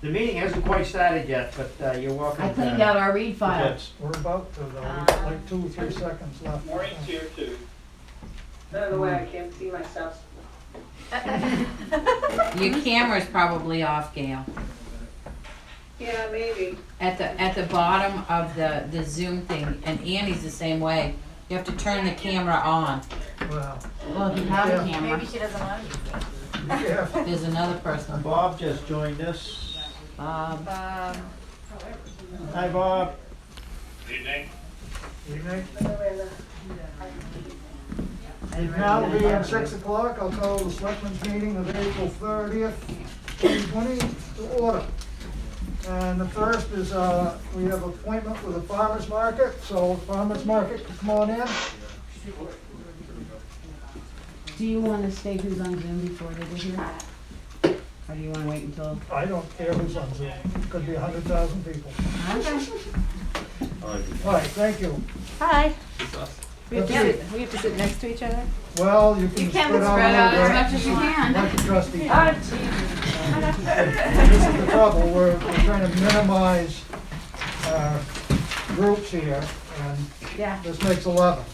The meeting hasn't quite started yet, but you're welcome. I cleaned out our read file. Yes. We're about to, though. We've got like 2 or 3 seconds left. Maureen's here too. By the way, I can't see myself. Your camera's probably off, Gail. Yeah, maybe. At the bottom of the Zoom thing, and Annie's the same way. You have to turn the camera on. Well, Well, if you have a Yeah. camera, Maybe she doesn't want to use it. be careful. there's another person. Bob just joined us. Bob. Hi, Bob. Evening. Evening. It now being 6 o'clock, I'll call the Selectmen's meeting of April 30th, 2020 to order. And the first is, we have appointment with the farmer's market, so farmer's market, come on in. Do you want to state who's on Zoom before they get here? Or do you want to wait until? I don't care who's on Zoom, could be 100,000 people. Okay. All right, thank you. Hi. We have to We have to sit next to each other? Well, you can spread out a little bit. much as you can. Like the trustee. Oh, jeez. This is the trouble, we're trying to minimize groups here, and Yeah. this makes 11.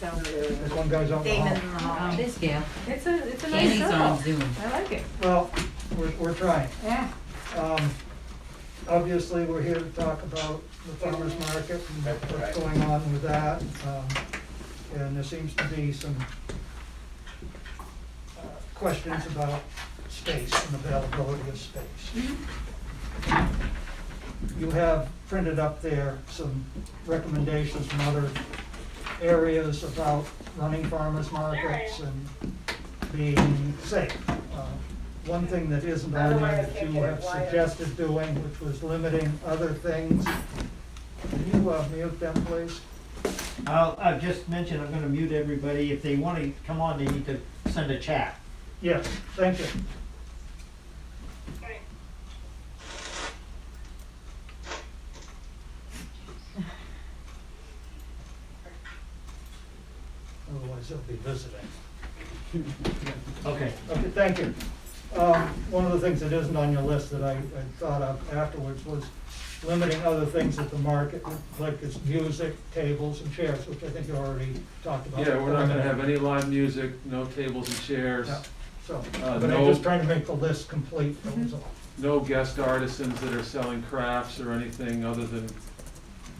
So, This one guy's on the Damon's hall. in the hall. This Gail. It's a nice Annie's on circle. Zoom. I like it. Well, we're trying. Yeah. Obviously, we're here to talk about the farmer's market and what's going on with that. And there seems to be some questions about space and availability of space. You have printed up there some recommendations from other areas about running farmers markets and being safe. One thing that isn't on there that you have suggested doing, which was limiting other things. Can you mute them, please? I've just mentioned I'm gonna mute everybody. If they wanna come on, they need to send a chat. Yes, thank you. Otherwise, they'll be visiting. Okay. Okay, thank you. One of the things that isn't on your list that I thought of afterwards was limiting other things at the market, like it's music, tables, and chairs, which I think you already talked about. Yeah, we're not gonna have any live music, no tables and chairs, Yeah, so, Uh, but I'm no- just trying to make the list complete, that was all. no guest artisans that are selling crafts or anything other than,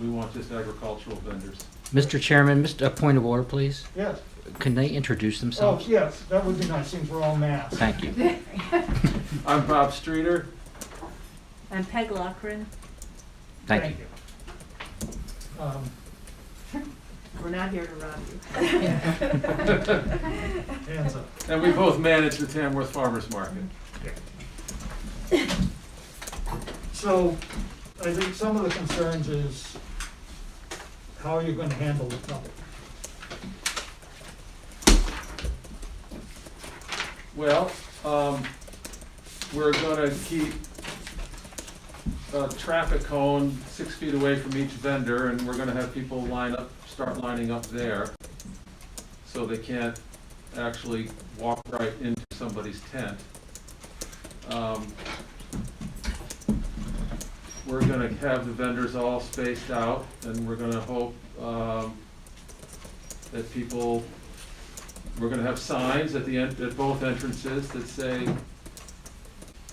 we want just agricultural vendors. Mr. Chairman, a point of order, please. Yes, Can they introduce oh, themselves? yes, that would be nice, since we're all masked. Thank you. I'm Bob Streeter. I'm Peg Lochran. Thank you. We're not here to rob you. Hands up. And we both manage the Tamworth Farmers Market. So, I think some of the concerns is, how are you gonna handle the public? Well, we're gonna keep a traffic cone 6 feet away from each vendor, and we're gonna have people start lining up there, so they can't actually walk right into somebody's tent. We're gonna have the vendors all spaced out, and we're gonna hope that people, we're gonna have signs at at both entrances that say,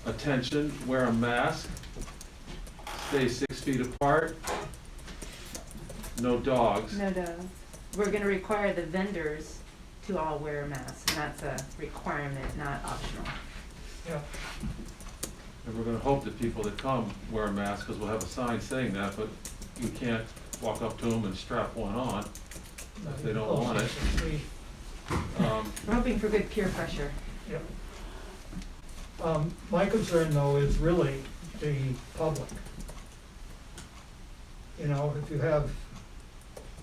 "Attention, wear a mask, stay 6 feet apart, no dogs." No dogs. We're gonna require the vendors to all wear masks, and that's a requirement, not optional. Yeah. And we're gonna hope that people that come wear a mask, because we'll have a sign saying that, but you can't walk up to them and strap one on if they don't want it. We're hoping for good peer pressure. Yeah. My concern, though, is really the public. You know, if you have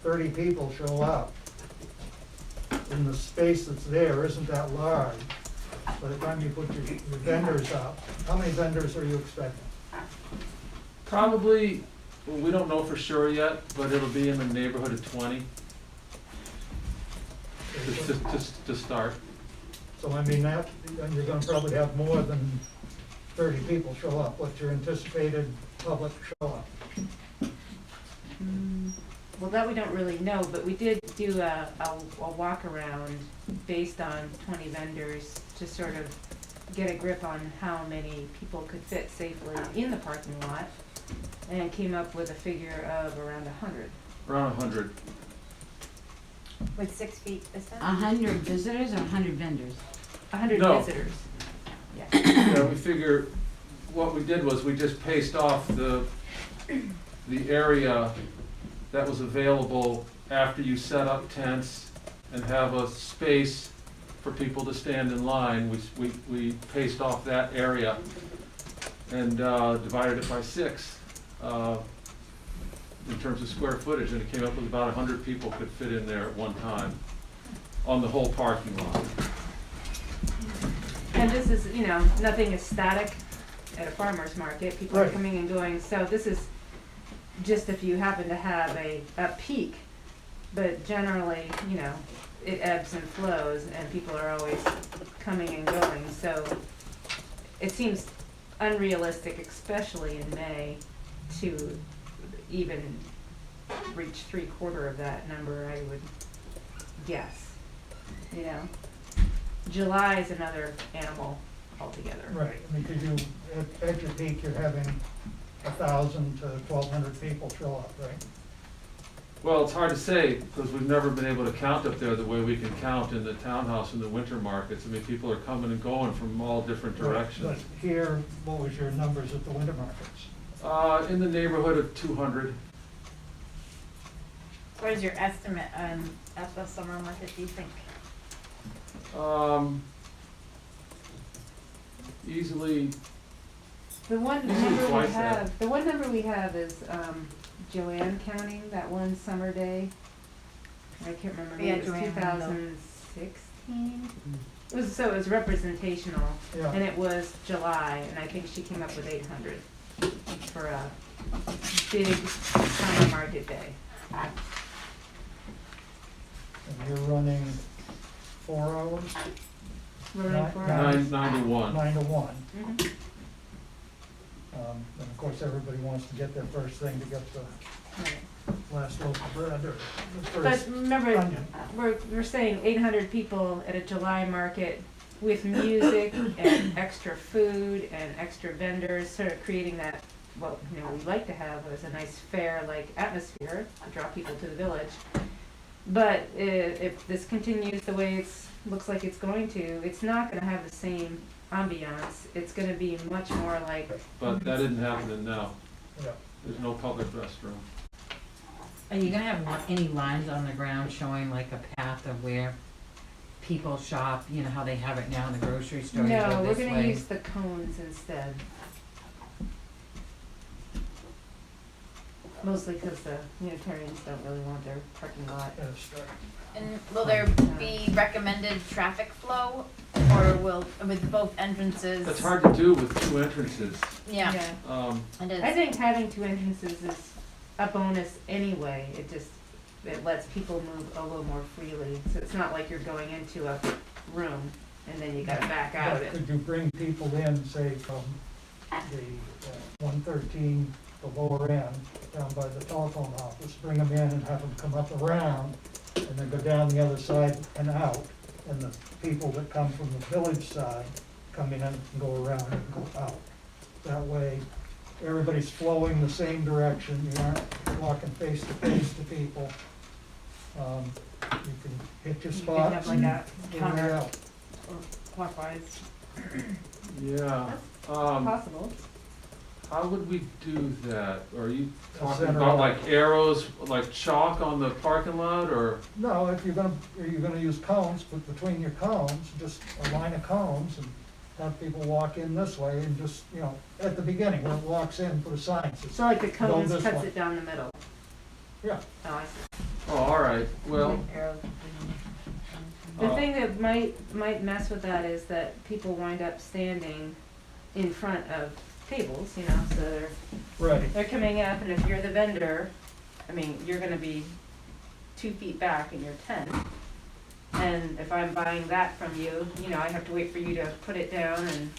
30 people show up, and the space that's there isn't that large, by the time you put your vendors up, how many vendors are you expecting? Probably, well, we don't know for sure yet, but it'll be in the neighborhood of 20 to start. So I mean, that, then you're gonna probably have more than 30 people show up? What's your anticipated public show up? Well, that we don't really know, but we did do a walk around based on 20 vendors to sort of get a grip on how many people could fit safely in the parking lot, and came up with a figure of around 100. Around 100. With 6 feet distance? 100 visitors or 100 vendors? 100 No. visitors. Yeah. Yeah, we figure, what we did was we just paced off the area that was available after you set up tents and have a space for people to stand in line. We paced off that area and divided it by 6 in terms of square footage, and it came up with about 100 people could fit in there at one time on the whole parking lot. And this is, you know, nothing is static at a farmer's market. People are Right. coming and going. So this is just if you happen to have a peak. But generally, you know, it ebbs and flows and people are always coming and going. So it seems unrealistic, especially in May, to even reach 3/4 of that number, I would guess. You know? July is another animal altogether. Right, I mean, because you, at your peak, you're having 1,000 to 1,200 people show up, right? Well, it's hard to say, because we've never been able to count up there the way we can count in the townhouse and the winter markets. I mean, people are coming and going from all different directions. But here, what was your numbers at the winter markets? In the neighborhood of 200. What is your estimate at the summer market, do you think? Easily, The one Usually number we twice that. have, the one number we have is, Joanne counting that one summer day. I can't remember, maybe Yeah, it was Joanne, 2016? It was, so it was representational, Yeah. and it was July, and I think she came up with 800 for a big summer market day. And you're running 4 hours, Running Nine- for nine- 9 to 1. 9 to 1. Mhm. And of course, everybody wants to get there first thing to get the Right. last loaf of bread or the But first remember, onion. we're saying 800 people at a July market with music and extra food and extra vendors, sort of creating that, what, you know, we like to have as a nice fair-like atmosphere to draw people to the village. But if this continues the way looks like it's going to, it's not gonna have the same ambiance. It's gonna be much more like, But that isn't happening now. Yeah. There's no public restroom. Are you gonna have any lines on the ground showing like a path of where people shop, you know, how they have it now in the grocery store, you no, go we're this gonna way? use the cones instead. Mostly because the Unitarians don't really want their parking lot. And will there be recommended traffic flow, or will, with both entrances? It's hard to do with 2 entrances. Yeah, it is. I think having 2 entrances is a bonus anyway. It lets people move a little more freely. So it's not like you're going into a room and then you gotta back out of But it. could you bring people in, say, from the 113, the lower end, down by the telephone office, bring them in and have them come up around, and then go down the other side and out, and the people that come from the village side come in and go around and go out. That way, everybody's flowing the same direction, you aren't walking face to face to people. You can hit your You could have spots like and a in and counter out. or clockwise. Yeah. Possible. How would we do that? Are you talking center about line. like arrows, like chalk on the parking lot, or? No, if you're gonna use cones, put between your cones, just a line of cones and have people walk in this way and just, you know, at the beginning, when it walks in, put a sign that says, So like the cones this cuts way. it down the middle. yeah. Oh, I see. Oh, all right, well, The Uh, thing that might mess with that is that people wind up standing in front of tables, you know, so Right. they're coming up, and if you're the vendor, I mean, you're gonna be 2 feet back in your tent. And if I'm buying that from you, you know, I have to wait for you to put it down and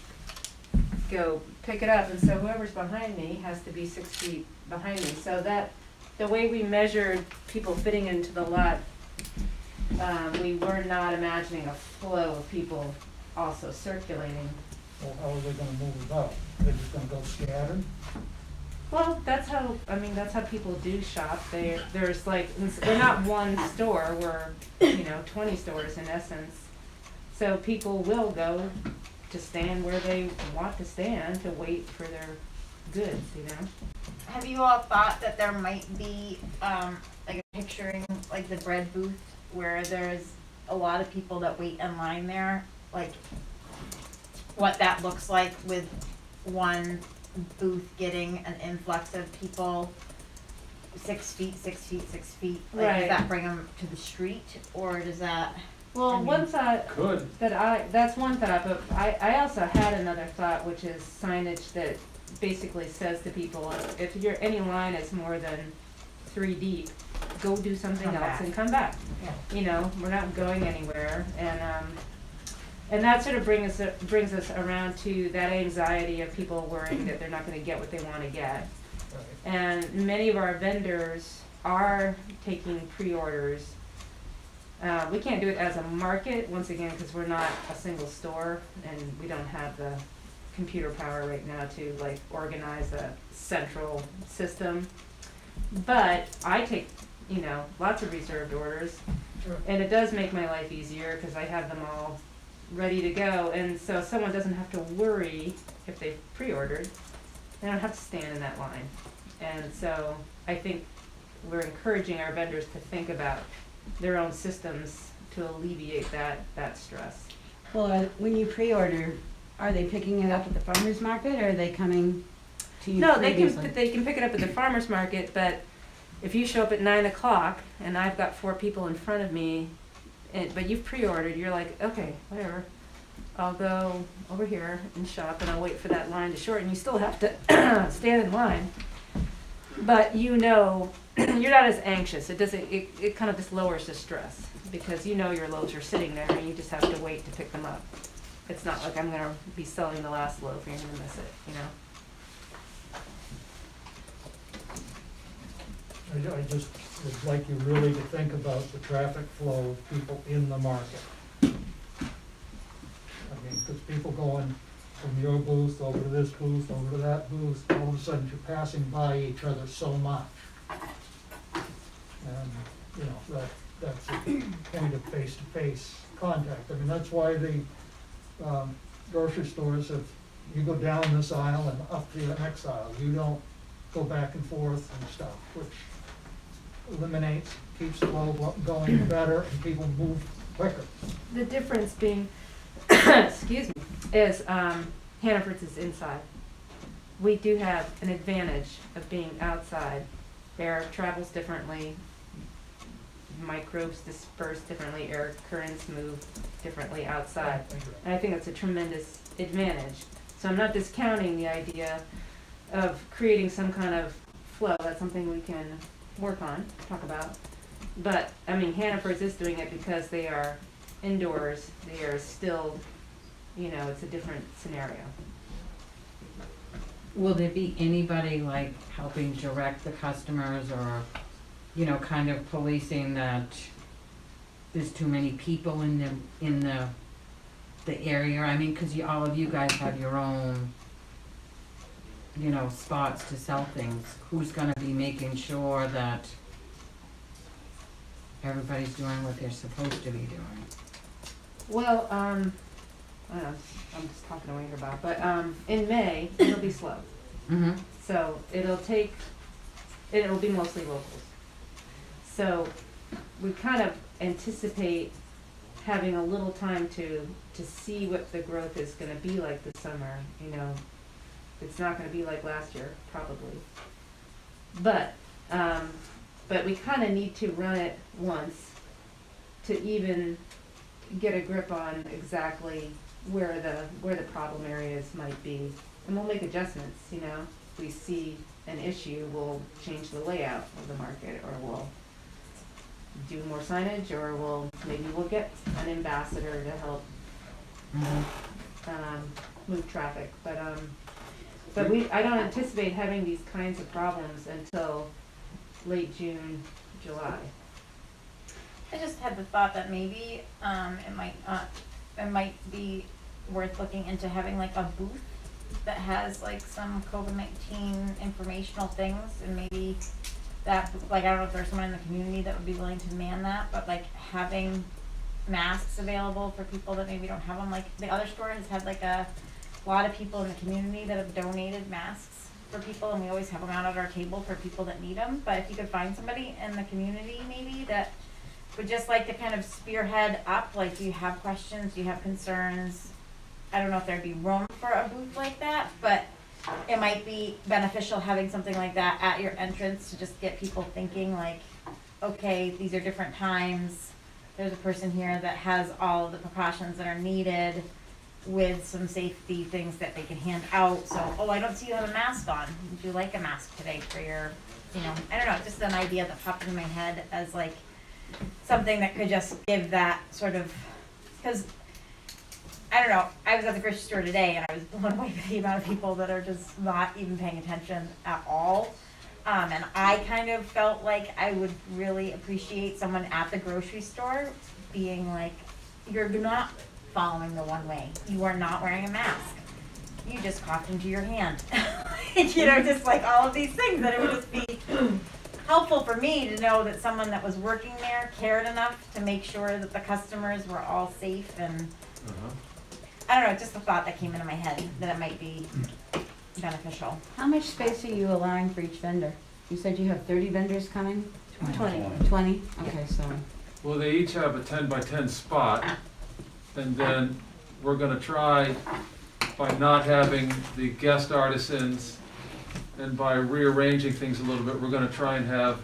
go pick it up, and so whoever's behind me has to be 6 feet behind me, so that, the way we measured people fitting into the lot, we were not imagining a flow of people also circulating. Well, how are they gonna move about? They're just gonna go scattered? Well, that's how, I mean, that's how people do shop. There's like, we're not one store, we're, 20 stores in essence. So people will go to stand where they want to stand to wait for their goods, Have you all thought that there might be, like picturing like the bread booth where there's a lot of people that wait in line there, like what that looks like with one booth getting an influx of people 6 feet, 6 feet, 6 feet? Like, Right. does that bring them to the street, or does that? Well, I mean, one thought Could, that's one thought, but I also had another thought, which is signage that basically says to people, if any line is more than 3 deep, go do something Come else back. and come back. We're not going anywhere, and that sort of brings us around to that anxiety of people worrying that they're not gonna get what they wanna get. And many of our vendors are taking pre-orders. We can't do it as a market, once again, because we're not a single store, and we don't have the computer power right now to like organize a central system. But I take, lots of reserved orders, Sure. and it does make my life easier, because I have them all ready to go, and so someone doesn't have to worry if they've pre-ordered. They don't have to stand in that line. And so I think we're encouraging our vendors to think about their own systems to alleviate that stress. Well, when you pre-order, are they picking it up at the farmer's market, or are they coming to you No, previously? they can pick it up at the farmer's market, but if you show up at 9 o'clock and I've got 4 people in front of me, but you've pre-ordered, you're like, okay, whatever. I'll go over here and shop, and I'll wait for that line to shorten. You still have to stand in line, but you're not as anxious. It kind of just lowers the stress, because your loaves are sitting there and you just have to wait to pick them up. It's not like I'm gonna be selling the last loaf and you're gonna miss it, I just would like you really to think about the traffic flow of people in the market. I mean, because people going from your booth over to this booth, over to that booth, all of a sudden you're passing by each other so much. And, that's a point of face-to-face contact. I mean, that's why the grocery stores you go down this aisle and up to the next aisle. You don't go back and forth and stuff, which eliminates, keeps the flow going better, and people move quicker. The difference being, excuse me, is Hannaford's is inside. We do have an advantage of being outside. Air travels differently, microbes disperse differently, air currents move differently outside. And I think that's a tremendous advantage. So I'm not discounting the idea of creating some kind of flow. That's something we can work on, talk about. But, I mean, Hannaford's is doing it because they are indoors. They are still, it's a different scenario. Will there be anybody like helping direct the customers, or, kind of policing that there's too many people in the area? I mean, 'cause all of you guys have your own, spots to sell things. Who's gonna be making sure that everybody's doing what they're supposed to be doing? Well, I don't know, I'm just talking away here about, but in May, it'll be slow. Mm-hmm. So it'll be mostly locals. So we kind of anticipate having a little time to see what the growth is gonna be like this summer, It's not gonna be like last year, probably. But we kinda need to run it once to even get a grip on exactly where the problem areas might be. And we'll make adjustments, If we see an issue, we'll change the layout of the market, or we'll do more signage, or maybe we'll get an ambassador to help. Mm-hmm. move traffic, but I don't anticipate having these kinds of problems until late June, July. I just had the thought that maybe, it might be worth looking into having like a booth that has like some COVID-19 informational things, and maybe that, like, I don't know if there's someone in the community that would be willing to man that, but like having masks available for people that maybe don't have them. Like the other store has had like a lot of people in the community that have donated masks for people, and we always have them out at our table for people that need them. But if you could find somebody in the community maybe that would just like to kind of spearhead up, like, do you have questions, do you have concerns? I don't know if there'd be room for a booth like that, but it might be beneficial having something like that at your entrance to just get people thinking like, okay, these are different times. There's a person here that has all of the precautions that are needed with some safety things that they can hand out. So, oh, I don't see you have a mask on. Would you like a mask today for your, I don't know, just an idea that popped into my head as like something that could just give that sort of, because I don't know, I was at the grocery store today and I was blown away by the amount of people that are just not even paying attention at all. And I kind of felt like I would really appreciate someone at the grocery store being like, you're not following the one way. You are not wearing a mask. You just coughed into your hand. Just like all of these things, that it would just be helpful for me to know that someone that was working there cared enough to make sure that the customers were all safe. And I don't know, just a thought that came into my head that it might be beneficial. How much space are you allowing for each vendor? You said you have 30 vendors coming? 20. 20? Okay, so, Well, they each have a 10 by 10 spot, and then we're gonna try, by not having the guest artisans and by rearranging things a little bit, we're gonna try and have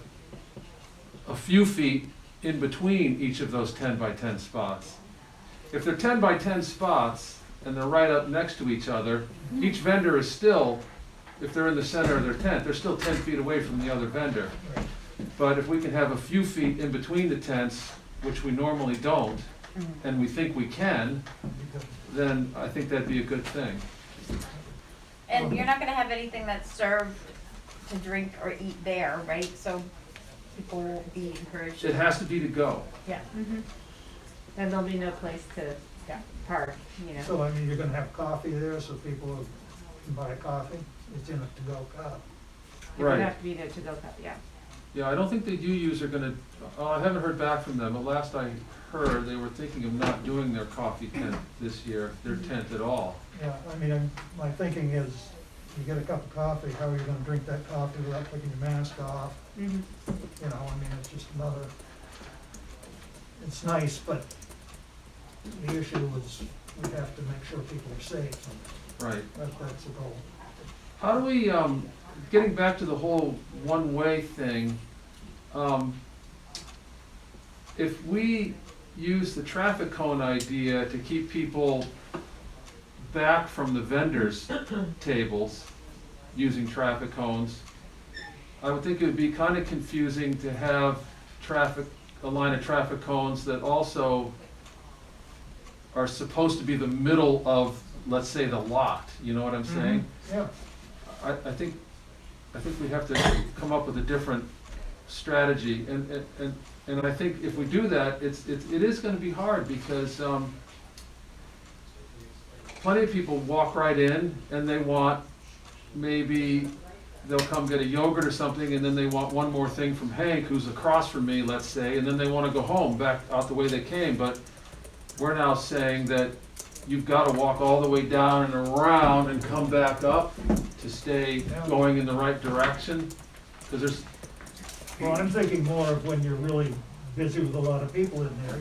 a few feet in between each of those 10 by 10 spots. If they're 10 by 10 spots and they're right up next to each other, each vendor is still, if they're in the center of their tent, they're still 10 feet away from the other vendor. But if we can have a few feet in between the tents, which we normally don't, and we think we can, then I think that'd be a good thing. And you're not gonna have anything that's served to drink or eat there, right? So people will be encouraged. It has to be to go. Yeah. And there'll be no place to park, So, I mean, you're gonna have coffee there, so people can buy a coffee, it's in a to-go cup. It would Right. have to be there to go cup, yeah. Yeah, I don't think they do use, are gonna, I haven't heard back from them, but last I heard, they were thinking of not doing their coffee tent this year, their tent at all. Yeah, I mean, my thinking is, you get a cup of coffee, how are you gonna drink that coffee without taking your mask off? I mean, it's just another, it's nice, but the issue is, we have to make sure people are safe, Right. and that's the goal. How do we, getting back to the whole one-way thing, if we use the traffic cone idea to keep people back from the vendors' tables using traffic cones, I would think it would be kind of confusing to have a line of traffic cones that also are supposed to be the middle of, let's say, the lot, you know what I'm saying? Yeah, I think we have to come up with a different strategy, and I think if we do that, it is gonna be hard, because plenty of people walk right in and they want, maybe they'll come get a yogurt or something, and then they want one more thing from Hank, who's across from me, let's say, and then they wanna go home, back out the way they came, but we're now saying that you've gotta walk all the way down and around and come back up to stay going in the right direction, because there's, well, I'm thinking more of when you're really busy with a lot of people in there,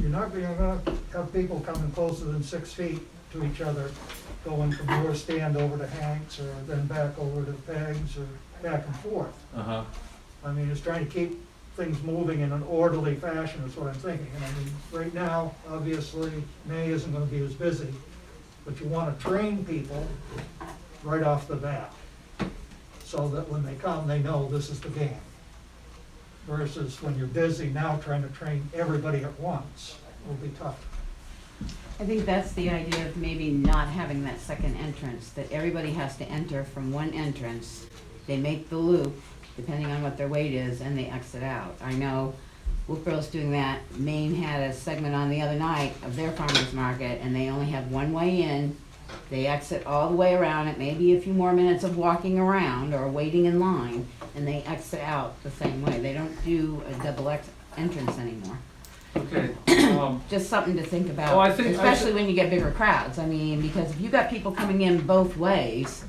you're not gonna have people coming closer than 6 feet to each other, going from your stand over to Hank's, or then back over to Peg's, or back and forth. I mean, it's trying to keep things moving in an orderly fashion is what I'm thinking. And I mean, right now, obviously, May isn't gonna be as busy, but you wanna train people right off the bat, so that when they come, they know this is the game. Versus when you're busy now trying to train everybody at once will be tough. I think that's the idea of maybe not having that second entrance, that everybody has to enter from one entrance. They make the loop, depending on what their weight is, and they exit out. I know Wolfborough's doing that. Maine had a segment on the other night of their farmer's market, and they only have one way in. They exit all the way around. It may be a few more minutes of walking around or waiting in line, and they exit out the same way. They don't do a double entrance anymore. Okay, Just something to think about, Oh, I think- especially when you get bigger crowds. I mean, because if you got people coming in both ways,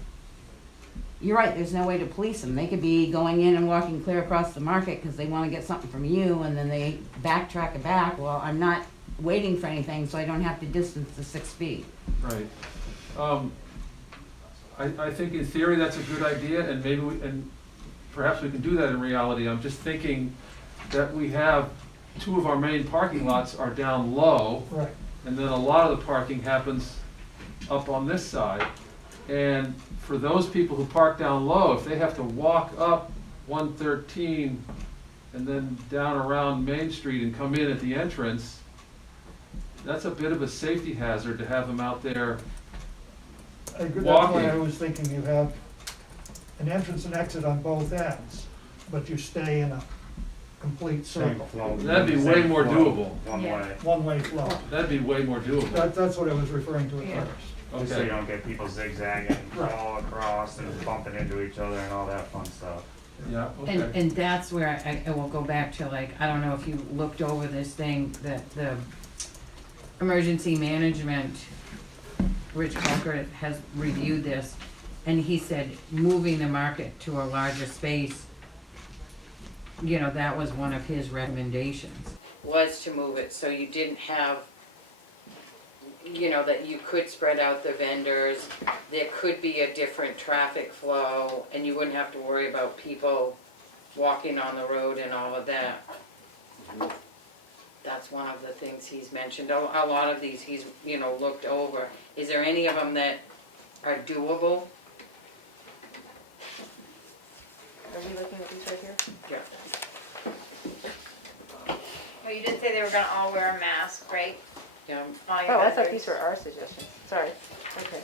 you're right, there's no way to police them. They could be going in and walking clear across the market because they want to get something from you, and then they backtrack it back. Well, I'm not waiting for anything, so I don't have to distance the 6 feet. right. I think in theory that's a good idea, and maybe and perhaps we can do that in reality. I'm just thinking that we have two of our main parking lots are down low, Right. and then a lot of the parking happens up on this side. And for those people who park down low, if they have to walk up 113 and then down around Main Street and come in at the entrance, that's a bit of a safety hazard to have them out there. I agree. That's why Walking. I was thinking you have an entrance and exit on both ends, but you stay in a complete circle, That'd be way more doable. One Yeah. way, one-way flow. That'd be way more doable. That's what I was referring to at Yeah. first. just so you Okay, don't get people zigzagging Right. all across and bumping into each other and all that fun stuff. yeah, And, okay. and that's where I will go back to, like, I don't know if you looked over this thing, that the emergency management, Rich Coker has reviewed this, and he said moving the market to a larger space, you know, that was one of his recommendations, was to move it so you didn't have, you know, that you could spread out the vendors, there could be a different traffic flow, and you wouldn't have to worry about people walking on the road and all of that. That's one of the things he's mentioned. A lot of these he's, you know, looked over. Is there any of them that are doable? Are we looking at these right here? Yeah. Well, you did say they were gonna all wear a mask, right? Yeah. All your Oh, I thought vendors. these were our suggestions. Sorry. Okay.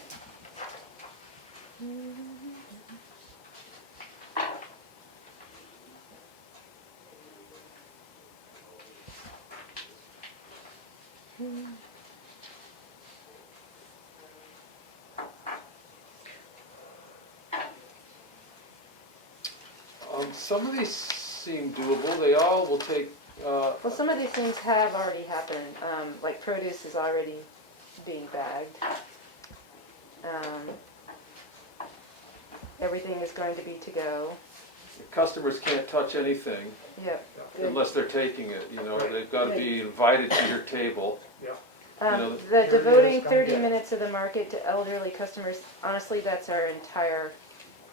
Some of these seem doable. They all will take, Well, some of these things have already happened, like produce is already being bagged. Everything is going to be to go. customers can't touch anything Yep. unless they're taking it, you know, Right. they've gotta be invited to your table. know, The here it devoting is, come 30 get it. minutes of the market to elderly customers, honestly, that's our entire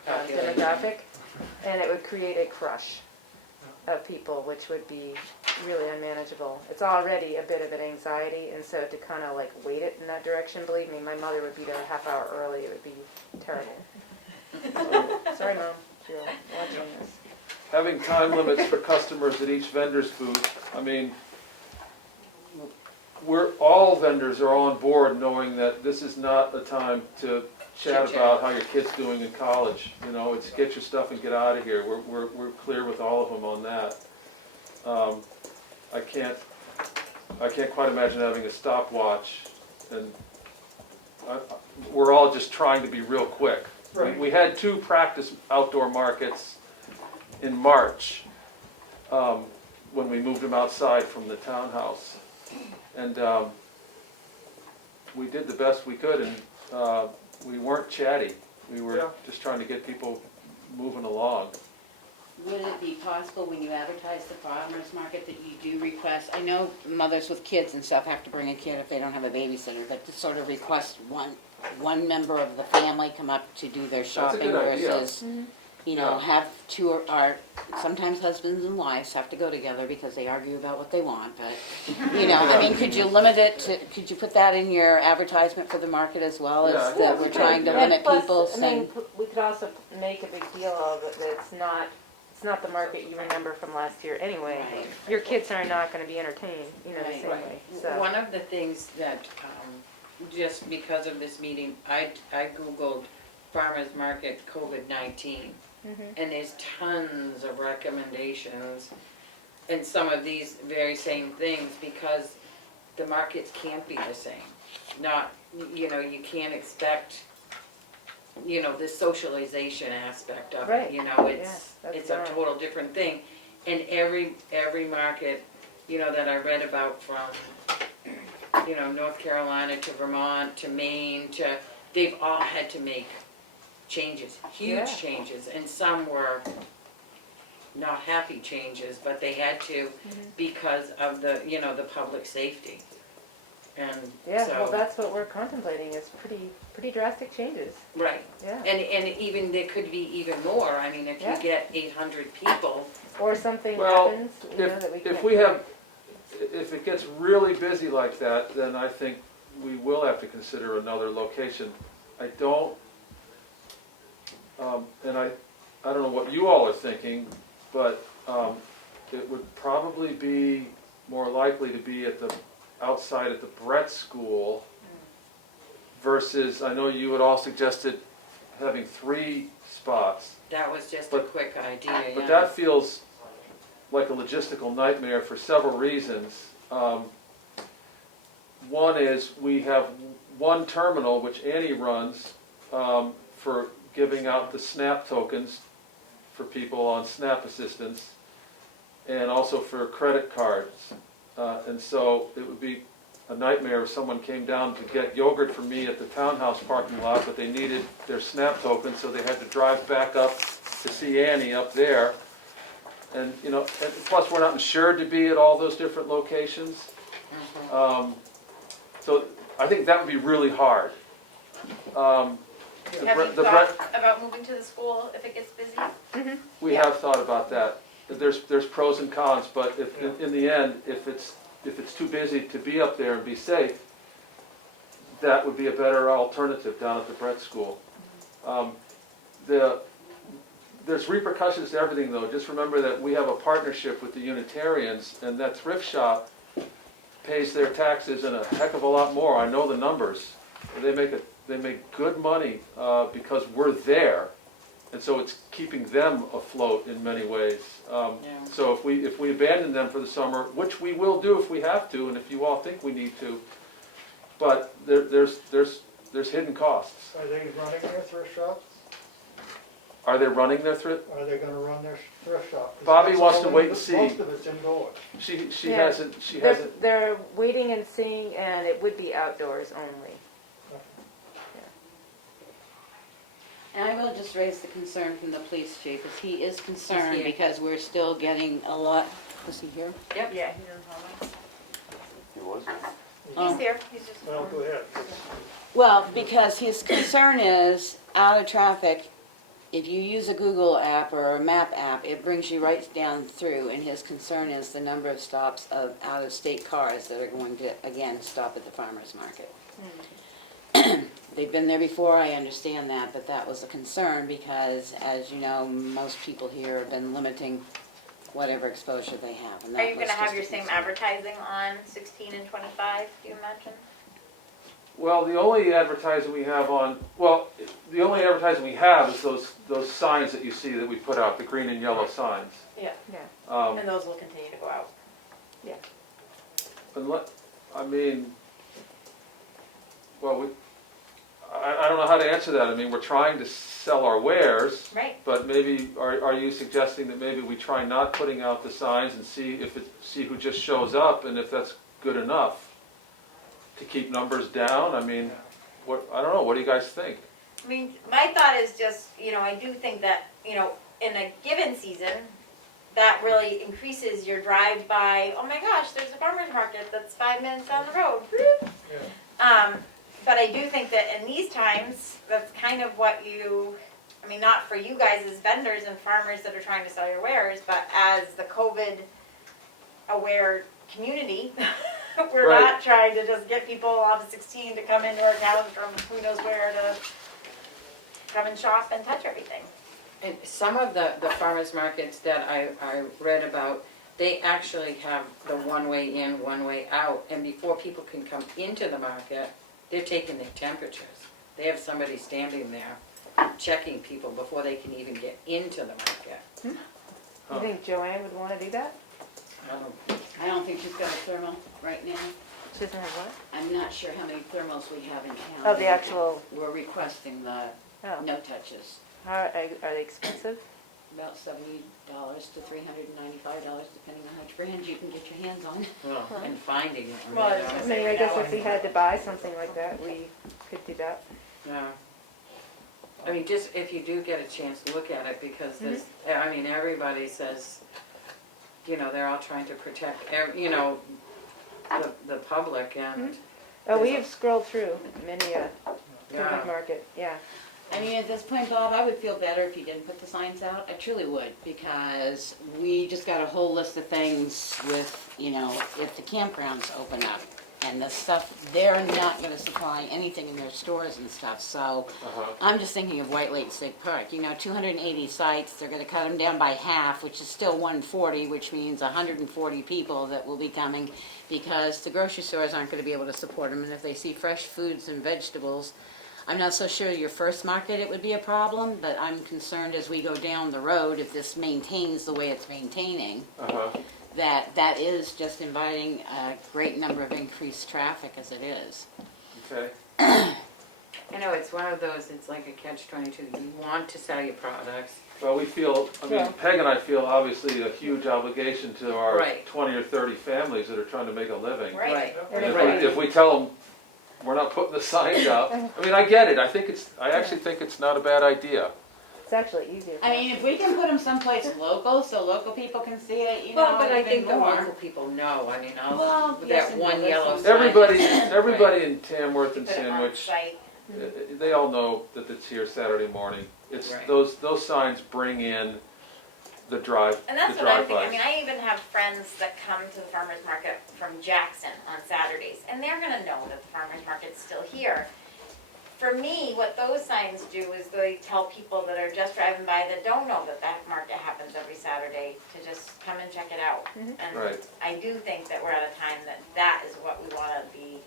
Calculation. demographic. And it would create a crush of people, which would be really unmanageable. It's already a bit of an anxiety, and so to kind of like weight it in that direction, believe me, my mother would be there a half hour early, it would be terrible. Sorry, Mom, if you're watching this. Having time limits for customers at each vendor's booth, I mean, all vendors are on board knowing that this is not a time to chat Chit-chat. about how your kid's doing in college. You know, it's get your stuff and get out of here. We're clear with all of them on that. I can't quite imagine having a stopwatch, and we're all just trying to be real quick. Right. We had 2 practice outdoor markets in March, when we moved them outside from the townhouse. And we did the best we could, and we weren't chatty. We were Yeah. just trying to get people moving along. Would it be possible when you advertise the farmer's market that you do request, I know mothers with kids and stuff have to bring a kid if they don't have a babysitter, but to sort of request one member of the family come up to do their shopping good idea. versus, you know, Yeah. have 2 or sometimes husbands and wives have to go together because they argue about what they want, but, you know, I mean, could you limit it to, could you put that in your advertisement for the market as well, Yeah, I as think that that's we're a good trying to idea. limit Plus, people I saying, mean, we could also make a big deal of it, that it's not it's not the market you remember from last year anyway. Right. Your kids are not gonna be entertained, the Right. same way, so. One of the things that, just because of this meeting, I Googled farmer's market COVID-19. Mhm. And there's tons of recommendations and some of these very same things because the markets can't be the same. Not, you can't expect, the socialization aspect of Right. it, Yeah, that's it's a gone. total different thing. And every market, that I read about from, North Carolina to Vermont to Maine to, they've all had to make changes, huge Yeah. changes, and some were not happy changes, but they had to because of the public safety. And Yeah, so, well, that's what we're contemplating, is pretty drastic changes, right. yeah. And even, there could be even more, I mean, if you Yeah. get 800 people, Or something Well, happens, that we can't. if it gets really busy like that, then I think we will have to consider another location. I don't, and I don't know what you all are thinking, but it would probably be more likely to be outside at the Brett School versus, I know you had all suggested having 3 spots, that was just a But- quick idea, but that feels like a logistical nightmare for several reasons. One is we have one terminal, which Annie runs, for giving out the SNAP tokens for people on SNAP assistance, and also for credit cards. And so it would be a nightmare if someone came down to get yogurt from me at the townhouse parking lot, but they needed their SNAP token, so they had to drive back up to see Annie up there. And, and plus we're not insured to be at all those different locations. So I think that would be really hard. Have you thought about moving to the school if it gets busy? We have thought about that. There's pros and cons, but if, in the end, if it's too busy to be up there and be safe, that would be a better alternative down at the Brett School. There's repercussions to everything, though. Just remember that we have a partnership with the Unitarians, and that thrift shop pays their taxes and a heck of a lot more. I know the numbers. They make good money because we're there, and so it's keeping them afloat in many ways. So if we abandon them for the summer, which we will do if we have to, and if you all think we need to, but there's hidden costs. Are they running their thrift shops? Are they running their thrift? Are they gonna run their thrift shop? 'Cause Bobby that's wants all to in- wait and see. Most of it's indoors. She Yeah. hasn't. They're waiting and seeing, and it would be outdoors only. And I will just raise the concern from the police chief, because he is concerned here. because we're still getting a lot, was he here? Yeah, he doesn't have He was. Oh. He's here, he's just. Well, go ahead. Well, because his concern is out of traffic, if you use a Google app or a map app, it brings you right down through, and his concern is the number of stops of out-of-state cars that are going to, again, stop at the farmer's market. They've been there before, I understand that, but that was a concern because, as you know, most people here have been limiting whatever exposure they have. And Are that you was gonna have just a your same concern. advertising on 16 and 25, do you imagine? Well, the only advertising we have is those signs that you see that we put out, the green and yellow signs. Yeah. Yeah. And those will continue to go out. I don't know how to answer that. I mean, we're trying to sell our wares, Right. but maybe, are you suggesting that maybe we try not putting out the signs and see who just shows up, and if that's good enough to keep numbers down? I mean, I don't know, what do you guys think? I mean, my thought is just, I do think that, in a given season, that really increases your drive by, oh my gosh, there's a farmer's market that's 5 minutes down the road. Whoop. But I do think that in these times, that's kind of what not for you guys as vendors and farmers that are trying to sell your wares, but as the COVID aware community, we're Right. not trying to just get people off of 16 to come into our town from who knows where to come and shop and touch everything. And some of the farmers markets that I read about, they actually have the one way in, one way out, and before people can come into the market, they're taking their temperatures. They have somebody standing there checking people before they can even get into the market. You think Joanne would wanna do that? I don't think she's got a thermal right now. She doesn't have what? I'm not sure how many thermals we have in town. Oh, the actual, We're requesting the oh, no touches. are they expensive? About $70 to $395, depending on which brand you can get your hands on. And finding it. Well, I was gonna I say, mean, I guess if we had to buy something like that, we could do that. Yeah. I mean, just if you do get a chance, look at it, because there's, I mean, everybody says, you know, they're all trying to protect, you know, the public, and, Oh, we have scrolled through many a yeah. public market, yeah. I mean, at this point, Bob, I would feel better if you didn't put the signs out. I truly would, because we just got a whole list of things with, you know, if the campgrounds open up and the stuff, they're not gonna supply anything in their stores and stuff, so I'm just thinking of White Lake State Park. You know, 280 sites, they're gonna cut them down by half, which is still 140, which means 140 people that will be coming, because the grocery stores aren't gonna be able to support them, and if they see fresh foods and vegetables, I'm not so sure your first market it would be a problem, but I'm concerned as we go down the road, if this maintains the way it's maintaining, that is just inviting a great number of increased traffic as it is. Okay. I know, it's one of those, it's like a catch-22, you want to sell your products. Well, we feel, I mean, Peg and I feel obviously a huge obligation to our Right. 20 or 30 families that are trying to make a living. Right. And Right. if we tell them we're not putting the signs up, I mean, I get it. I actually think it's not a bad idea. It's actually easier. I mean, if we can put them someplace local, so local people can see it, you Well, know, but I even think the more. local people know, I mean, Well, yes that and one no, yellow that's sign. Everybody in Tamworth and put it on Sandwich, site. they all know that it's here Saturday morning. It's Right. those signs bring in the drive, And that's the what I'm thinking. I drive-bys. mean, I even have friends that come to the farmer's market from Jackson on Saturdays, and they're gonna know that the farmer's market's still here. For me, what those signs do is they tell people that are just driving by that don't know that that market happens every Saturday to just come and check it out. And Right. I do think that we're at a time that that is what we wanna be,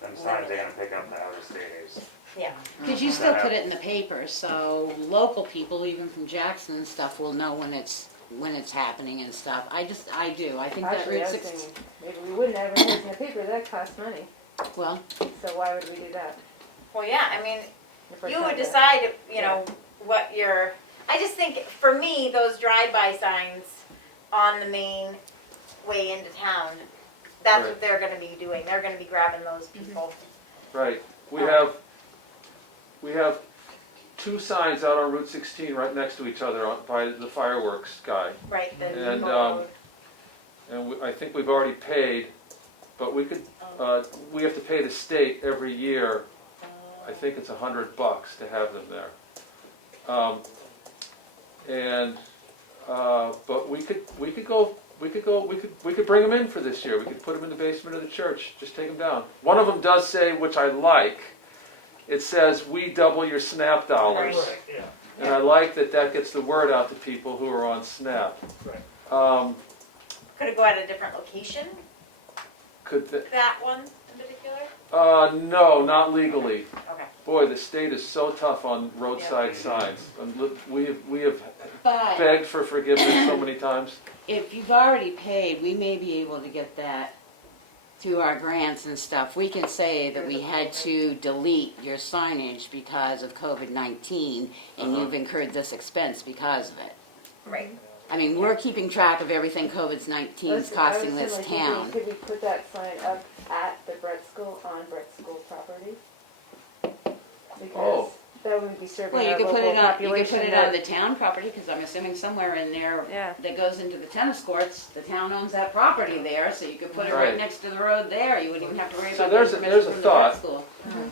Them signs are gonna pick up the out-of-staters. yeah. Because you still put it in the paper, so local people, even from Jackson and stuff, will know when it's happening and stuff. I do. I think that Actually, I Route was 6, thinking, maybe we wouldn't advertise in the paper, that costs money, well, so why would we do that? Well, yeah, I mean, If we're you trying would to- decide, you know, what your, I just think, for me, those drive-by signs on the main way into town, that's Right. what they're gonna be doing, they're gonna be grabbing those people. Right. We have two signs out on Route 16 right next to each other by the fireworks guy. Right, the And, people, I think we've already paid, but we could, we have to pay the state every year. I think it's $100 to have them there. But we could bring them in for this year. We could put them in the basement of the church, just take them down. One of them does say, which I like, it says, "We double your SNAP dollars." Right. Yeah. And I like that gets the word out to people who are on SNAP. Right. could it go at a different location, Could the, that one in particular? no, not legally. Okay. Boy, the state is so tough on roadside signs. And look, we have but begged for forgiveness so many times. if you've already paid, we may be able to get that through our grants and stuff. We can say that we had to delete your signage because of COVID-19, and you've incurred this expense because of it. Right. I mean, we're keeping track of everything COVID-19 is costing this town. Could we put that sign up at the Brett School, on Brett School property? Because Oh. that would be serving Well, you our could local put it on, population. on that- the town property, because I'm assuming somewhere in there Yeah. that goes into the tennis courts, the town owns that property there, so you could put it right Right. next to the road there. You wouldn't even have to worry So about there's the a permission from the thought. Brett School.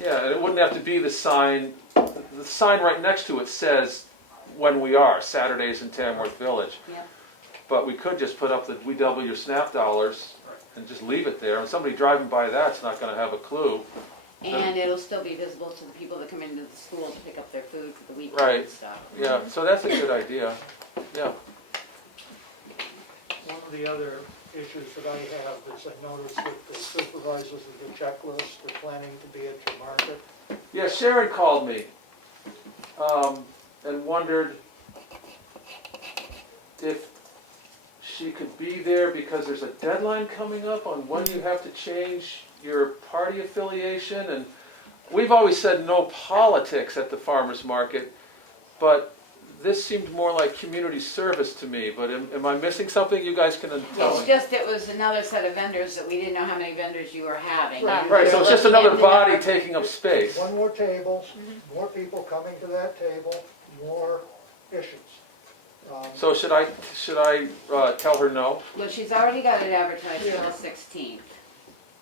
Yeah, and it wouldn't have to be the sign. The sign right next to it says when we are, Saturdays in Tamworth Village. Yep. But we could just put up the "We double your SNAP dollars" and just leave it there. And somebody driving by that's not gonna have a clue And it'll still be visible to the people that come into the school to pick up their food for the weekend Right. and stuff. Yeah, so that's a good idea, yeah. One of the other issues that I have is I noticed that the supervisors of the checklist are planning to be at your market. Yeah, Sharon called me, and wondered if she could be there because there's a deadline coming up on when you have to change your party affiliation, and we've always said no politics at the farmer's market, but this seemed more like community service to me, but am I missing something? You guys can tell It's me. just, it was another set of vendors that we didn't know how many vendors you were having. Right. Right, so it's just Looking another at the body number- taking up space. One more table, more people coming to that table, more issues. So should I tell her no? Well, she's already got it advertised Yeah. till the 16th.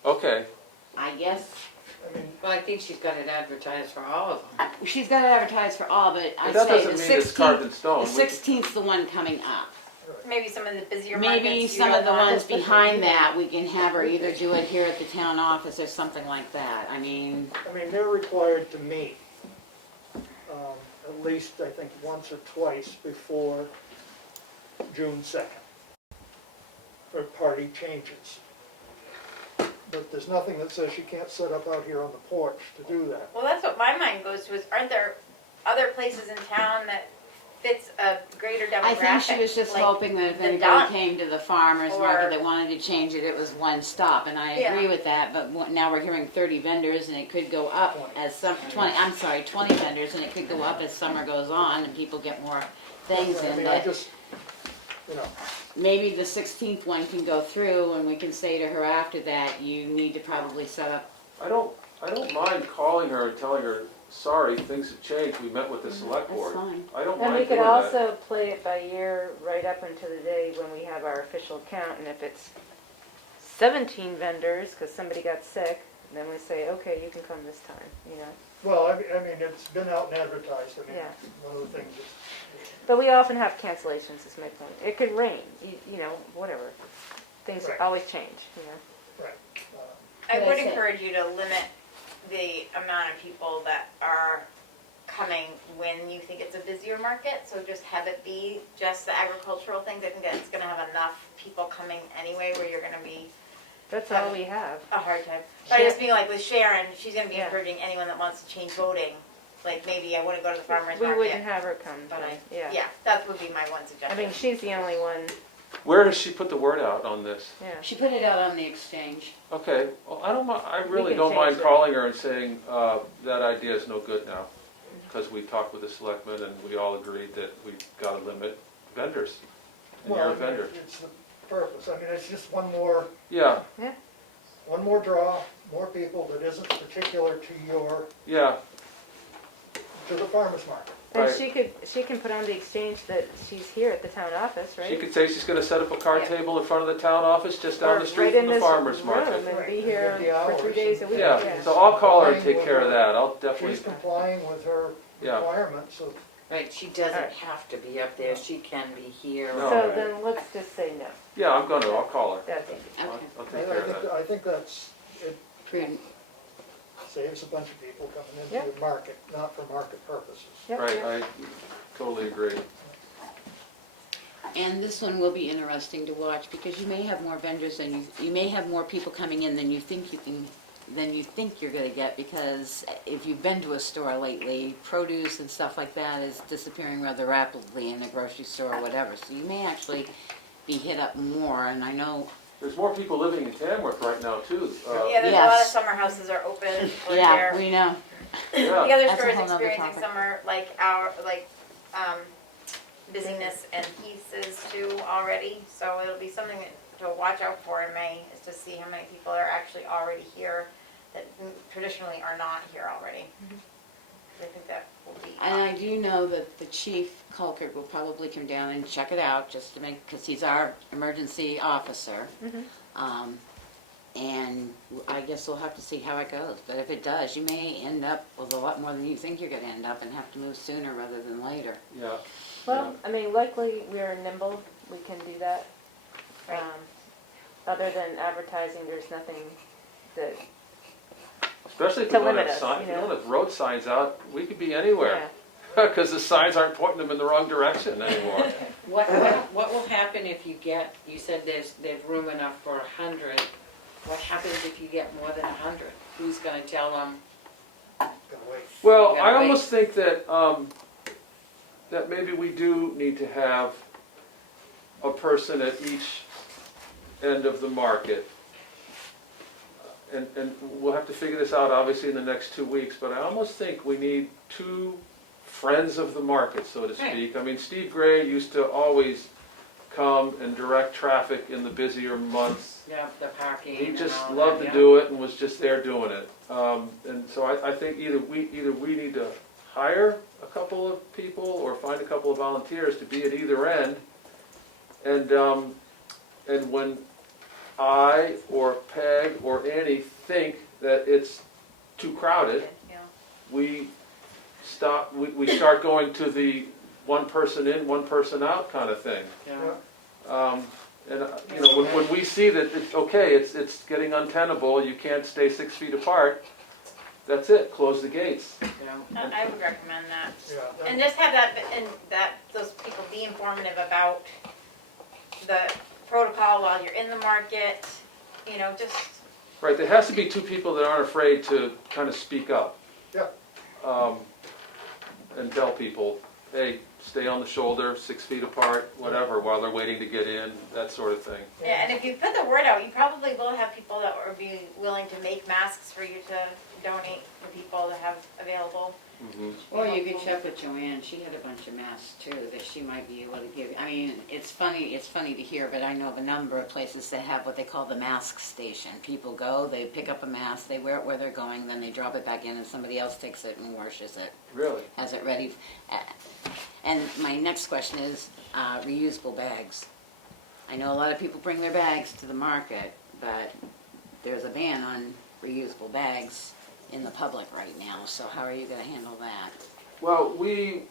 Okay, I guess, I mean, Well, I think she's got it advertised for all of them. she's got it advertised for all, but but I'd that say doesn't the mean it's carved in 16th, stone. the We- 16th's the one coming up. Maybe some of the busier markets. Maybe you some don't of the want. ones behind that, we can have her either do it here at the town office or something like that. I mean, they're required to meet, at least, I think, once or twice before June 2nd, for party changes. But there's nothing that says you can't set up out here on the porch to do that. Well, that's what my mind goes to, is aren't there other places in town that fits a greater demographic? I think she was just like hoping that if the anybody dock? came to the farmer's Or- market that wanted to change it, it was one stop, and I agree Yeah. with that, but now we're hearing 30 vendors, and it could go up as 20 vendors, and it could go up as summer goes on, and people get more things I in, mean, I but just, you know, maybe the 16th one can go through, and we can say to her after that, you need to probably set up. I don't mind calling her and telling her, sorry, things have changed, we met with the select That's board. fine. I don't And we mind could doing that. also play it by ear right up until the day when we have our official count, and if it's 17 vendors, because somebody got sick, then we say, okay, you can come this time, you know? well, I mean, it's been out and advertised, I mean, Yeah. one of the things is, But we often have cancellations, is my point. It could rain, you know, whatever. Things Right. always change, you know? right. I But would I say- encourage you to limit the amount of people that are coming when you think it's a busier market, so just have it be just the agricultural things. I think that it's gonna have enough people coming anyway where you're gonna be That's all we have. a hard time. But I just being like with Sharon, she's gonna be Yeah. encouraging anyone that wants to change voting. Like maybe I wouldn't go to the farmer's We market. wouldn't have her come, But but, yeah. yeah, that would be my one I suggestion. mean, she's the only one, Where does she put the word out on this? yeah. She put it out on the exchange. Okay, well, I don't mind, I really can don't mind change it. calling her and saying, that idea is no good now. Because we talked with the selectmen and we all agreed that we've got to limit vendors. And you're a Well, vendor. it's the purpose, I mean, it's just one more Yeah, draw, more people that isn't particular to yeah, to the farmer's market. And right. she can put on the exchange that she's here at the town office, right? She could say she's gonna set up a card Yeah. table in front of the town office just down Or the street right from in the this farmer's room market. and be Right. here Give the for 3 hours. days a week, Yeah, yeah. so I'll call her and take care of that, I'll definitely, She's complying with her yeah. requirements of, Right, she doesn't Alright. have to be up there, she can be here. No. So then let's just say no. Yeah, I'm gonna, I'll call her. That's easy. I'll Okay. I'll I take care of that. I think that's, it Prudent. saves a bunch of people coming Yeah. into the market, not for market purposes. Yep, Right, yep. I totally agree. And this one will be interesting to watch because you may have more vendors than you may have more people coming in than you think you're gonna get, because if you've been to a store lately, produce and stuff like that is disappearing rather rapidly in a grocery store or whatever. So you may actually be hit up more, and I know, There's more people living in Tamworth right now too. Yeah, there's a lot of Yes. summer houses are open or yeah, there. we know. The Yeah, other That's a store is whole nother experiencing topic. summer, busyness and pieces too already. So it'll be something to watch out for in May, is to see how many people are actually already here that traditionally are not here already. I think that will be. And I do know that the chief, Colkert, will probably come down and check it out just to make, because he's our emergency officer. Mhm. And I guess we'll have to see how it goes. But if it does, you may end up with a lot more than you think you're going to end up and have to move sooner rather than later. yeah. Well, I mean, luckily, we're nimble, we can do that. Other than advertising, there's nothing that Especially if To we don't limit have us, signs, if you we know? don't have road signs out, we could be anywhere. Because the signs aren't pointing them in the wrong direction anymore. What will happen if you get, you said there's room enough for 100, what happens if you get more than 100? Who's gonna tell them? Gotta wait. Well, You gotta I almost wait. think that, that maybe we do need to have a person at each end of the market. And we'll have to figure this out obviously in the next 2 weeks, but I almost think we need 2 friends of the market, so to Right. speak. I mean, Steve Gray used to always come and direct traffic in the busier months. Yeah, the parking He and just all loved that, to yeah. do it and was just there doing it. And so I think either we need to hire a couple of people or find a couple of volunteers to be at either end. And when I or Peg or Annie think that it's too crowded, Yeah. we start going to the one person in, one person out kind of thing. Yeah. And you know, when we see that it's okay, it's getting untenable, you can't stay 6 feet apart, that's it, close the gates. Yeah. I would recommend that. Yeah, And just have that, and that, those people be informative about the protocol while you're in the market, you know, just, Right, there has to be 2 people that aren't afraid to kind of speak up. Yeah. And tell people, hey, stay on the shoulder, 6 feet apart, whatever, while they're waiting to get in, that sort of thing. yeah, and if you put the word out, you probably will have people that will be willing to make masks for you to donate to people to have available. Mhm. Or you could check with Joanne, she had a bunch of masks too, that she might be able to give. I mean, it's funny to hear, but I know of a number of places that have what they call the mask station. People go, they pick up a mask, they wear it where they're going, then they drop it back in and somebody else takes it and washes it, Really? has it ready. And my next question is reusable bags. I know a lot of people bring their bags to the market, but there's a ban on reusable bags in the public right now, so how are you gonna handle that? Well, we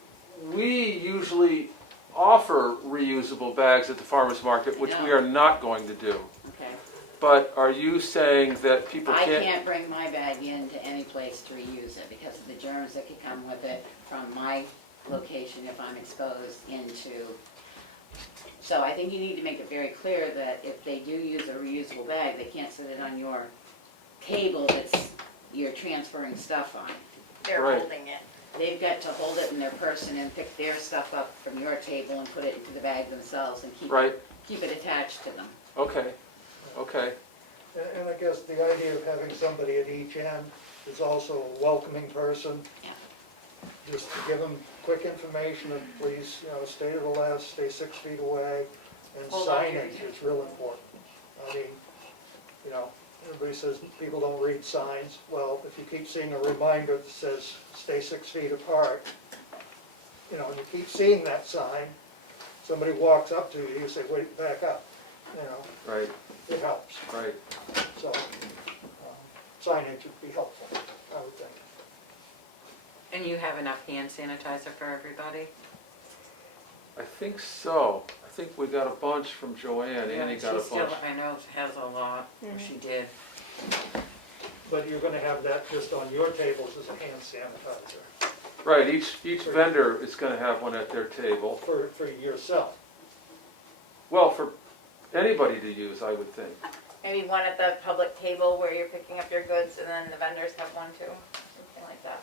usually offer reusable bags at the farmer's market, which we are not going to do. Okay. But are you saying that people I can't? can't bring my bag into any place to reuse it because of the germs that could come with it from my location if I'm exposed into. So I think you need to make it very clear that if they do use a reusable bag, they can't sit it on your table that's you're transferring stuff on. They're Right. holding it. They've got to hold it in their person and pick their stuff up from your table and put it into the bag themselves and keep Right, it attached to them. okay, okay. and I guess the idea of having somebody at each end is also a welcoming person. Yeah. Just to give them quick information of please, you know, stay to the left, stay 6 feet away, and Hold on to your signage is real important. I mean, you know, everybody says people don't read signs. Well, if you keep seeing a reminder that says stay 6 feet apart, you know, and you keep seeing that sign, somebody walks up to you, you say, wait, back up, you know, Right, it helps. right. So, signage would be helpful, I would think. And you have enough hand sanitizer for everybody? I think so. I think we got a bunch from Joanne. Annie got a She still, bunch. I know, has a lot, or she did. But you're gonna have that just on your tables as a hand sanitizer Right, each vendor is gonna have one at their table. for yourself. Well, for anybody to use, I would think. Maybe one at the public table where you're picking up your goods and then the vendors have one too, something like that.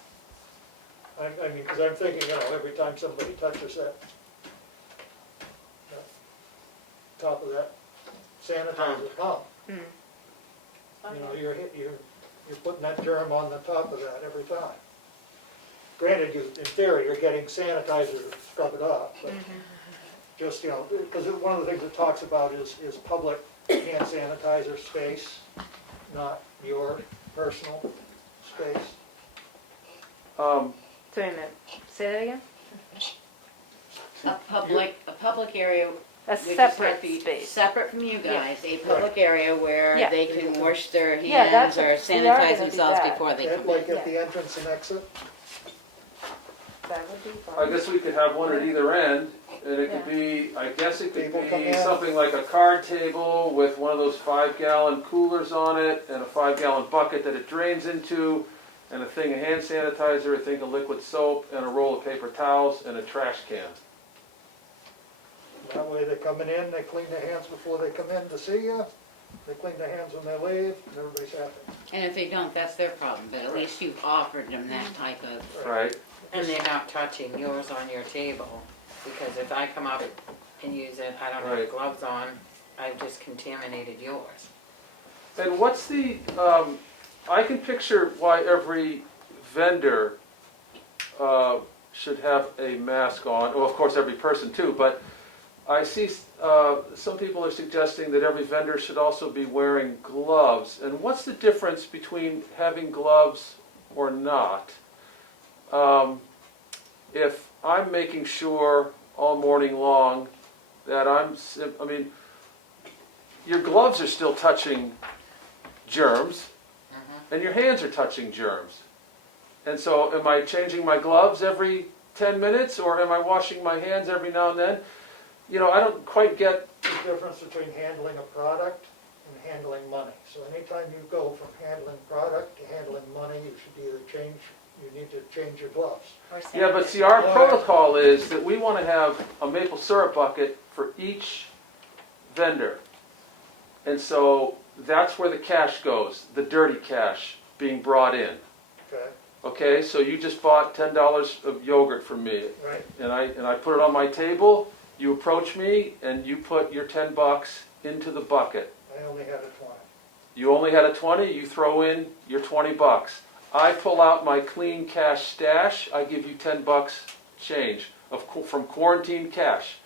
I mean, because I'm thinking, you know, every time somebody touches that top of that sanitizer pump, you know, you're putting that germ on the top of that every time. Granted, in theory, you're getting sanitizer to scrub it up, but just, you know, because one of the things it talks about is public hand sanitizer space, not your personal space. So wait a minute, say that again? A public area. A would just separate have to be space. Separate from you guys, a public area where Yeah. they can wash their Yeah, hands that's or we are sanitize gonna do themselves that. before they come in. Like at the entrance and exit? That would be I fine. guess we could have one at either end, and it could be, I guess it could People come be in. something like a card table with one of those 5-gallon coolers on it and a 5-gallon bucket that it drains into, and a thing of hand sanitizer, a thing of liquid soap, and a roll of paper towels, and a trash can. That way they're coming in, they clean their hands before they come in to see you, they clean their hands when they leave, and everybody's happy. And if they don't, that's their problem, but at least you've offered them that type of, Right. And they're not touching yours on your table, because if I come up and use it, I don't have Right. gloves on, I've just contaminated yours. And what's the, I can picture why every vendor should have a mask on, well, of course, every person too, but I see some people are suggesting that every vendor should also be wearing gloves. And what's the difference between having gloves or not? If I'm making sure all morning long that I mean, your gloves are still touching germs, and your hands are touching germs. And so am I changing my gloves every 10 minutes, or am I washing my hands every now and then? You know, I don't quite get. The difference between handling a product and handling money. So anytime you go from handling product to handling money, you should either you need to change your gloves. Yeah, but see, our protocol is that we want to have a maple syrup bucket for each vendor. And so that's where the cash goes, the dirty cash being brought in. Okay, Okay, so you just bought $10 of yogurt from me, right, and I put it on my table. You approach me and you put your $10 into the bucket. I only had a 20. You only had a 20, you throw in your $20. I pull out my clean cash stash, I give you $10 change from quarantine cash.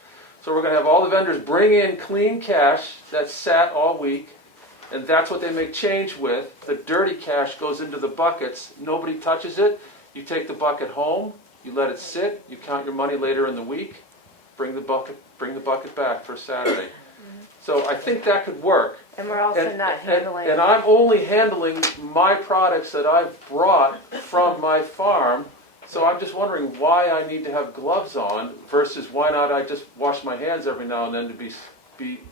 So we're going to have all the vendors bring in clean cash that's sat all week, and that's what they make change with. The dirty cash goes into the buckets, nobody touches it. You take the bucket home, you let it sit, you count your money later in the week, bring the bucket back for Saturday. So I think that could work. And we're also not handling. And I'm only handling my products that I've brought from my farm. So I'm just wondering why I need to have gloves on versus why not I just wash my hands every now and then to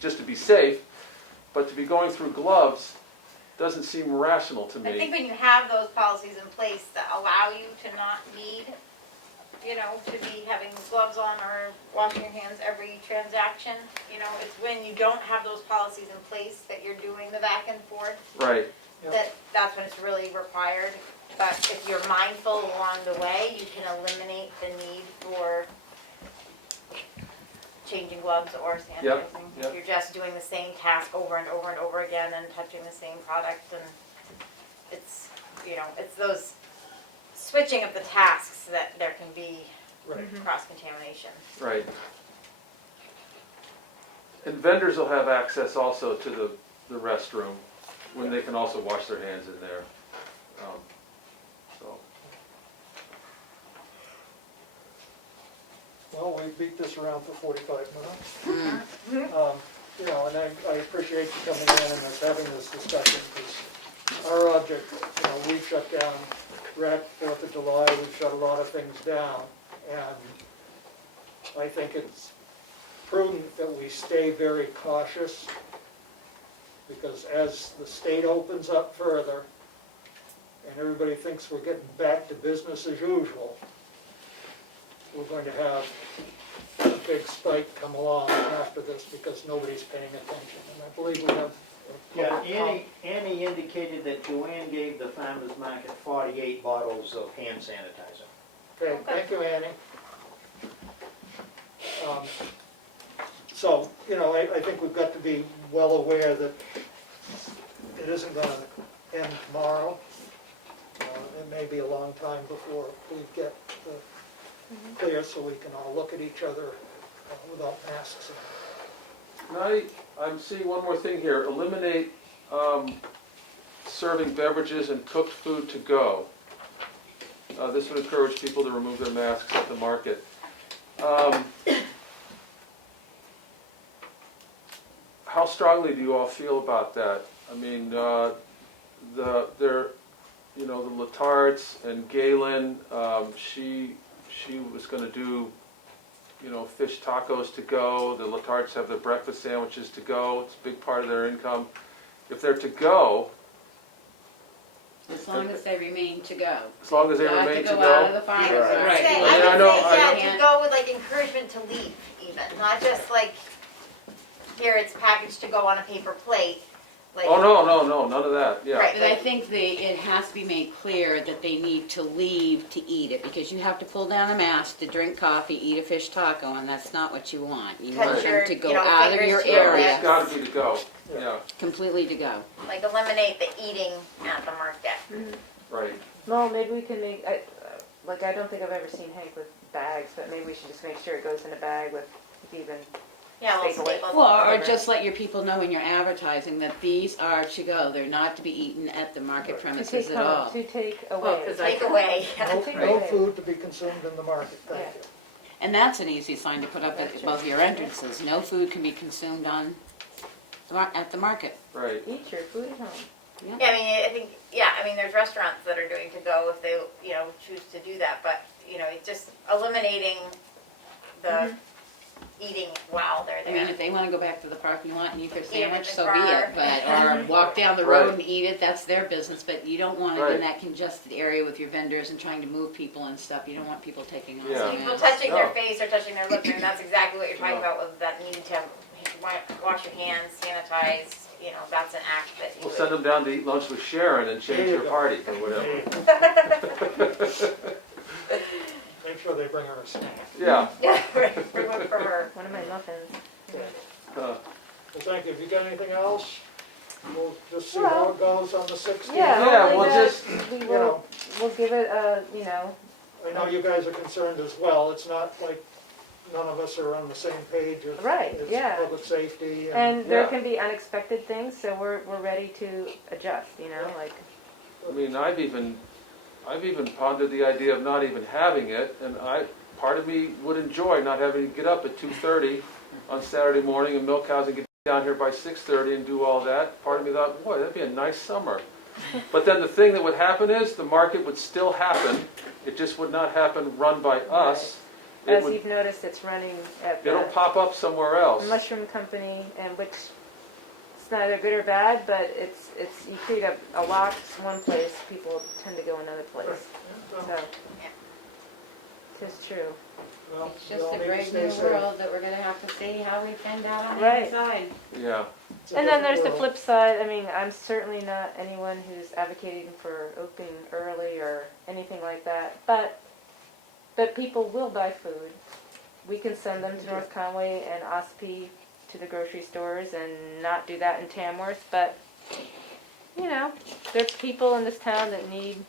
to be safe. But to be going through gloves doesn't seem rational to I think me. when you have those policies in place that allow you to not need, to be having gloves on or washing your hands every transaction, it's when you don't have those policies in place that you're doing the back and forth, Right. Yep. that's when it's really required. But if you're mindful along the way, you can eliminate the need for changing gloves or sanitizing. Yep. If you're just doing the same task over and over and over again and touching the same product, and it's those switching of the tasks that there can be Right. cross-contamination. Right. And vendors will have access also to the restroom when they can also wash their hands in there. So. Well, we beat this around for 45 minutes. And I appreciate you coming in and us having this discussion, because our object, we've shut down REC, 4th of July, we've shut a lot of things down, and I think it's prudent that we stay very cautious, because as the state opens up further, and everybody thinks we're getting back to business as usual, we're going to have a big spike come along after this because nobody's paying attention. And I believe we have. Yeah, Annie indicated that Joanne gave the farmer's market 48 bottles of hand sanitizer. Okay, thank you, Annie. So, I think we've got to be well aware that it isn't going to end tomorrow. It may be a long time before we get clear so we can all look at each other without masks. Now, I'm seeing one more thing here. Eliminate serving beverages and cooked food to go. This would encourage people to remove their masks at the market. How strongly do you all feel about that? I mean, the Latarts and Galen, she was going to do, fish tacos to go. The Latarts have their breakfast sandwiches to go. It's a big part of their income. If they're to go, As long as they remain to go. As long as they Got remain to go out of go. the farmer's Right. market. Say, I I mean, I would know- say, I yeah, can't- to go with like encouragement to leave even, not just like, here it's packaged to go on a paper plate. Like, Oh, no, none of that, yeah. Right. But I think it has to be made clear that they need to leave to eat it, because you have to pull down a mask to drink coffee, eat a fish taco, and that's not what you want. You Touch want your, them to go you know, out of fingers your to your area, It's gotta be to go, yeah, completely to go. Like eliminate the eating at the market. right. Well, maybe we can make, I don't think I've ever seen Hank with bags, but maybe we should just make sure it goes in a bag with even, Yeah, little Staple it. staples. Well, or Whatever. just let your people know in your advertising that these are to go. They're not to be eaten at the market to premises take at home, all. to take away. Well, 'cause Take away. No, Take no away. food to be consumed in the market, thank Yeah. you. And that's an easy sign to put up at That's both your entrances. No food can be consumed at the market. Right. Eat your food at home. Yeah, I mean, I think, there's restaurants that are doing to go if they, choose to do that, but, it's just eliminating the eating while they're I mean, there. if they wanna go back to the parking lot and eat their Eat it sandwich, in the so be car. it, but, or walk down the Right. road and eat it, that's their business, but you don't want it Right. in that congested area with your vendors and trying to move people and stuff, you don't want people taking off. Yeah. their People masks. touching their No. face or touching their lips, and that's exactly what you're talking No. about with that need to wash your hands, sanitize, that's an act that you We'll would. send them down to eat lunch with Sharon and change There you their go. party or whatever. Make sure they bring her a snack. Yeah. Yeah, right, bring one for her. One of my muffins. Uh, Well, thank you. Have you got anything else? We'll just see how it goes on the 16th. Yeah, Yeah, hopefully we'll that just- we You will, know, we'll give it a, I know you guys are concerned as well. It's not like none of us are on the same page. Right, yeah. It's public safety and there Yeah. can be unexpected things, so we're ready to adjust, like, I mean, I've even pondered the idea of not even having it, and part of me would enjoy not having to get up at 2:30 on Saturday morning and milk cows and get down here by 6:30 and do all that. Part of me thought, boy, that'd be a nice summer. But then the thing that would happen is, the market would still happen, it just would not happen run by us. It as would, you've noticed, it's running at it'll the pop up somewhere else. mushroom company, and which, it's neither good or bad, but it's, you create a lock one place, people tend to go another place, so. Tis true. Well, It's we just all a need to brave stay new safe. world that we're gonna have to see how we fend out on the Right. inside. Yeah, It's a And then different there's the world. flip side, I'm certainly not anyone who's advocating for opening early or anything like that, but people will buy food. We can send them to North Conway and Ospey to the grocery stores and not do that in Tamworth, but, there's people in this town that need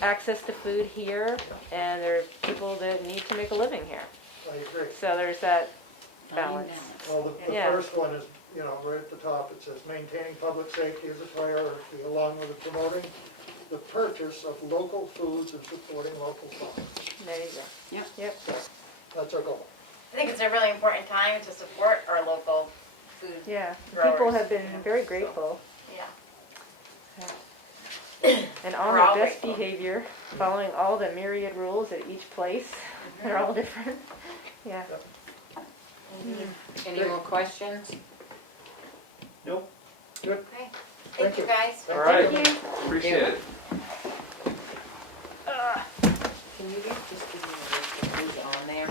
access to food here, and there are people that need to make a living here. I agree. So there's that Fine balance. Well, the Yeah. first one is, right at the top, it says maintaining public safety is a priority, along with promoting the purchase of local foods and supporting local farmers. There you go. Yep. Yep, That's our goal. I think it's a really important time to support our local food. yeah. Growers. People have been very grateful. Yeah. And on We're all their best grateful. behavior, following all the myriad rules at each place. They're all different. Yeah. Any more questions? Nope. Okay. Thank Thank you you. guys. all right, Thank you. appreciate it. Can you just give me a list of who's on there?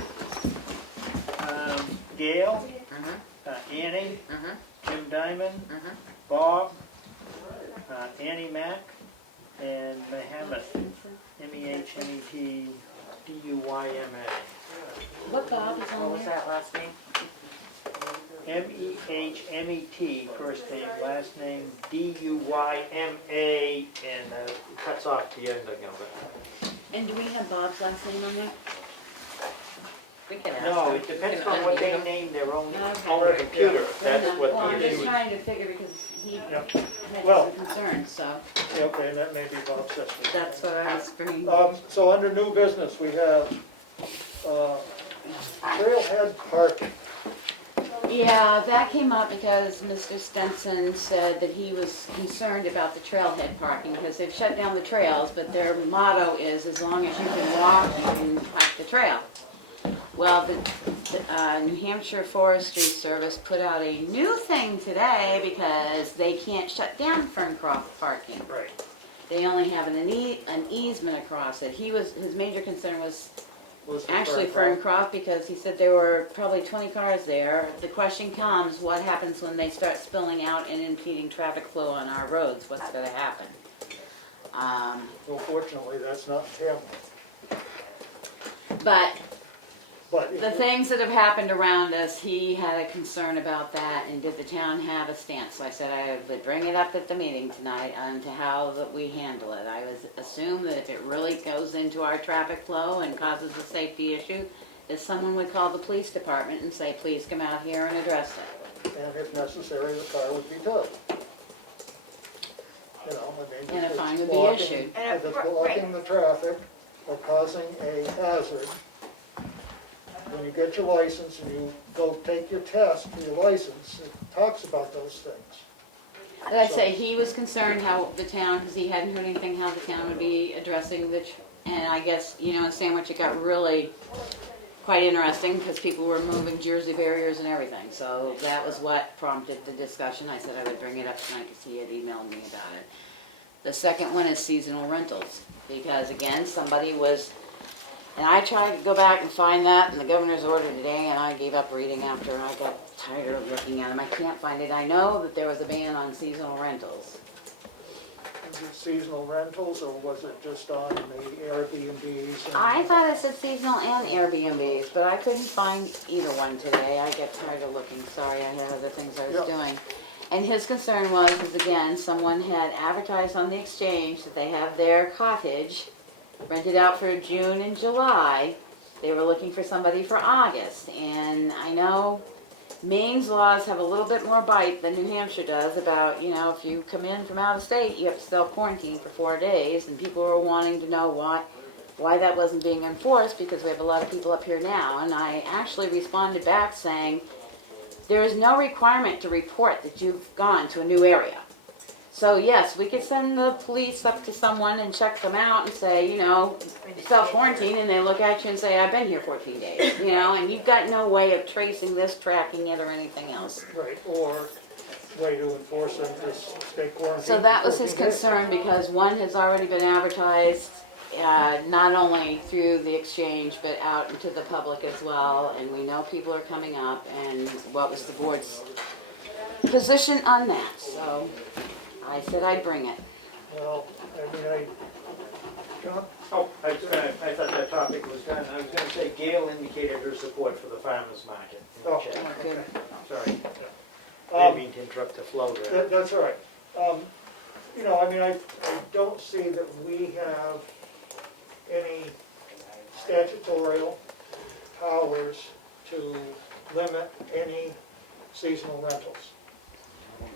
Gail, Mm-hmm, Annie, mm-hmm, Jim Diamond, mm-hmm. Bob, Annie Mack, and Mehmet, Mehmet, What Bob is What on was there? that last name? Mehmet, first name, last name Duyma, and it cuts off the ending of it. And do we have Bob's last name on there? We can ask No, them. it depends We can on what they unmute them. name their own Okay. computer, that's what Well, the I'm issue just is. trying to figure because he Yep. had Well- some concerns, so Yeah, okay, and that may be Bob's sister. that's what I was bringing. So under new business, we have, trailhead parking. Yeah, that came up because Mr. Stenson said that he was concerned about the trailhead parking because they've shut down the trails, but their motto is as long as you can walk, you can hike the trail. Well, the New Hampshire Forestry Service put out a new thing today because they can't shut down Ferncroft parking. Right. they only have an easement across it. His major concern was actually Ferncroft, because he said there were probably 20 cars there. The question comes, what happens when they start spilling out and impeding traffic flow on our roads? What's gonna happen? Well, fortunately, that's not Tamworth. But But the things that have happened around us, he had a concern about that, and did the town have a stance? So I said I would bring it up at the meeting tonight on to how that we handle it. I was assume that if it really goes into our traffic flow and causes a safety issue, that someone would call the police department and say, please come out here and address it. and if necessary, the car would be towed. You know, I mean, And a if fine it's would be blocking- issued. If it's blocking the traffic or causing a hazard, when you get your license and you go take your test for your license, it talks about those things. But I'd say he was concerned how the town, because he hadn't heard anything, how the town would be addressing the, and I guess, you know, in Sandwich, it got really quite interesting, because people were moving Jersey barriers and everything, so that was what prompted the discussion. I said I would bring it up tonight, because he had emailed me about it. The second one is seasonal rentals, because again, somebody was, and I tried to go back and find that in the governor's order today, and I gave up reading after I got tired of looking at them. I can't find it. I know that there was a ban on seasonal rentals. Was it seasonal rentals, or was it just on the Airbnbs? and- I thought it said seasonal and Airbnbs, but I couldn't find either one today. I got tired of looking. Sorry, I had other things I was Yep. doing. And his concern was, is again, someone had advertised on the exchange that they have their cottage rented out for June and July. They were looking for somebody for August. And I know Maine's laws have a little bit more bite than New Hampshire does about, you know, if you come in from out of state, you have to self-quarantine for 4 days. And people were wanting to know why that wasn't being enforced, because we have a lot of people up here now. And I actually responded back saying, there is no requirement to report that you've gone to a new area. So yes, we could send the police up to someone and check them out and say, you know, self-quarantine, and they look at you and say, I've been here 14 days, you know, and you've got no way of tracing this, tracking it, or anything else. Right, or way to enforce them, just stay quarantined. So that was for his 14 days. concern, because one has already been advertised, not only through the exchange, but out into the public as well, and we know people are coming up, and what was the board's position on that? So I said I'd bring it. Well, I mean, John? Oh, I thought that topic was done. I was gonna say Gail indicated her support for the farmer's market in the Oh, chat. Good. Sorry, I Um, didn't mean to interrupt the flow there. That's all right. You know, I mean, I don't see that we have any statutorial powers to limit any seasonal rentals.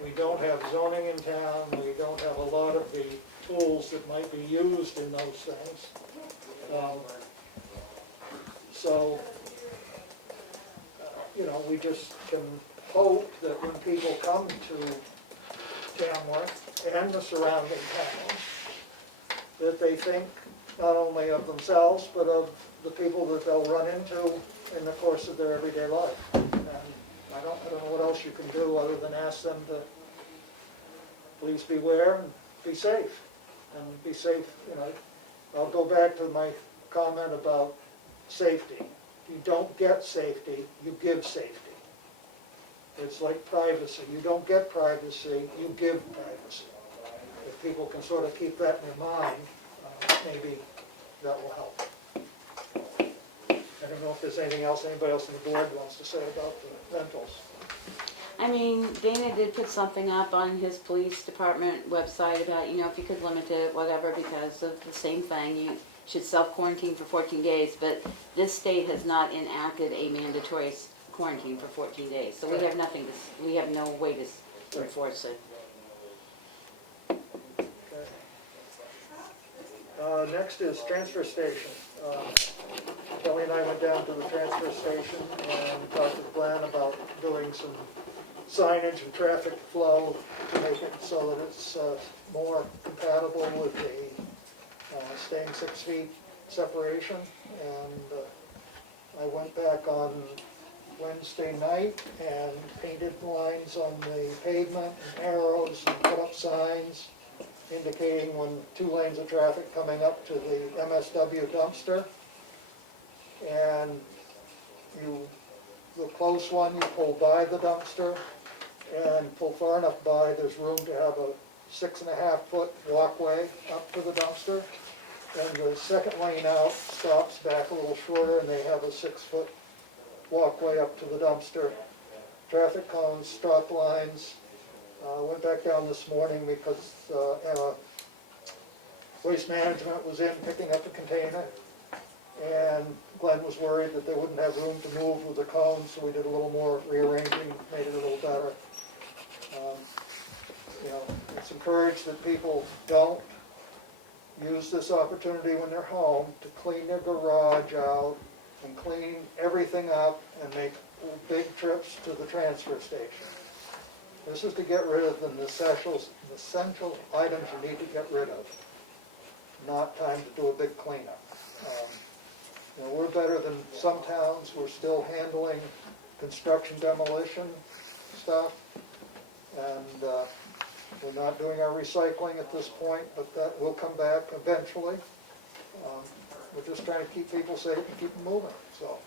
We don't have zoning in town, we don't have a lot of the tools that might be used in those things. So, you know, we just can hope that when people come to Tamworth and the surrounding towns, that they think not only of themselves, but of the people that they'll run into in the course of their everyday life. And I don't know what else you can do other than ask them to please beware and be safe. And be safe, you know, I'll go back to my comment about safety. You don't get safety, you give safety. It's like privacy. You don't get privacy, you give privacy. If people can sort of keep that in their mind, maybe that will help. I don't know if there's anything else anybody else on the board wants to say about the rentals. I mean, Dana did put something up on his police department website about, you know, if you could limit it, whatever, because of the same thing, you should self-quarantine for 14 days, but this state has not enacted a mandatory quarantine for 14 days, so we have nothing to, we have no way to enforce it. Next is transfer station. Kelly and I went down to the transfer station and talked to Glenn about doing some signage and traffic flow to make it so that it's more compatible with the staying 6 feet separation. And I went back on Wednesday night and painted lines on the pavement and arrows and put up signs. indicating when 2 lanes of traffic coming up to the MSW dumpster. And the close one, you pull by the dumpster and pull far enough by, there's room to have a 6.5-foot walkway up to the dumpster. And the second lane out stops back a little shorter and they have a 6-foot walkway up to the dumpster. Traffic cones, stop lines. Went back down this morning because Waste Management was in picking up a container, and Glenn was worried that they wouldn't have room to move with the cones, so we did a little more rearranging, made it a little better. It's encouraged that people don't use this opportunity when they're home to clean their garage out and clean everything up and make big trips to the transfer station. This is to get rid of the essential items you need to get rid of, not time to do a big cleanup. We're better than some towns. We're still handling construction demolition stuff, and we're not doing our recycling at this point, but that will come back eventually. We're just trying to keep people safe and keep them moving. So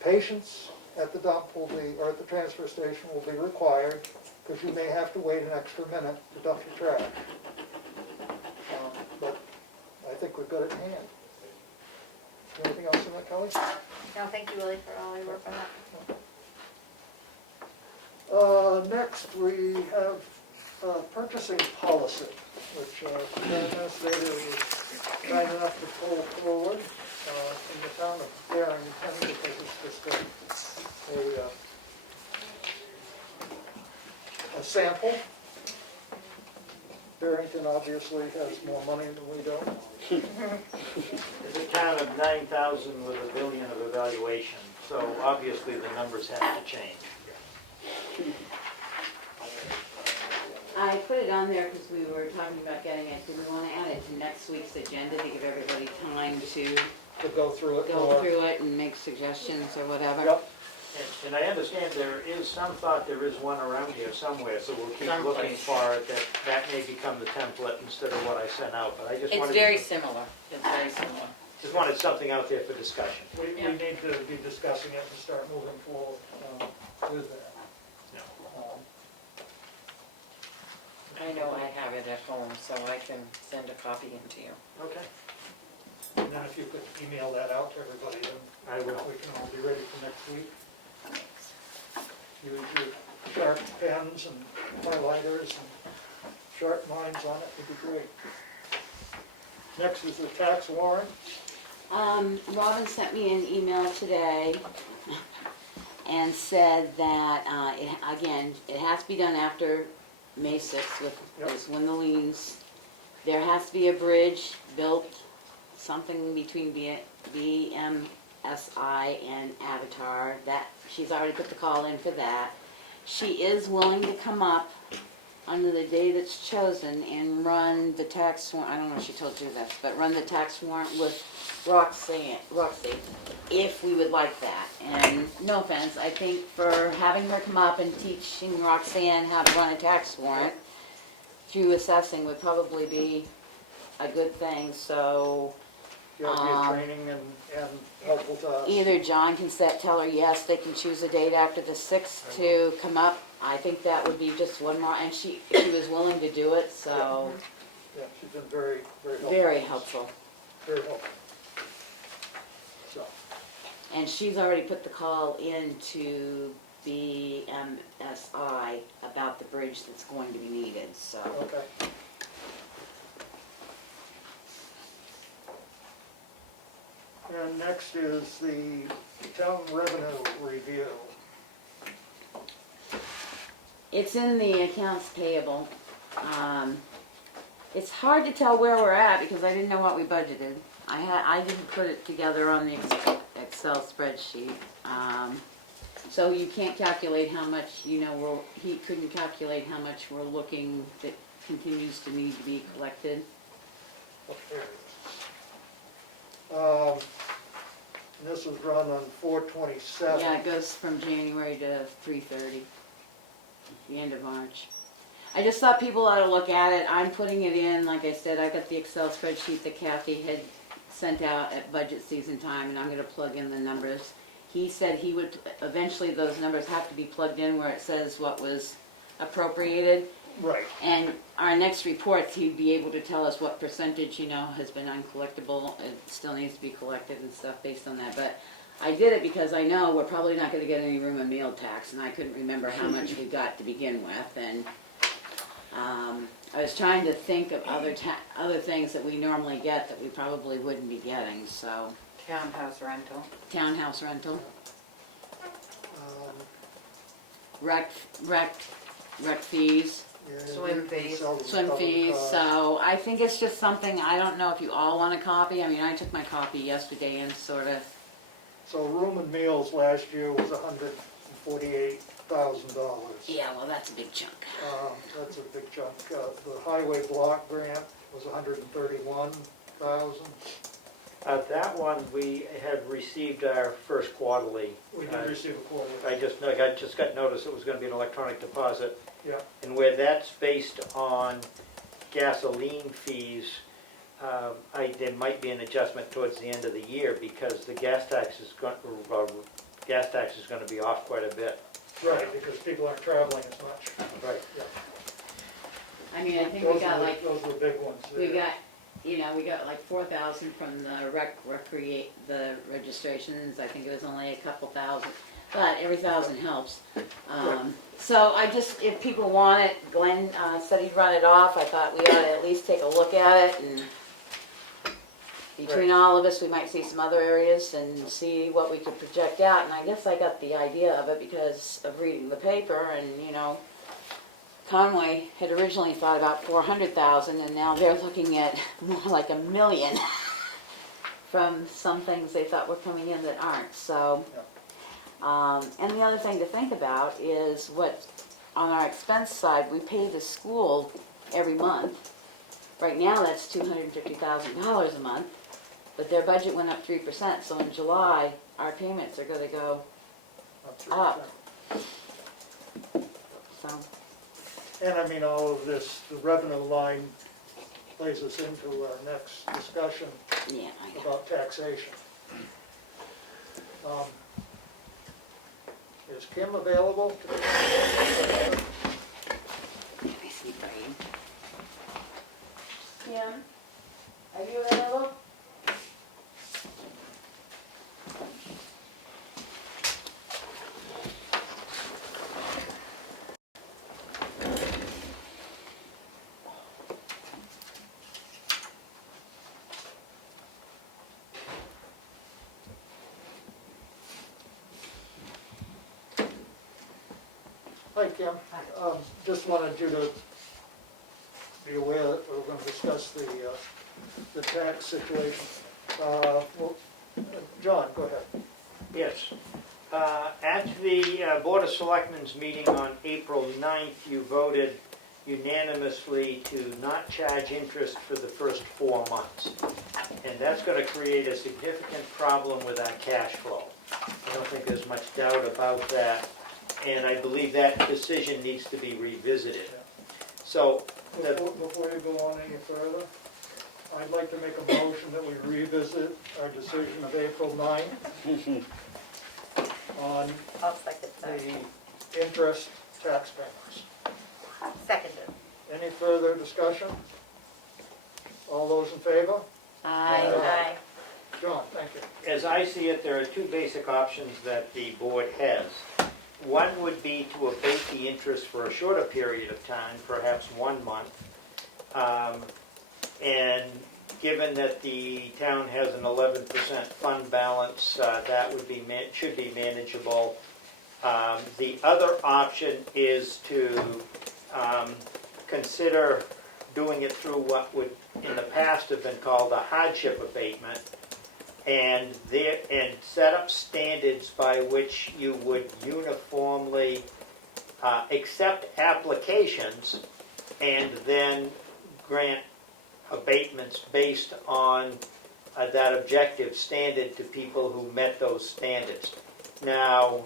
patience at the dump will be, or at the transfer station will be required, because you may have to wait an extra minute to dump your trash. But I think we've got it in hand. Anything else in that, Kelly? No, thank you, Willie, for all your work on that. Next, we have purchasing policy, which the administrator was kind enough to pull forward in the town of Barrington, because it's just a sample. Barrington obviously has more money than we don't. It's a town of 9,000 with $1 billion of evaluation, so obviously the numbers have to change. I put it on there because we were talking about getting it. Do we want to add it to next week's agenda to give everybody time to go through it go through it and make suggestions or whatever? Yep. And I understand there is some thought there is one around here somewhere, so we'll keep looking Someplace. for it, that may become the template instead of what I sent out, but I just It's wanted, very similar, it's very similar. just wanted something out there for discussion. We need to be discussing it and start moving forward with that. I know I have it at home, so I can send a copy in to you. Okay. And then if you could email that out to everybody, then I will. we can all be ready for next week. Use your sharp pens and highlighters and sharp lines on it would be great. Next is the tax warrant. Robin sent me an email today and said that, it has to be done after May 6th, is when the liens, there has to be a bridge built, something between BMSI and Avatar, that, she's already put the call in for that. She is willing to come up under the day that's chosen and run the tax warrant, I don't know if she told you this, but run the tax warrant with Roxy, if we would like that. And no offense, I think for having her come up and teaching Roxanne how to run a tax warrant through assessing would probably be a good thing, so You'll be training and helpful to us. either John can tell her, yes, they can choose a date after the 6th to come up. I think that would be just one more, and she was willing to do it, so. Yeah, she's been very, very helpful. Very helpful. Very helpful. So, And she's already put the call into BMSI about the bridge that's going to be needed, so. okay. And next is the town revenue review. It's in the accounts payable. It's hard to tell where we're at because I didn't know what we budgeted. I didn't put it together on the Excel spreadsheet. So you can't calculate how much, he couldn't calculate how much we're looking that continues to need to be collected. Okay. And this was run on 4/27. Yeah, it goes from January to 3/30, the end of March. I just thought people ought to look at it. I'm putting it in, like I said, I got the Excel spreadsheet that Kathy had sent out at budget season time, and I'm gonna plug in the numbers. He said he would, eventually those numbers have to be plugged in where it says what was appropriated. Right. And our next reports, he'd be able to tell us what percentage, has been uncollectible, it still needs to be collected and stuff based on that. But I did it because I know we're probably not gonna get any room and meal tax, and I couldn't remember how much we got to begin with, and I was trying to think of other things that we normally get that we probably wouldn't be getting, so. Townhouse rental. Townhouse rental, Um, rec fees, yeah, Swim we fees. seldom swim cover fees, costs. so I think it's just something, I don't know if you all want a copy. I mean, I took my copy yesterday and sort of, So room and meals last year was $148,000. yeah, well, that's a big chunk. That's a big chunk. The highway block grant was $131,000. That one, we had received our first quarterly. We did receive a quarter. I just got notice it was gonna be an electronic deposit. Yeah. And where that's based on gasoline fees, there might be an adjustment towards the end of the year because the gas tax is gonna be off quite a bit. Right, because people aren't traveling as much. Right. Yeah. I mean, I think we got like, Those were big ones. we got like 4,000 from the the registrations. I think it was only a couple thousand, but every thousand helps. So I just, if people want it, Glenn said he'd run it off. I thought we ought to at least take a look at it, and between all of us, we might see some other areas and see what we could project out. And I guess I got the idea of it because of reading the paper, and Conway had originally thought about 400,000, and now they're looking at more like $1 million from some things they thought were coming in that aren't. So, and the other thing to think about is what, on our expense side, we pay the school every month. Right now, that's $250,000 a month, but their budget went up 3%. So in July, our payments are going to go up. So. And I mean, all of this, the revenue line plays us into our next discussion Yeah, I know. about taxation. Is Kim available? Let me see, Brian. Kim, are you available? Hi, Kim. Just wanted you to be aware that we're going to discuss the tax situation. John, go ahead. Yes. At the Board of Selectmen's meeting on April 9th, you voted unanimously to not charge interest for the first 4 months. And that's going to create a significant problem with our cash flow. I don't think there's much doubt about that. And I believe that decision needs to be revisited. So, Before you go on any further, I'd like to make a motion that we revisit our decision of April 9th on I'll second that. the interest tax payments. Seconded. Any further discussion? All those in favor? Aye. John, thank you. as I see it, there are two basic options that the board has. One would be to abate the interest for a shorter period of time, perhaps 1 month. And given that the town has an 11% fund balance, that would be should be manageable. The other option is to consider doing it through what would in the past have been called a hardship abatement, and set up standards by which you would uniformly accept applications and then grant abatements based on that objective standard to people who met those standards. Now,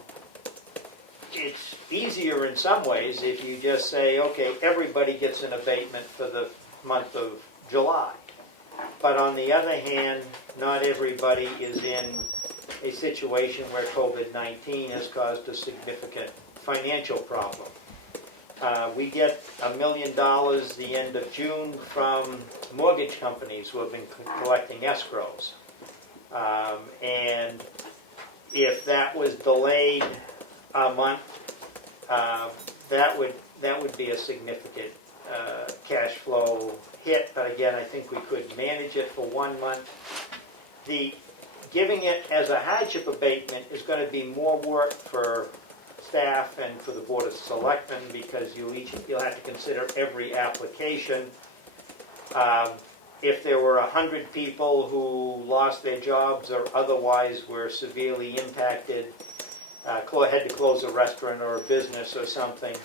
it's easier in some ways if you just say, okay, everybody gets an abatement for the month of July. But on the other hand, not everybody is in a situation where COVID-19 has caused a significant financial problem. We get $1 million the end of June from mortgage companies who have been collecting escrows. And if that was delayed a month, that would be a significant cash flow hit. But again, I think we could manage it for 1 month. Giving it as a hardship abatement is going to be more work for staff and for the Board of Selectmen because you'll have to consider every application. If there were 100 people who lost their jobs or otherwise were severely impacted, had to close a restaurant or a business or something,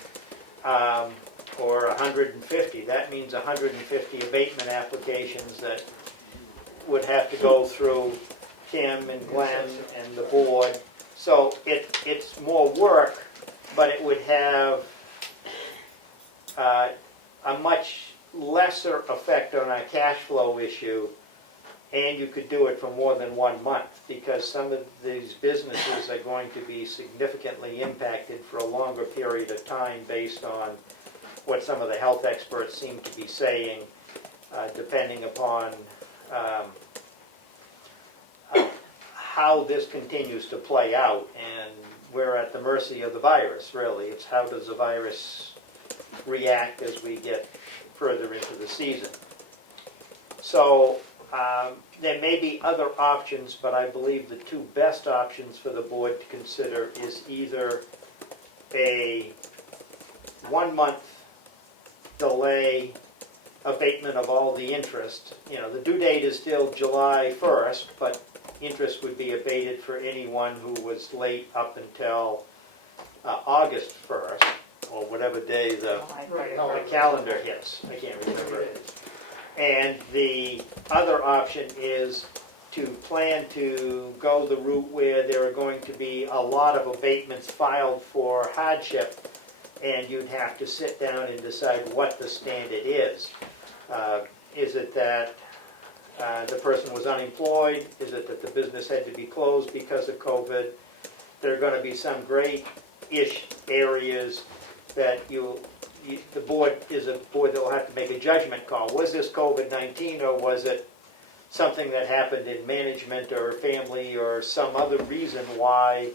or 150, that means 150 abatement applications that would have to go through Kim and Glenn and the board. So it's more work, but it would have a much lesser effect on our cash flow issue, and you could do it for more than 1 month because some of these businesses are going to be significantly impacted for a longer period of time based on what some of the health experts seem to be saying, depending upon how this continues to play out. And we're at the mercy of the virus, really. It's how does the virus react as we get further into the season. So there may be other options, but I believe the two best options for the board to consider is either a 1 month delay abatement of all the interest. The due date is still July 1st, but interest would be abated for anyone who was late up until August 1st, or whatever day the calendar hits. I can't remember. And the other option is to plan to go the route where there are going to be a lot of abatements filed for hardship, and you'd have to sit down and decide what the standard is. Is it that the person was unemployed? Is it that the business had to be closed because of COVID? There are going to be some gray-ish areas that the board is a board that will have to make a judgment call. Was this COVID-19 or was it something that happened in management or family or some other reason why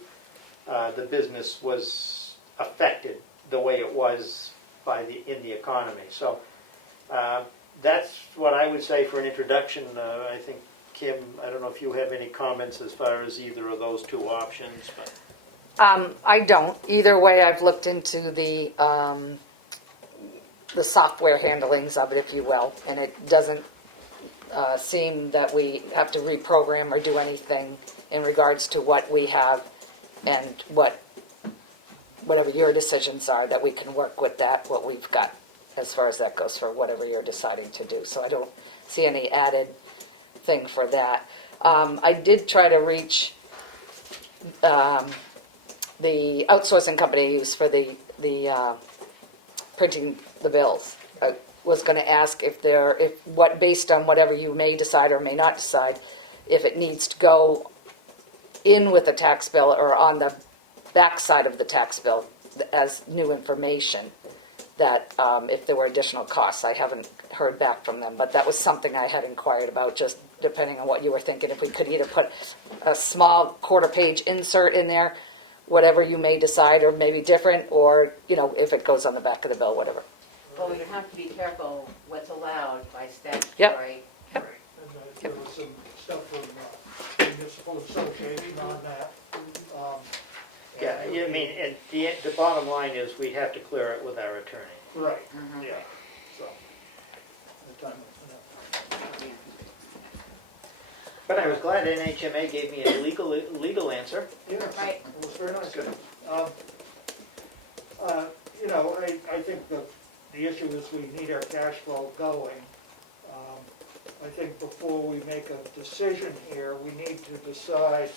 the business was affected the way it was in the economy? So that's what I would say for an introduction. I think, Kim, I don't know if you have any comments as far as either of those two options. But. I don't. Either way, I've looked into the software handlings of it, if you will, and it doesn't seem that we have to reprogram or do anything in regards to what we have and whatever your decisions are, that we can work with that, what we've got, as far as that goes for whatever you're deciding to do. So I don't see any added thing for that. I did try to reach the outsourcing company I use for the printing the bills. I was going to ask based on whatever you may decide or may not decide, if it needs to go in with the tax bill or on the back side of the tax bill as new information, that if there were additional costs. I haven't heard back from them, but that was something I had inquired about, just depending on what you were thinking. If we could either put a small quarter-page insert in there, whatever you may decide, or maybe different, or, if it goes on the back of the bill, whatever. Well, we have to be careful what's allowed by statute, Yep. right? And there was some stuff from the municipal association on that. Yeah, I mean, and the bottom line is we have to clear it with our attorney. Right, Mhm. yeah, so. the time was enough. But I was glad NHMA gave me a legal answer. Yeah, Right. it was very nice. I think the issue is we need our cash flow going. I think before we make a decision here, we need to decide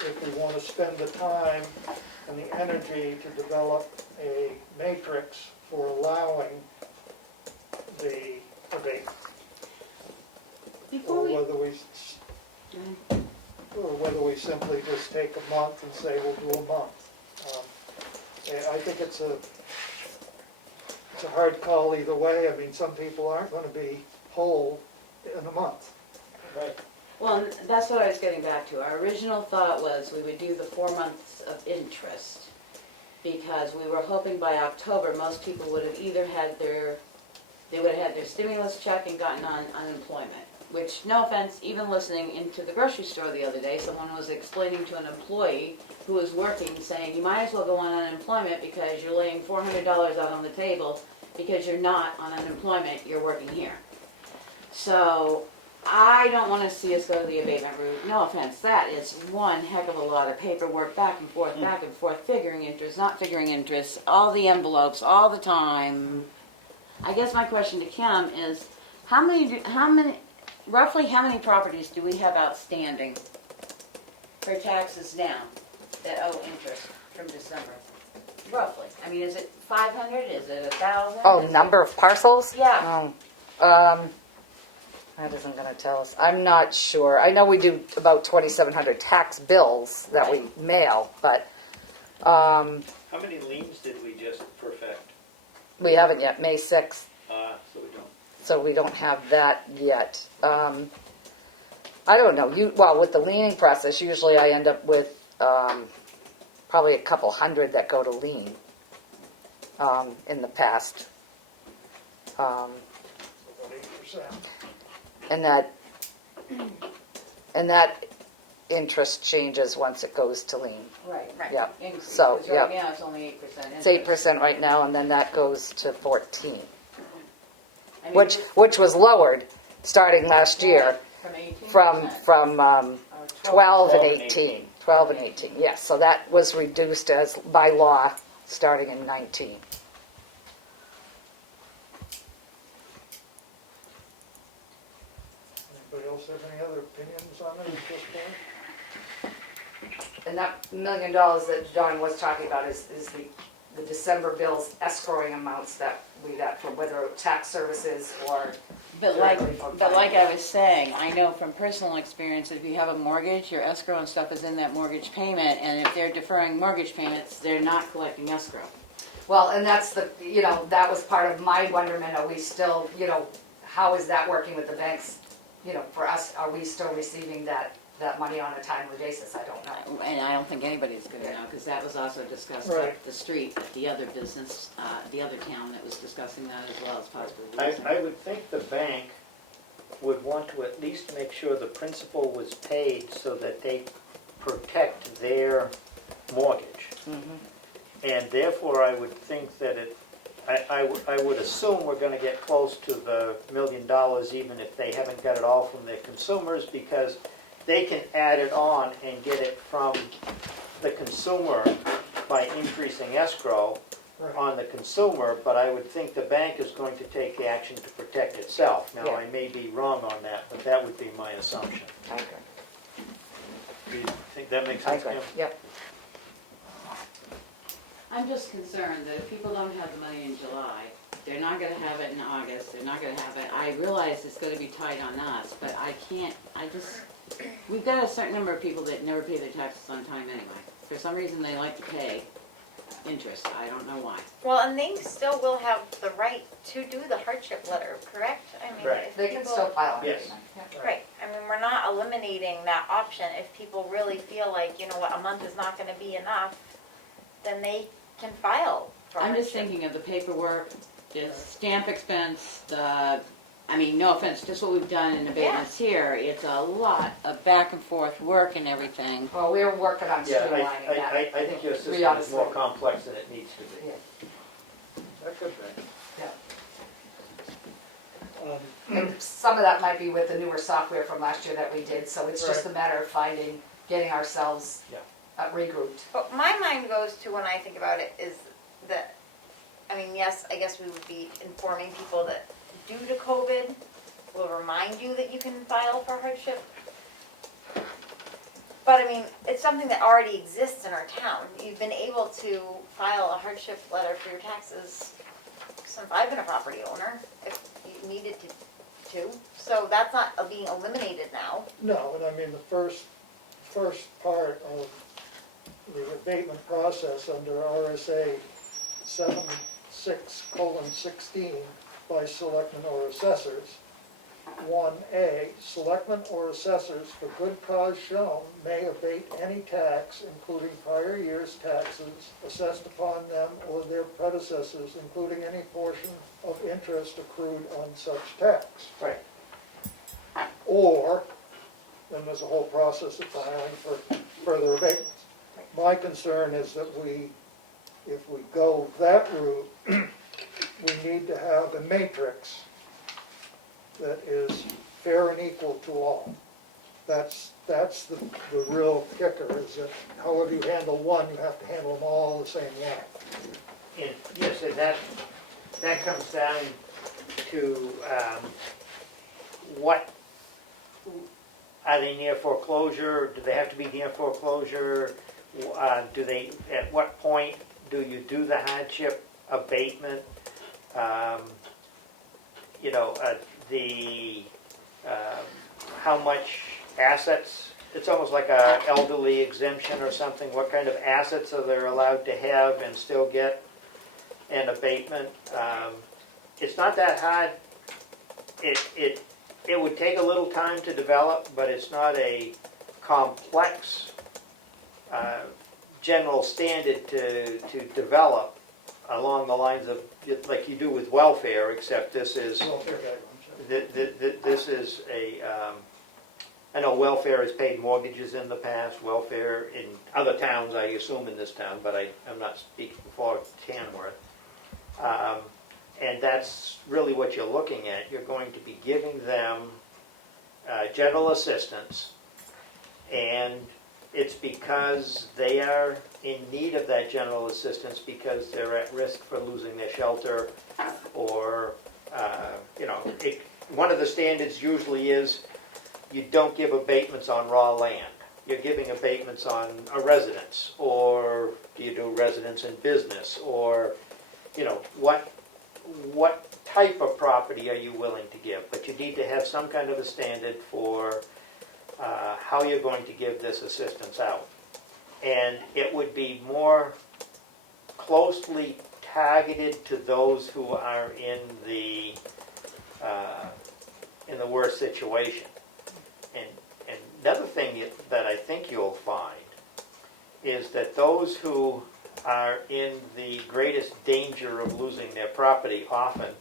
if we want to spend the time and the energy to develop a matrix for allowing the abatement. Before Or we, whether we simply just take a month and say we'll do a month. And I think it's a hard call either way. I mean, some people aren't gonna be whole in a month. Right. well, that's what I was getting back to. Our original thought was we would do the 4 months of interest, because we were hoping by October, most people would have either had they would have had their stimulus check and gotten on unemployment. Which, no offense, even listening into the grocery store the other day, someone was explaining to an employee who was working, saying, you might as well go on unemployment because you're laying $400 out on the table because you're not on unemployment, you're working here. So, I don't want to see us go to the abatement route. No offense, that is one heck of a lot of paperwork, back and forth, figuring interest, not figuring interest, all the envelopes, all the time. I guess my question to Kim is, roughly how many properties do we have outstanding for taxes now that owe interest from December? Roughly. I mean, is it 500? Is it 1,000? Oh, number of parcels? Yeah. That isn't gonna tell us. I'm not sure. I know we do about 2,700 tax bills that we mail, but, How many liens did we just perfect? we haven't yet, May 6th. So we don't. So we don't have that yet. I don't know. With the leaning process, usually I end up with probably a couple hundred that go to lean in the past. About 8%. And that interest changes once it goes to lean. Right. Yeah. Increase, So, 'cause right now it's only 8% It's interest. 8% right now, and then that goes to 14, I mean, which was lowered starting last year from 18%. from 12 and 18. 12 and 18, yes. So that was reduced as by law starting in 19. Anybody else have any other opinions on it at this point? And that $1 million that John was talking about is the December bills escrowing amounts that we got from whether tax services or But directly from like I was saying, I know from personal experience, if you have a mortgage, your escrow and stuff is in that mortgage payment, and if they're deferring mortgage payments, they're not collecting escrow. Well, and that's that was part of my wonderment. Are we still, how is that working with the banks? For us, are we still receiving that money on a timely basis? I don't know. And I don't think anybody's going to know, because that was also discussed Right. up the street at the other business, the other town that was discussing that as well as possible. I would think the bank would want to at least make sure the principal was paid so that they protect their mortgage. And therefore, I would think that I would assume we're going to get close to the $1 million, even if they haven't got it all from their consumers, because they can add it on and get it from the consumer by increasing escrow Right. on the consumer, but I would think the bank is going to take action to protect itself. Now, Yeah. I may be wrong on that, but that would be my assumption. I agree. Do you think that makes I sense, agree. Kim? Yep. I'm just concerned that if people don't have the money in July, they're not gonna have it in August, they're not gonna have it, I realize it's gonna be tight on us, but we've got a certain number of people that never pay their taxes on time anyway. For some reason, they like to pay interest, I don't know why. Well, and they still will have the right to do the hardship letter, correct? I mean, Right. if They can people- still file Yes. anything. Yeah. Right, I mean, we're not eliminating that option. If people really feel like, a month is not gonna be enough, then they can file for I'm just hardship. thinking of the paperwork, the stamp expense, no offense, just what we've done in abatements here, it's a lot of back and forth work and everything. Well, we're working on Yeah, streamlining that. I think your system is honestly. more complex than it needs to be. Yeah. That could be. And some of that might be with the newer software from last year that we did, so it's just a matter of getting ourselves Yeah. regrouped. But my mind goes to, when I think about it, is that, yes, I guess we would be informing people that due to COVID, we'll remind you that you can file for hardship. But I mean, it's something that already exists in our town. You've been able to file a hardship letter for your taxes since I've been a property owner, if you needed to. So that's not being eliminated now. No, and I mean, the first part of the abatement process under RSA 76:16 by selectmen or assessors. 1A, selectmen or assessors for good cause shown may abate any tax, including prior year's taxes, assessed upon them or their predecessors, including any portion of interest accrued on such tax. Right. Or, then there's a whole process of filing for further abatements. My concern is that if we go that route, we need to have a matrix that is fair and equal to all. That's the real kicker, is that however you handle one, you have to handle them all the same way. And yes, and that comes down to what, are they near foreclosure? Do they have to be near foreclosure? At what point do you do the hardship abatement? How much assets, it's almost like a elderly exemption or something. What kind of assets are they allowed to have and still get an abatement? It's not that hard. It would take a little time to develop, but it's not a complex general standard to develop along the lines of, like you do with welfare, except this is, Welfare guidelines. this is I know welfare has paid mortgages in the past, welfare in other towns, I assume in this town, but I'm not speaking for Tamworth. And that's really what you're looking at. You're going to be giving them general assistance, and it's because they are in need of that general assistance because they're at risk for losing their shelter, or, one of the standards usually is you don't give abatements on raw land. You're giving abatements on a residence, or do you do residence in business, or, what type of property are you willing to give? But you need to have some kind of a standard for how you're going to give this assistance out. And it would be more closely targeted to those who are in the worst situation. And another thing that I think you'll find is that those who are in the greatest danger of losing their property often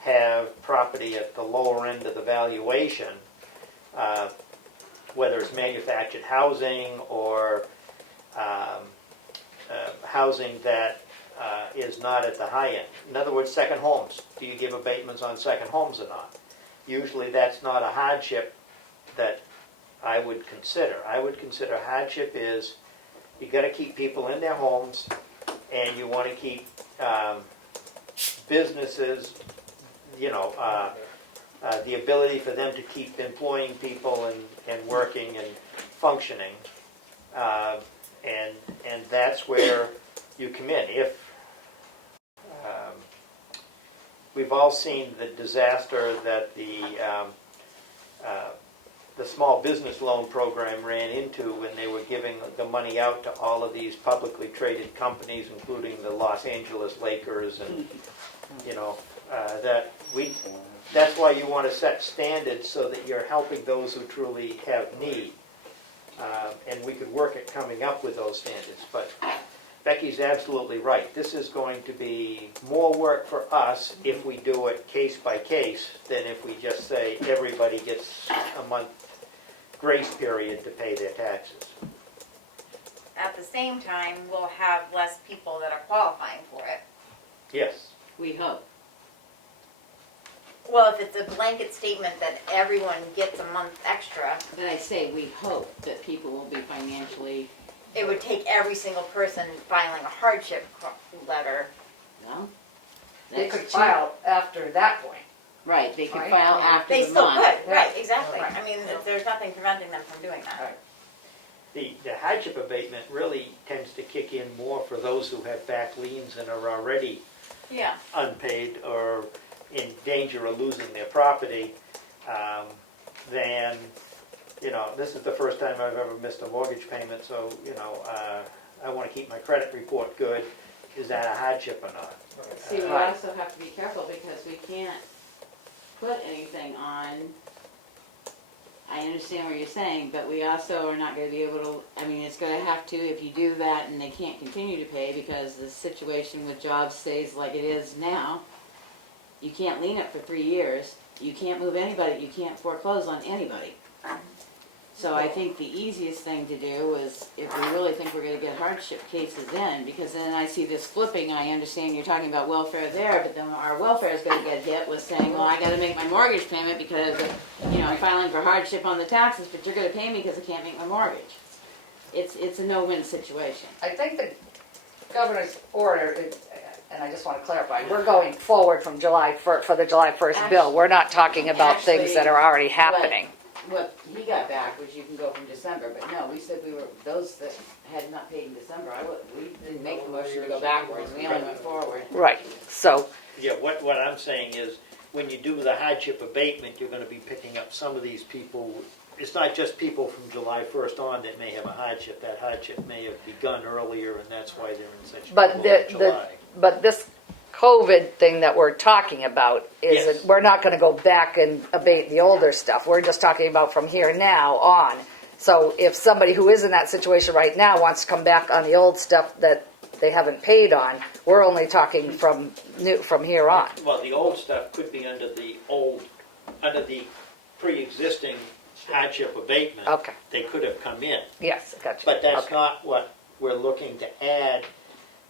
have property at the lower end of the valuation, whether it's manufactured housing or housing that is not at the high end. In other words, second homes. Do you give abatements on second homes or not? Usually that's not a hardship that I would consider. I would consider hardship is you got to keep people in their homes, and you want to keep businesses, the ability for them to keep employing people and working and functioning. And that's where you come in. If we've all seen the disaster that the small business loan program ran into when they were giving the money out to all of these publicly traded companies, including the Los Angeles Lakers, and that's why you want to set standards so that you're helping those who truly have need. And we could work at coming up with those standards. But Becky's absolutely right. This is going to be more work for us if we do it case by case than if we just say everybody gets a month grace period to pay their taxes. At the same time, we'll have less people that are qualifying for it. Yes. We hope. Well, if it's a blanket statement that everyone gets a month extra, But I say we hope that people will be financially, it would take every single person filing a hardship letter. well, They that's could cheap. file after that point. Right, they could Right. file after They the still month. could, right, exactly. Right. I mean, there's nothing preventing them from doing that. Right. The hardship abatement really tends to kick in more for those who have back liens and are already Yeah. unpaid or in danger of losing their property, then, this is the first time I've ever missed a mortgage payment, so, I want to keep my credit report good. Is that a hardship or not? See, we also have to be careful because we can't put anything on, I understand what you're saying, but we also are not gonna be able to, it's gonna have to, if you do that and they can't continue to pay because the situation with jobs stays like it is now, you can't lien it for 3 years, you can't move anybody, you can't foreclose on anybody. So I think the easiest thing to do is, if we really think we're gonna get hardship cases in, because then I see this flipping, I understand you're talking about welfare there, but then our welfare is gonna get hit with saying, well, I gotta make my mortgage payment because, I'm filing for hardship on the taxes, but you're gonna pay me because I can't make my mortgage. It's a no-win situation. I think the governor's order, and I just want to clarify, we're going forward from July for the July 1st bill. We're not talking about things that are already happening. What he got back, which you can go from December, but no, we said those that had not paid in December, we didn't make the motion to go backwards, we only went forward. Right, so, Yeah, what I'm saying is, when you do the hardship abatement, you're gonna be picking up some of these people. It's not just people from July 1st on that may have a hardship. That hardship may have begun earlier, and that's why they're in such but trouble in July. but this COVID thing that we're talking about is, Yes. we're not gonna go back and abate the older stuff. We're just talking about from here now on. So if somebody who is in that situation right now wants to come back on the old stuff that they haven't paid on, we're only talking from here on. Well, the old stuff could be under the pre-existing hardship abatement. Okay, They could have come in, yes, gotcha. but that's Okay. not what we're looking to add.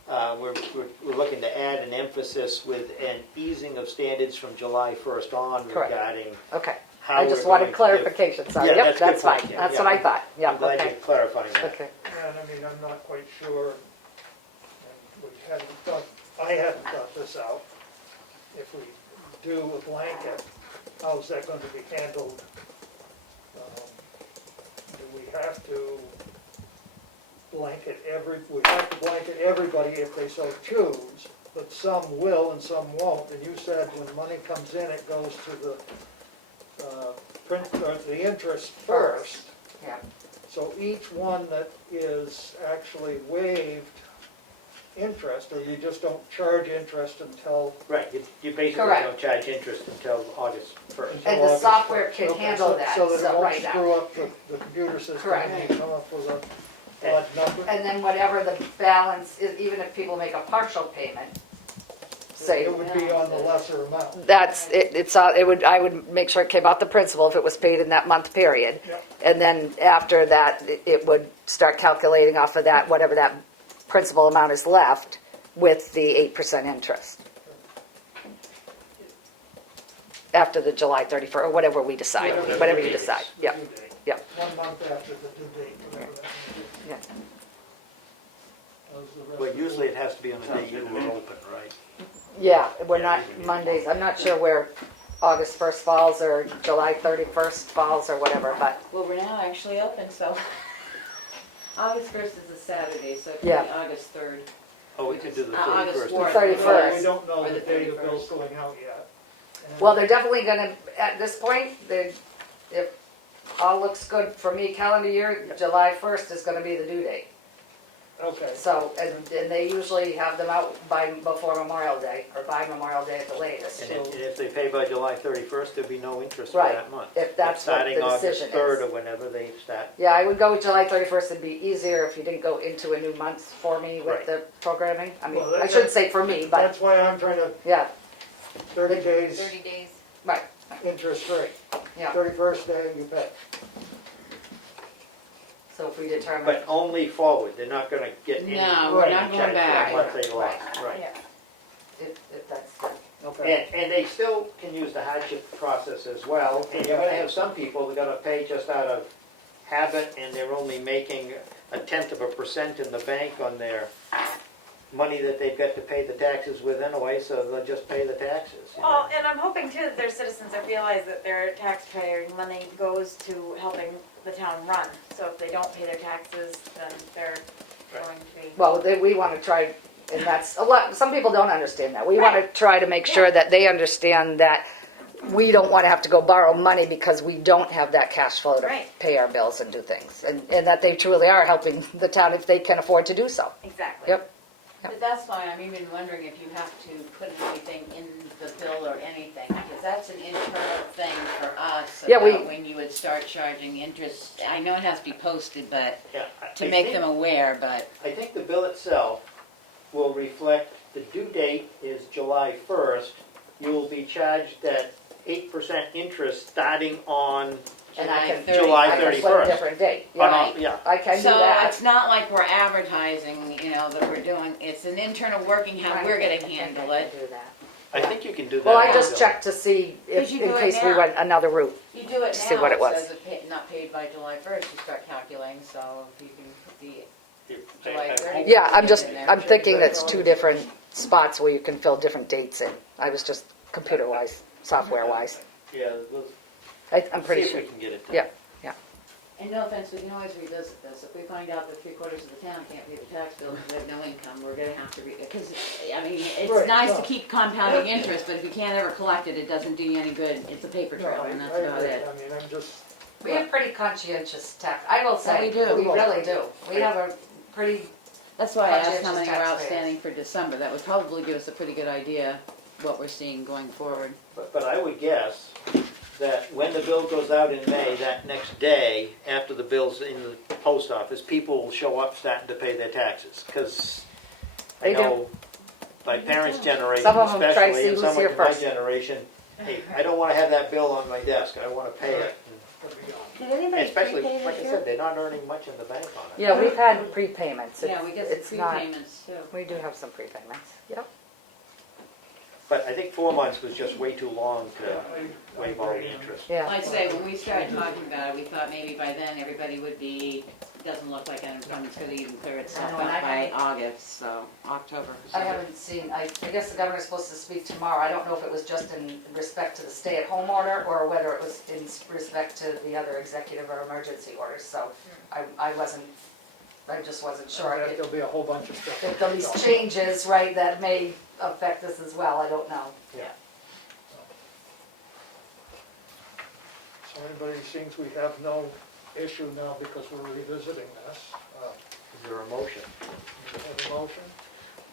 We're looking to add an emphasis with an easing of standards from July 1st on Correct. regarding Okay, how I we're just going wanted to clarification, sorry. Yeah, Yep, that's a good that's fine, point, yeah, that's yeah. what I thought, yeah, I'm glad okay. you're clarifying that. Okay, And I'm not quite sure, and I hadn't thought this out. If we do a blanket, how's that going to be handled? Do we have to blanket everybody if they so choose, but some will and some won't. And you said when money comes in, it goes to the interest first. yeah. So each one that is actually waived interest, or you just don't charge interest until. Right, you basically Correct. don't charge interest until August 1st. until And the August software 1st. can Okay, handle that, So that so it won't right now. screw up the computer system Correct. and you come up with a odd number. And then whatever the balance is, even if people make a partial payment, say, It would be on the lesser amount. I would make sure it came out the principal if it was paid in that month period. Yep. And then after that, it would start calculating off of that, whatever that principal amount is left, with the 8% interest. After the July 31st, or whatever we decide, whatever you decide, The yeah, due date. yeah. 1 month after the due date, whatever that may be. Yeah. How's the rest Well, of usually the- it has to be on the day you were open, right? Yeah, we're not Mondays, I'm not sure where August 1st falls or July 31st falls or whatever, but, Well, we're now actually open, so August 1st is a Saturday, so it could Yeah. be August 3rd. Oh, we could do the August 31st. 4th. 31st. We don't know Or the the date of 31st. bills going out yet. And- well, they're definitely gonna, at this point, if all looks good for me calendar year, July 1st is gonna be the due date. Okay. So, and they usually have them out before Memorial Day, or by Memorial Day at the latest. And if they pay by July 31st, there'll be no interest for Right, that month. if that's what the Starting August decision 3rd is. or whenever they start. Yeah, I would go with July 31st, it'd be easier if you didn't go into a new month for me with Right. the programming. I mean, Well, I shouldn't say for me, but, That's why I'm trying to, yeah, 30 days 30 days. right, interest rate. yeah. 31st day, you pay. So if we determine, But only forward, they're not gonna get any. No, we're not going check for back. What they lost, Right. right. Yeah. if that's, Okay. And they still can use the hardship process as well, and you're gonna have some people that are gonna pay just out of habit, and they're only making 0.1% in the bank on their money that they've got to pay the taxes with anyway, so they'll just pay the taxes. you know. Well, and I'm hoping too that their citizens that realize that their taxpayer money goes to helping the town run. So if they don't pay their taxes, then they're going to be. Well, we want to try, and that's a lot, some people don't understand that. We want to try to make sure that they understand that we don't want to have to go borrow money because we don't have that cash flow to Right. pay our bills and do things. And that they truly are helping the town if they can afford to do so. Exactly. Yep. But that's why I'm even wondering if you have to put anything in the bill or anything, because that's an internal thing for us. Yeah, About when you would start charging interest. I know it has to be posted, but Yeah, to make them aware, but. I think the bill itself will reflect the due date is July 1st. You will be charged at 8% interest starting on And I can, July I can put a 31st. different date. Right. Yeah. I can do So that. it's not like we're advertising, you know, that we're doing, it's an internal working how we're gonna handle it. Do that. I think you can do that. Well, I on just the bill. checked to see if, Did you in do it case we now? went another route. You do it To see now, what it it was. says not paid by July 1st, you start calculating, so if you can put the I- July I 30th. hope- Yeah, I'm just, in there. I'm thinking that's two different spots where you can fill different dates in. I was just computer-wise, software-wise. Yeah, we'll I'm pretty see if sure. we can get it done. Yeah. And no offense, we can always revisit this. If we find out that 3/4 of the town can't pay the tax bill because they have no income, we're gonna have to because, I mean, it's Right, nice no. to keep compounding interest, but if you can't ever collect it, it doesn't do you any good. It's a paper No, trail I and that's agree. about it. I mean, I'm just, We have pretty conscientious tax, I will say. we do. We really do. We have a pretty, That's why I asked how Conscientious many were taxpayers. outstanding for December. That would probably give us a pretty good idea what we're seeing going forward. But I would guess that when the bill goes out in May, that next day, after the bill's in the post office, people will show up starting to pay their taxes. Because I They do. know my parents' generation Some of them try to especially, see and who's someone here in my first. generation, hey, I don't want to have that bill on my desk, I want to pay it. Did anybody Especially, prepay like I this year? said, they're not earning much in the bank on it. yeah, we've had prepayments. Yeah, we get some It's not, prepayments too. we do have some prepayments. Yep. But I think 4 months was just way too long to I waive all the agree. interest. Yeah. Like I say, when we started talking about it, we thought maybe by then everybody would be, doesn't look like unemployment's gonna even clear itself I know, and up I by August, so October. I haven't seen, I guess the governor's supposed to speak tomorrow. I don't know if it was just in respect to the stay-at-home order or whether it was in respect to the other executive or emergency orders. So I just wasn't sure. I bet there'll be a whole bunch of stuff. If these changes, right, that may affect us as well, I don't know. So anybody thinks we have no issue now because we're revisiting this, Is there a motion? have a motion?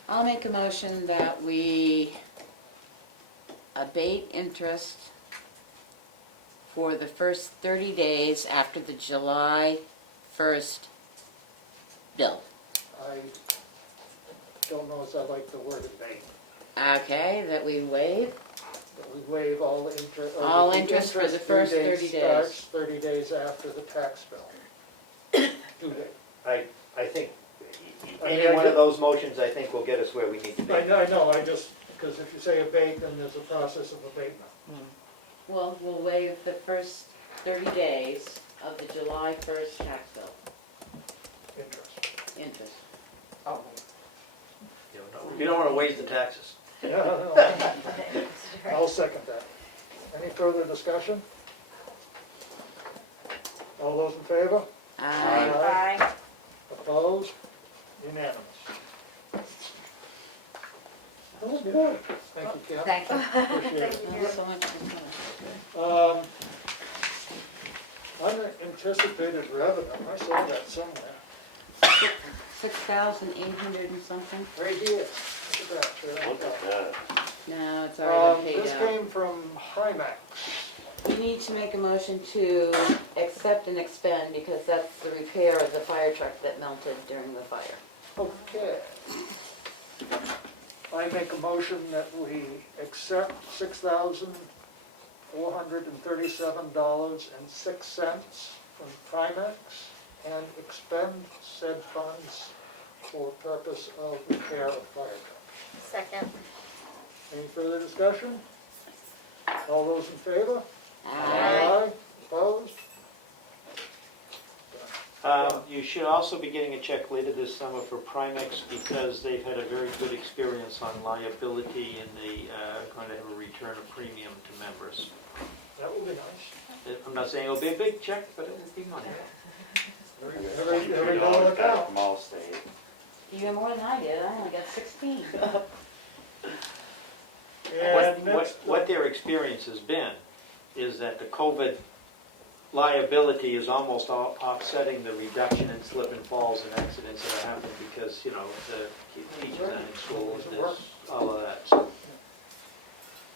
I'll make a motion that we abate interest for the first 30 days after the July 1st bill. I don't know if I like the word abate, Okay, that we waive. but we waive all interest. All interest for the first 30 days. Starts 30 days after the tax bill. Due date. I think I mean, any I one ju- of those motions, I think, will get us where we need to be. I know, because if you say abate, then there's a process of abatement. Well, we'll waive the first 30 days of the July 1st tax bill Interest. interest. Oh, You don't want to waste the taxes. No, I'll second that. Any further discussion? All those in favor? Aye. Opposed? Unanimous. That was good. Thank you, Kim. thank you. Appreciate it. Thanks so much for coming. Unanticipated revenue, I saw that somewhere. 6,800 and something? Right here. Look at that. No, it's already been paid This out. came from Primax. We need to make a motion to accept and expend because that's the repair of the fire truck that melted during the fire. Okay. I make a motion that we accept $6,437.06 from Primex and expend said funds for purpose of repair of fire truck. Second. Any further discussion? All those in favor? Aye. Opposed? You should also be getting a check later this summer for Primex because they've had a very good experience on liability and they are going to have a return of premium to members. That would be nice. I'm not saying it'll be a big check, but it will be money. Every dollar counts. From all state. You got more than I did, I only got 16. And next, What their experience has been is that the COVID liability is almost offsetting the reduction in slip and falls and accidents that are happening because, you know, the teachers are in school, there's all of that. So,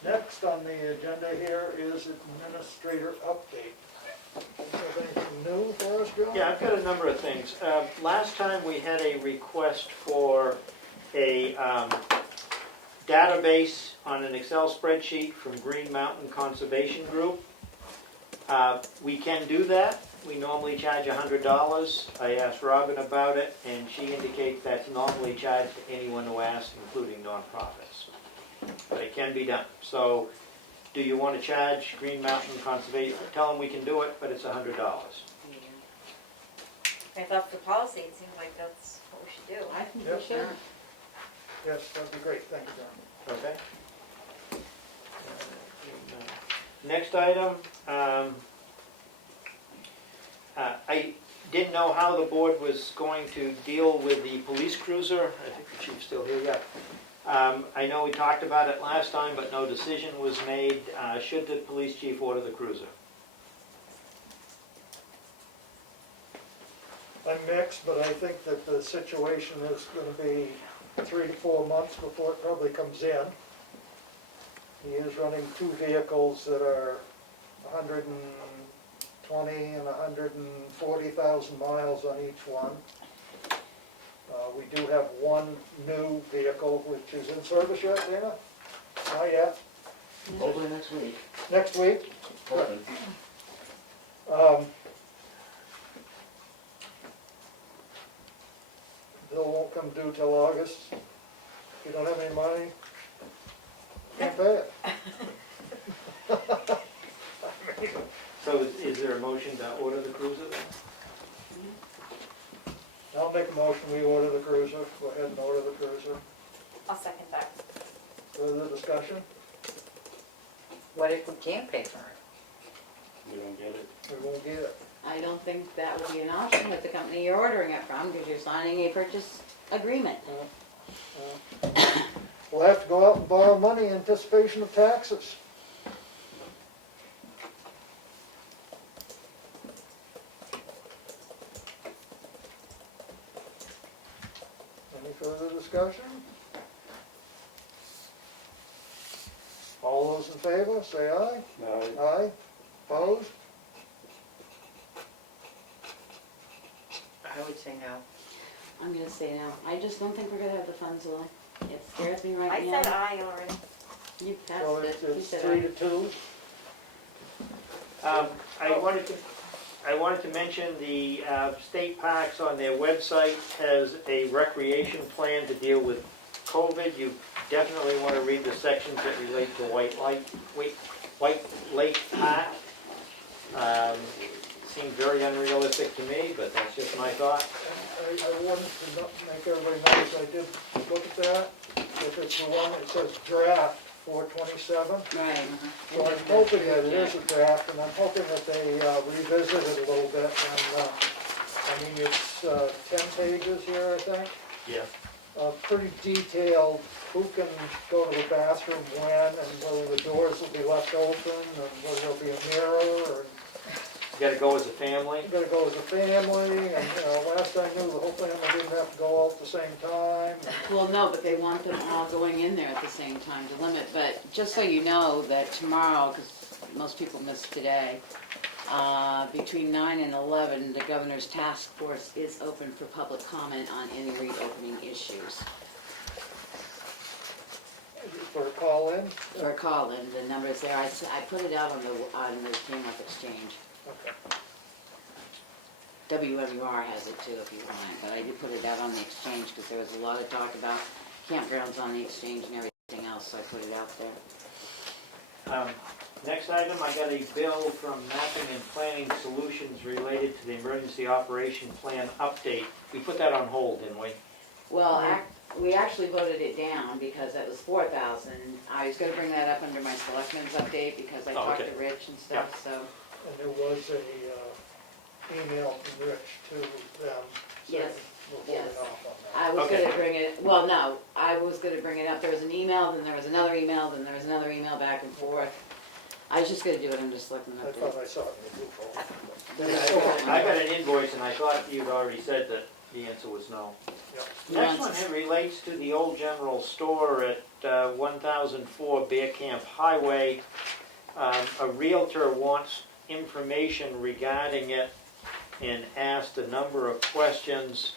next on the agenda here is administrator update. Have anything new for us, John? yeah, I've got a number of things. Last time we had a request for a database on an Excel spreadsheet from Green Mountain Conservation Group. We can do that. We normally charge $100. I asked Robin about it, and she indicates that's normally charged to anyone who asks, including nonprofits. But it can be done. So, do you want to charge Green Mountain Conservation? Tell them we can do it, but it's $100. I thought for policy, it seems like that's what we should do. I think Yep. we should. Yes, that'd be great, thank you, John. Okay. Next item, I didn't know how the board was going to deal with the police cruiser. I think the chief's still here, yeah. I know we talked about it last time, but no decision was made. Should the police chief order the cruiser? I'm mixed, but I think that the situation is gonna be 3 to 4 months before it probably comes in. He is running 2 vehicles that are 120 and 140,000 miles on each one. We do have 1 new vehicle which is in service yet, Dana? Not yet. Hopefully next week. Next week? Hoping. Bill won't come due till August. If you don't have any money, can't pay it. So is there a motion to order the cruiser then? I'll make a motion, we order the cruiser, go ahead and order the cruiser. I'll second that. Further discussion? What if we can't pay for it? We don't get it. We won't get it. I don't think that would be an option with the company you're ordering it from, because you're signing a purchase agreement. We'll have to go out and borrow money in anticipation of taxes. Any further discussion? All those in favor, say aye. No, Aye. Opposed? I would say no. I'm gonna say no. I just don't think we're gonna have the funds alone. It scares me right I now. said aye already. You passed So it. You it's said 3 aye. to 2. I wanted to mention the state parks on their website has a recreation plan to deal with COVID. You definitely want to read the sections that relate to White Lake Park. Seemed very unrealistic to me, but that's just my thought. I wanted to make everybody notice, I did look at that. If it's the one that says draft 427. Right. So I'm hoping that it is a draft, and I'm hoping that they revisit it a little bit. And I mean, it's 10 pages here, I think. Yeah. Pretty detailed, who can go to the bathroom when, and whether the doors will be left open, and whether there'll be a mirror, or You got to go as a family. you gotta go as a family, and, last I knew, the whole family didn't have to go all at the same time. Well, no, but they want them all going in there at the same time to limit, but just so you know that tomorrow, because most people missed today, between 9 and 11, the governor's task force is open for public comment on any reopening issues. For a call-in? Or a call-in, the number's there, I put it out on the Tamworth Exchange. Okay. WMUR has it too if you want it, but I did put it out on the Exchange because there was a lot of talk about campgrounds on the Exchange and everything else, so I put it out there. Next item, I got a bill from Mapping and Planning Solutions related to the Emergency Operation Plan update. We put that on hold, didn't we? Well, we actually voted it down because it was 4,000. I was gonna bring that up under my selectmen's update because I talked okay. to Rich and stuff, so. And there was a email from Rich to them saying Yes, we're holding yes. off on that. I was Okay. gonna bring it, well, no, I was gonna bring it up. There was an email, then there was another email, then there was another email back and forth. I was just gonna do it under selectmen I thought update. I saw it in the blue folder. I got an invoice and I thought you'd already said that the answer was no. Yep. Next one relates to the old general store at 1004 Bear Camp Highway. A realtor wants information regarding it and asked a number of questions.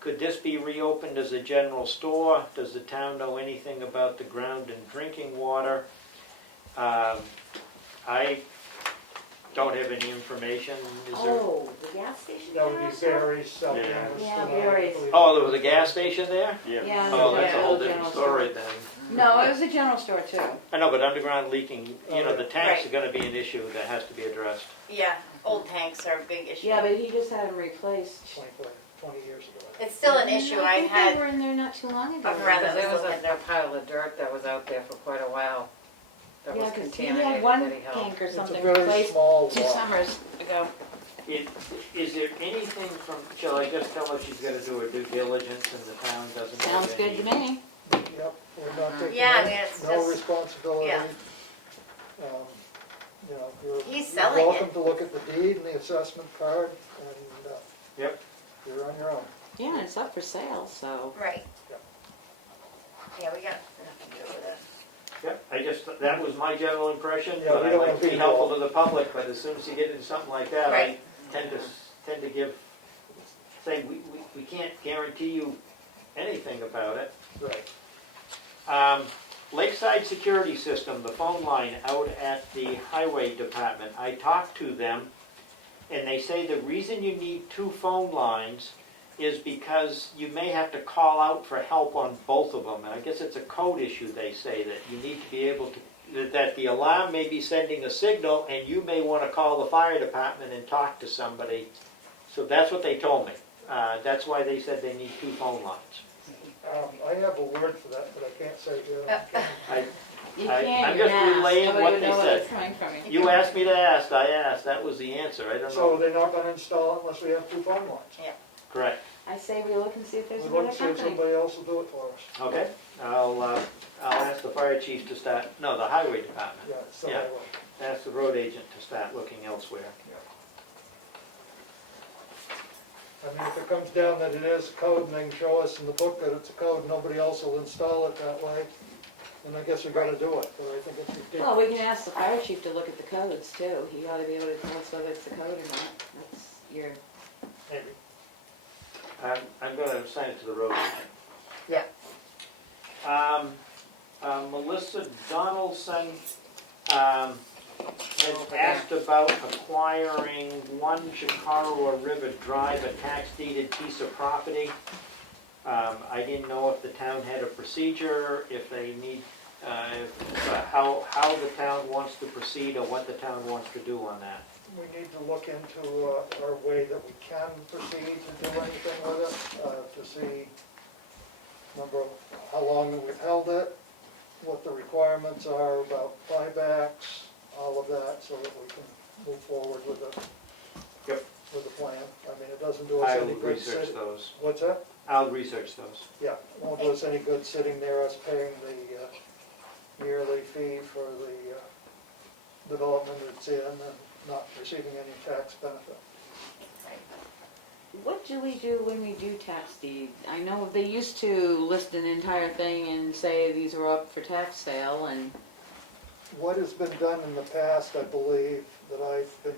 Could this be reopened as a general store? Does the town know anything about the ground and drinking water? I don't have any information. Is there? Oh, the gas station? That would be Barry's South Yeah. Danvers. Yeah, store, I Barry's. believe. Oh, there was a gas station there? Yeah. Oh, that's a yeah, whole general different store. story then. No, it was a general store too. I know, but underground leaking, you know, the tanks Right. are gonna be an issue that has to be addressed. Yeah, old tanks are a big issue. Yeah, but he just had them replaced. 20 years ago. It's still an issue. I think had they were in there not too long ago. a brother There was that a pile of dirt that was out there for quite a while. That Yeah, was 'cause he contaminated had one that he held. tank or It's a something very replaced small 2 lot. summers ago. Is there anything from, shall I just tell her she's gotta do her due diligence and the town doesn't have Sounds good to any- me. Yep, we're not taking Yeah, I mean, it's no just- responsibility. yeah. You know, you're He's you're selling welcome it. to look at the deed and the assessment card, and Yep. you're on your own. Yeah, and it's up for sale, so. Right. Yep. Yeah, we got nothing to do with it. Yep, that was my general impression, Yeah, but we I don't like wanna to be be helpful involved. to the public, but as soon as you get into something like that, I Right. tend to say, we can't guarantee you anything about it. Right. Lakeside Security System, the phone line out at the highway department, I talked to them, and they say the reason you need 2 phone lines is because you may have to call out for help on both of them, and I guess it's a code issue, they say, that you need to be able to, that the alarm may be sending a signal, and you may want to call the fire department and talk to somebody. So that's what they told me. That's why they said they need 2 phone lines. I have a word for that, but I can't say here. You I'm can't just even ask. relaying Nobody what would they know said. it's coming from you. You asked me to ask, I asked, that was the answer, I don't So know. they're not gonna install it unless we have 2 phone lines. Correct. I say we look and see if there's We'd another like to see if company. somebody else will do it for us. Okay, I'll ask the fire chief to start, no, the highway department. Yeah, so Yeah. I will. Ask the road agent to start looking elsewhere. I mean, if it comes down that it is a code and they can show us in the book that it's a code, nobody else will install it that way, then I guess we gotta do it, but I think it's ridiculous. Well, we can ask the fire chief to look at the codes too. He ought to be able to tell us whether it's a code or not. That's your, Maybe. I'm gonna assign it to the road agent. Yeah. Melissa Donaldson has asked about acquiring 1 Chicago River Drive, a tax deeded piece of property. I didn't know if the town had a procedure, if they need, how the town wants to proceed or what the town wants to do on that. We need to look into our way that we can proceed to do anything with it, to see, remember, how long we've held it, what the requirements are about buybacks, all of that, so that we can move forward with the, Yep. with the plan. I mean, it doesn't do us I any will good research sitting. those. What's that? I'll research those. Yeah, it won't do us any good sitting there, us paying the yearly fee for the development it's in and not receiving any tax benefit. what do we do when we do tax deeds? I know they used to list an entire thing and say these were up for tax sale and, What has been done in the past, I believe, that I've been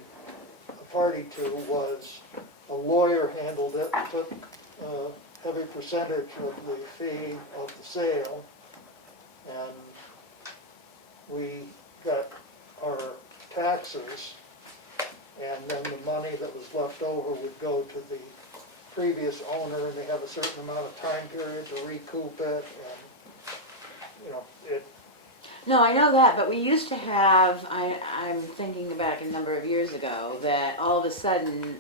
a party to, was a lawyer handled it, took a heavy percentage of the fee of the sale, and we got our taxes, and then the money that was left over would go to the previous owner, and they have a certain amount of time period to recoup it, and, you know, it, no, I know that, but we used to have, I'm thinking back a number of years ago, that all of a sudden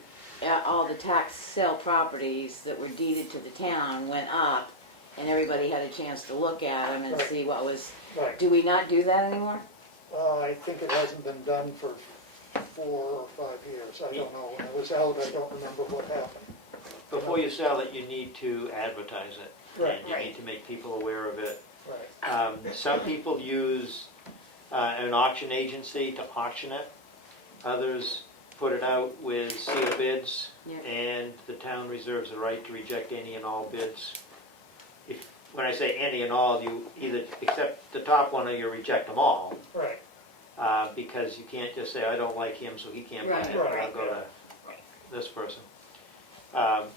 all the tax sale properties that were deeded to the town went up, and everybody had a chance to look at them and Right. see what was, Right. do we not do that anymore? I think it hasn't been done for 4 or 5 years. I don't know. When it was out, I don't remember what happened. Before you sell it, you need to advertise it. Right. And you need to make people aware of it. Right. Some people use an auction agency to auction it. Others put it out with sealed bids, Yeah. and the town reserves the right to reject any and all bids. When I say any and all, you either accept the top one or you reject them all, Right. because you can't just say, I don't like him, so he can't buy Right. it, I'll Right. go to this person. But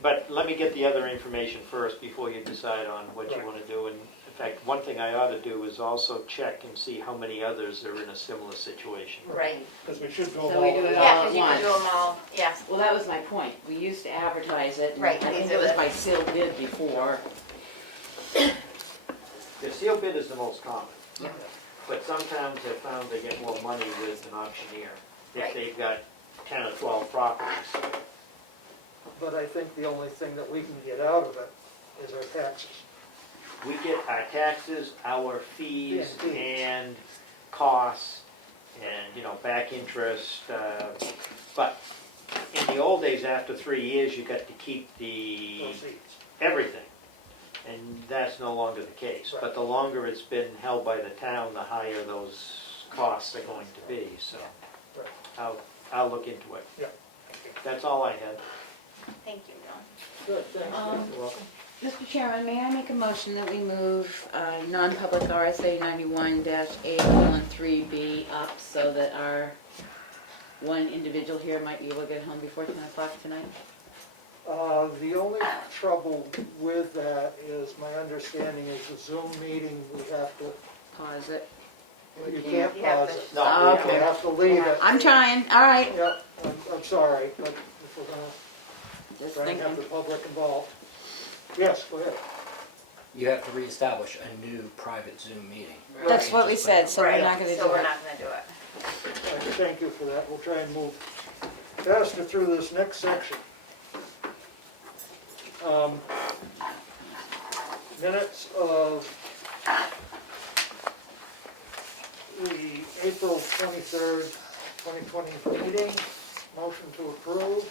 But let me get the other information first before you decide on what you Right. want to do. And in fact, one thing I ought to do is also check and see how many others are in a similar situation. Right. Because we should do So them we all. do it Yeah, all because at you can do once. them all, yeah. Well, that was my point. We used to advertise it, and I Right, think these it are was the- by sealed bid before. The sealed bid is the most common. Yeah. But some towns have found they get more money with an auctioneer if Right. they've got 10 or 12 properties. But I think the only thing that we can get out of it is our taxes. We get our taxes, our fees, Yeah, fees. and costs, and, back interest. But in the old days, after 3 years, you got to keep Proceeds. everything. And that's no longer the case. But the longer it's been held by the town, the higher those costs are going to be. So Right. I'll look into it. Yeah. Thank you. That's all I had. Thank you, John. Good, thanks. You're welcome. Mr. Chairman, may I make a motion that we move non-public RSA 91-8:3B up so that our one individual here might be able to get home before 10 o'clock tonight? The only trouble with that is, my understanding is the Zoom meeting, we have to, Pause it. you can't You have pause to- it. No, Okay. You have to leave it. I'm trying, all right. Yeah, I'm sorry, but if we're gonna Just try and have the thinking. public involved. Yes, go ahead. You have to reestablish a new private Zoom meeting. That's what we said, so we're Right, not gonna so do we're it. not gonna do it. Thank you for that. We'll try and move faster through this next section. Minutes of the April 23rd, 2020 meeting. Motion to approve.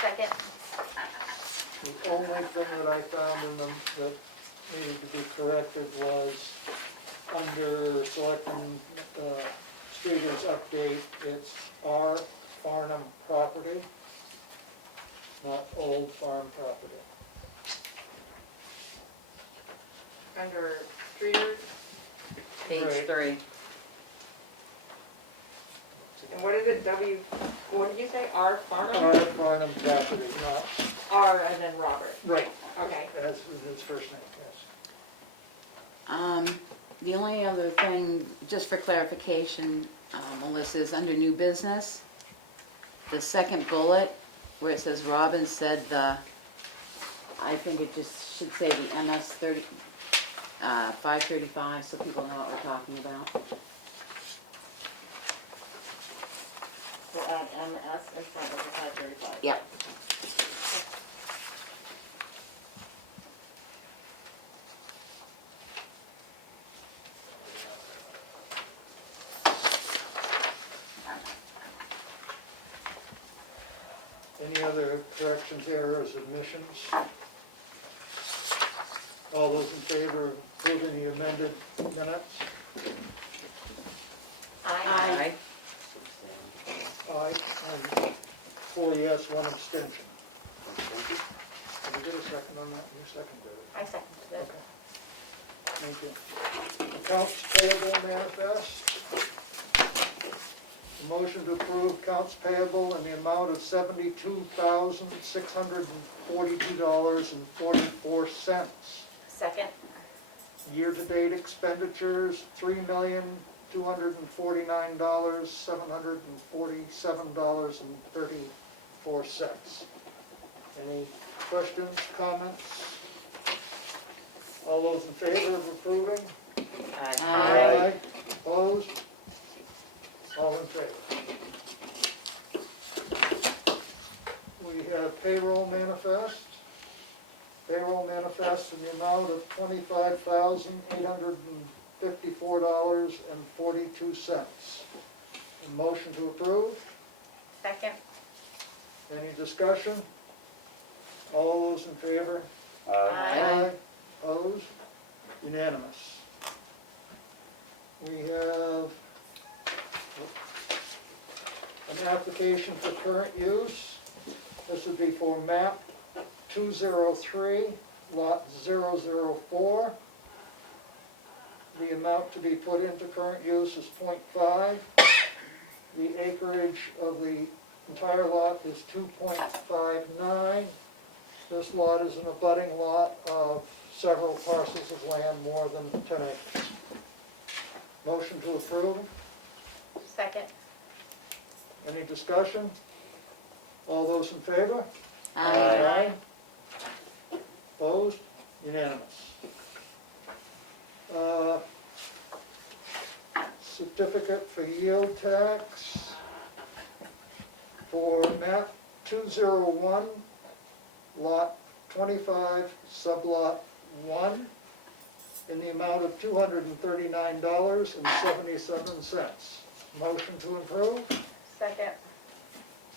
Second. The only thing that I found in them that needed to be corrected was under Selectmen Streeter's update, it's R Farnham property, not Old Farm property. Under Streeter, Page Right. 3. And what is it, what did you say, R Farnham? R Farnham property, not, R and then Robert, right, okay. as his first name, yes. The only other thing, just for clarification, Melissa, is under new business, the second bullet, where it says Robin said I think it just should say the MS 535, so people know what we're talking about. we'll add MS in front of the 535. Yep. Any other corrections, errors, omissions? All those in favor of approving the amended minutes? Aye. Aye, and 4 yes, 1 abstention. Did you get a second on that? You seconded it. I seconded it. Okay. Thank you. Accounts payable manifest. A motion to approve accounts payable in the amount of $72,642.44. Second. Year-to-date expenditures, $3,249,747.34. Any questions, comments? All those in favor of approving? Aye. Opposed? All in favor? we have payroll manifest. Payroll manifest in the amount of $25,854.42. A motion to approve. Second. Any discussion? All those in favor? Aye. Opposed? Unanimous. We have an application for current use. This would be for map 203, lot 004. The amount to be put into current use is .5. The acreage of the entire lot is 2.59. This lot is an abutting lot of several parcels of land more than 10 acres. Motion to approve. Second. Any discussion? All those in favor? Aye. Opposed? Unanimous. Certificate for yield tax for map 201, lot 25, sublot 1, in the amount of $239.77. Motion to approve. Second.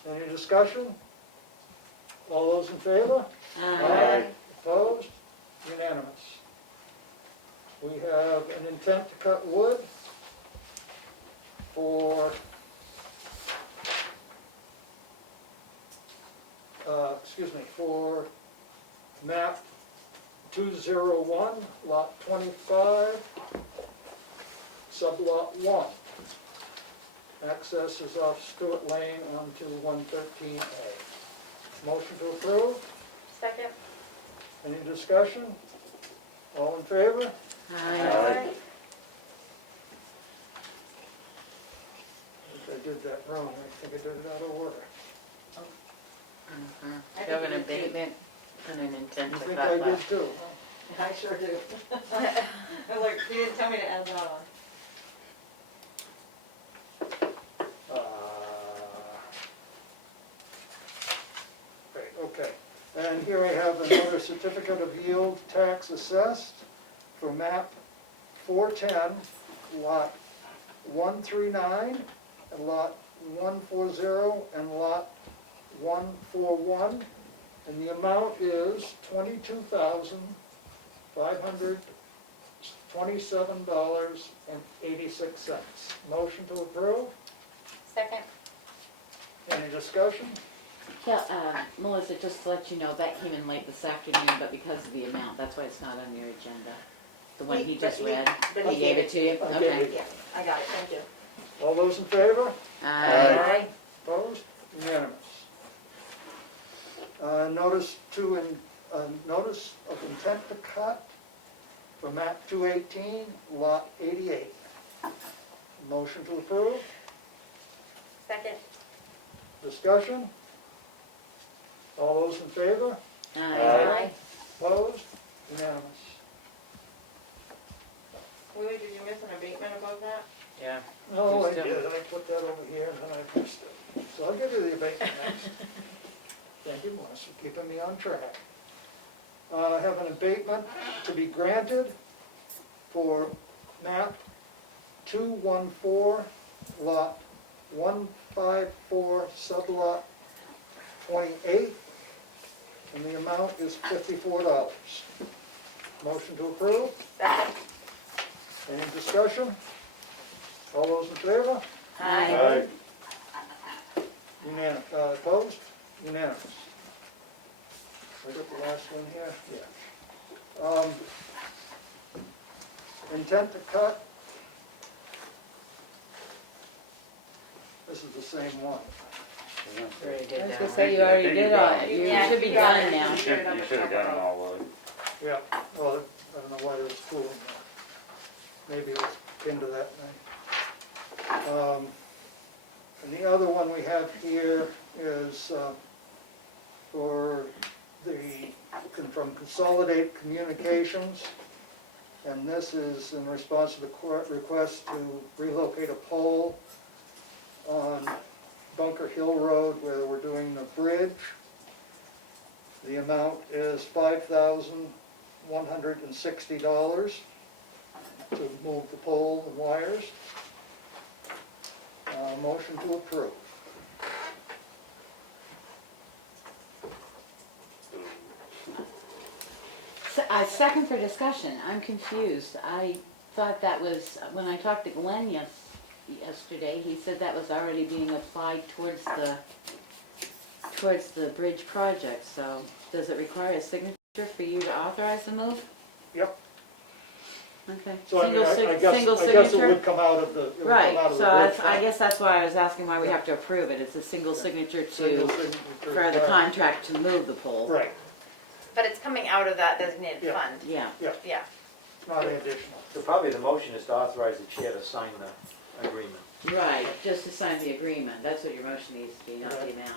Any discussion? All those in favor? Aye. Opposed? Unanimous. We have an intent to cut wood for, for map 201, lot 25, sublot 1. Access is off Stewart Lane onto 113A. Motion to approve. Second. Any discussion? All in favor? Aye. I think I did that wrong. I think I did it out of order. You have an abatement and an intent You to think cut I did left. too, huh? I sure do. I was like, you didn't tell me to add that on. Great, okay. And here I have another certificate of yield tax assessed for map 410, lot 139, and lot 140, and lot 141. And the amount is $22,527.86. Motion to approve. Second. Any discussion? Yeah, Melissa, just to let you know, that came in late this afternoon, but because of the amount, that's why it's not on your agenda. The one he just read, but he gave it to you? I gave Okay. it. Yeah, I got it, thank you. All those in favor? Aye. Opposed? Unanimous. Notice of intent to cut for map 218, lot 88. Motion to approve. Second. Discussion? All those in favor? Aye. Opposed? Unanimous. Willie, did you miss an abatement above that? Yeah. No, I You still- did. I put that over here and then I missed it. So I'll give you the abatement next. Thank you, Melissa, for keeping me on track. I have an abatement to be granted for map 214, lot 154, sublot 28, and the amount is $54. Motion to approve. Second. Any discussion? All those in favor? Aye. Unanimous. Opposed? Unanimous. I got the last one here? Yeah. Intent to cut. This is the same one. Already did I was that gonna one. say, you already did all, you Yeah, should be you got done it. now. You should have gotten them all, Willie. Yeah. Well, I don't know why it was fooling me. Maybe it was pinned to that night. And the other one we have here is for from Consolidate Communications. And this is in response to the court request to relocate a pole on Bunker Hill Road where we're doing the bridge. The amount is $5,160 to move the pole and wires. Motion to approve. Second for discussion, I'm confused. I thought that was, when I talked to Glenn yesterday, he said that was already being applied towards the bridge project, so does it require a signature for you to authorize the move? Yep. Okay. So I mean, Single I guess it signature? would come out of the, Right, so I fund. guess that's why I was asking why we have to approve it. It's a single signature Single to, signature, for the right. contract to move the pole. Right, But it's coming out of that designated Yeah. fund. Yeah. Yeah. not additional. So probably the motion is to authorize the chair to sign the agreement. Right, just to sign the agreement. That's what your motion needs to be, not the amount.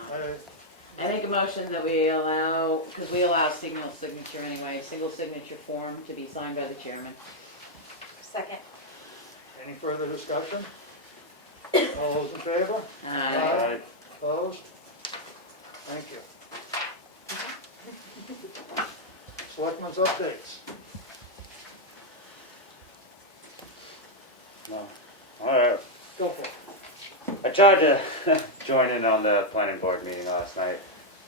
I make a motion that we allow, because we allow single signature anyway, single signature form to be signed by the chairman. Second. Any further discussion? All those in favor? Opposed? Thank you. Selectmen's updates. No. Alright. Go for it. I tried to join in on the planning board meeting last night.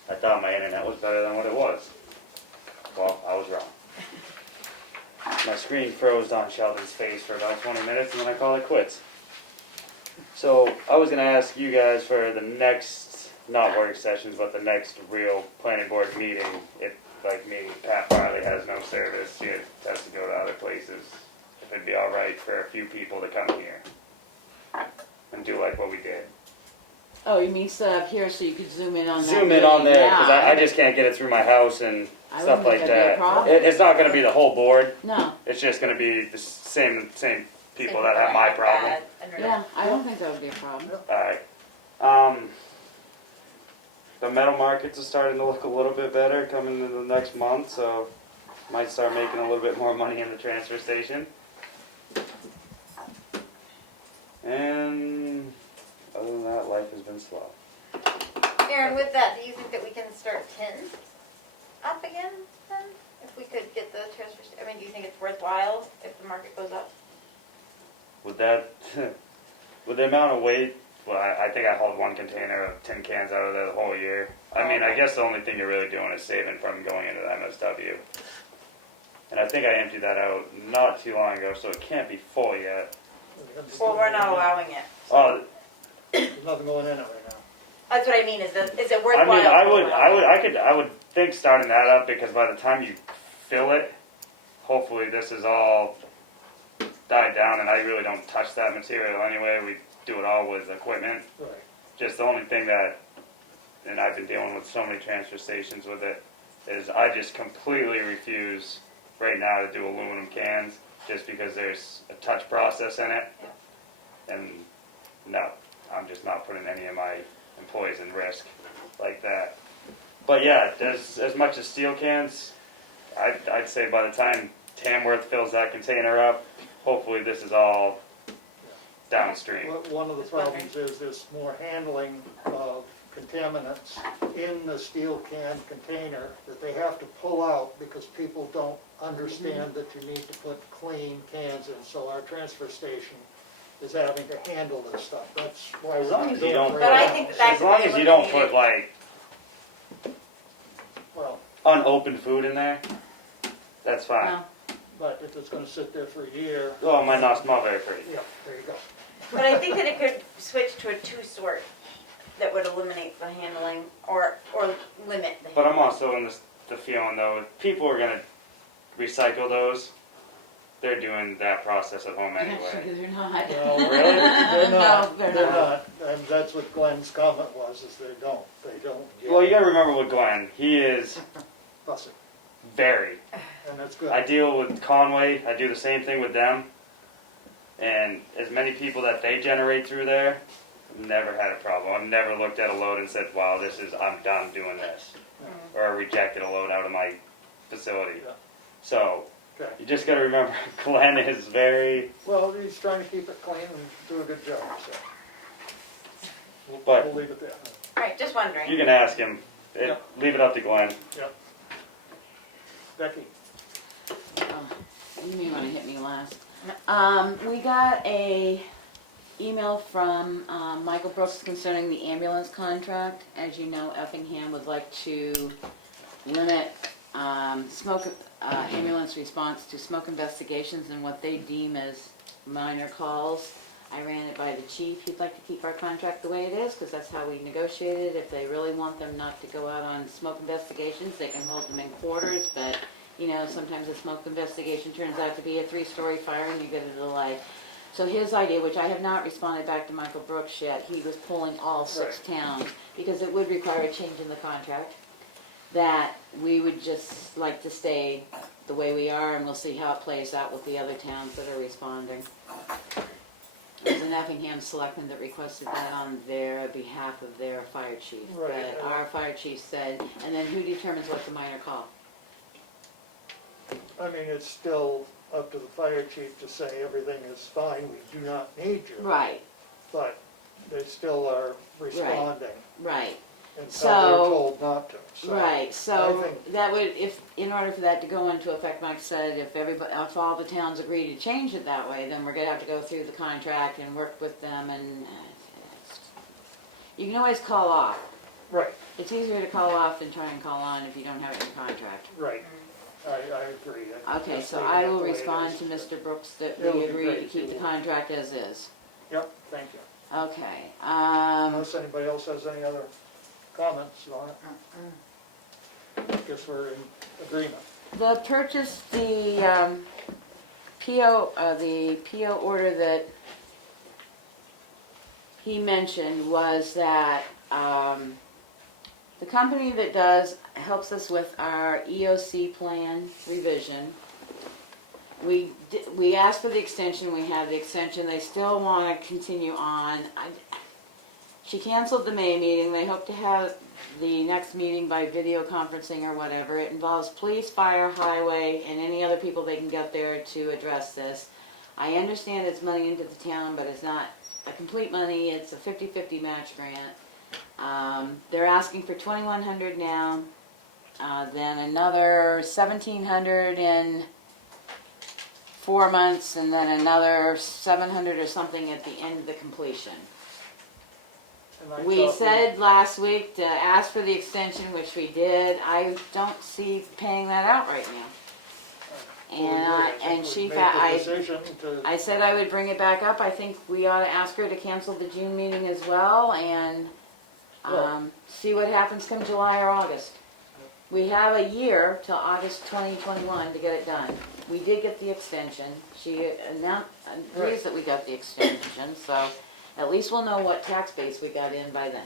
I thought my internet was better than what it was. Well, I was wrong. My screen froze on Sheldon's face for about 20 minutes and then I called it quits. So I was going to ask you guys for the next, not work sessions, but the next real planning board meeting, if like me, Pat Farley has no service, she has to go to other places, if it'd be alright for a few people to come here and do like what we did. Oh, you mean set up here so you could zoom in on that? Zoom in on meeting? there, because Yeah, I just can't get it through my house and I stuff wouldn't like think that'd be a that. problem. It's not going to be the whole board. No, It's just going to be the same people that have my problem. yeah, I don't think that would be a problem. Alright. The metal markets are starting to look a little bit better coming in the next month, so might start making a little bit more money in the transfer station. And other than that, life has been slow. Aaron, with that, do you think that we can start tins up again then? If we could get the transfer, I mean, do you think it's worthwhile if the market goes up? With that, with the amount of weight, well, I think I hauled one container of tin cans out of there the whole year. I mean, I guess the only thing you're really doing is saving from going into the MSW. And I think I emptied that out not too long ago, so it can't be full yet. Well, we're not allowing it. Oh, There's nothing going in it right now. That's what I mean, is it I worthwhile? mean, I would think starting that up because by the time you fill it, hopefully this is all died down, and I really don't touch that material anyway. We do it all with equipment. Right. Just the only thing that, and I've been dealing with so many transfer stations with it, is I just completely refuse right now to do aluminum cans just because there's a touch process in it. And no, I'm just not putting any of my employees in risk like that. But yeah, there's as much as steel cans. I'd say by the time Tamworth fills that container up, hopefully this is all downstream. One of the problems is there's more handling of contaminants in the steel can container that they have to pull out because people don't understand that you need to put clean cans in. So our transfer station is having to handle this stuff. That's why we're not doing it right But I now. think that As long as you don't put like Well, unopened food in there, that's fine. No. but if it's gonna sit there for a year, Oh, it might not smell very pretty. yeah, there you go. But I think that it could switch to a two-sort that would eliminate the handling or limit the handling. But I'm also in the feeling though, if people are gonna recycle those, they're doing that process at home anyway. Actually, they're not. Well, really? They're No, not, they're they're not. not, and that's what Glenn's comment was, is they don't get Well, you gotta remember with Glenn, he is fussy, very. and that's good. I deal with Conway, I do the same thing with them. And as many people that they generate through there, never had a problem. I've never looked at a load and said, wow, I'm done doing this. Or rejected a load out of my facility. Yeah. So, Okay. you just gotta remember, Glenn is very, Well, he's trying to keep it clean and do a good job, so. But- We'll leave it there. Right, just wondering. you can ask him. Yeah. Leave it up to Glenn. Yep. Becky? You may want to hit me last. We got a email from Michael Brooks concerning the ambulance contract. As you know, Effingham would like to limit ambulance response to smoke investigations and what they deem as minor calls. I ran it by the chief. He'd like to keep our contract the way it is because that's how we negotiated. If they really want them not to go out on smoke investigations, they can hold them in quarters, but you know, sometimes a smoke investigation turns out to be a 3-story fire and you get a delay. So his idea, which I have not responded back to Michael Brooks yet, he was pulling all 6 towns because it would require a change in the contract, that we would just like to stay the way we are and we'll see how it plays out with the other towns that are responding. It was an Effingham Selectmen that requested that on their behalf of their fire chief. Right. But our fire chief said, and then who determines what's a minor call? I mean, it's still up to the fire chief to say everything is fine, we do not need you. Right, But they still are responding right. until So- they're told not to. So Right, I so think- that would, if, in order for that to go into effect, Mike said, if all the towns agree to change it that way, then we're gonna have to go through the contract and work with them and you can always call off. Right, It's easier to call off than try and call on if you don't have it in the contract. right. I agree. Okay, Just so leaving I it will the way it respond is. to Mr. Brooks that It'll we be agree to great, keep the you- contract as is. Yep, thank you. Okay, Unless anybody else has any other comments on it. Guess we're in agreement. the purchase, the PO order that he mentioned was that, the company that helps us with our EOC plan revision, we asked for the extension, we have the extension, they still want to continue on. She canceled the May meeting, they hope to have the next meeting by video conferencing or whatever. It involves police, fire, highway, and any other people they can get there to address this. I understand it's money into the town, but it's not a complete money, it's a 50-50 match grant. They're asking for $2,100 now, then another $1,700 in 4 months, and then another $700 or something at the end of the completion. And I We thought said last week to ask for the extension, which we did. I don't see paying that out right now. we agree. I think And we she, made fa- the decision to. I said I would bring it back up. I think we ought to ask her to cancel the June meeting as well and see what happens come July or August. We have a year till August 2021 to get it done. We did get the extension. She agrees that we got the extension, so at least we'll know what tax base we got in by then.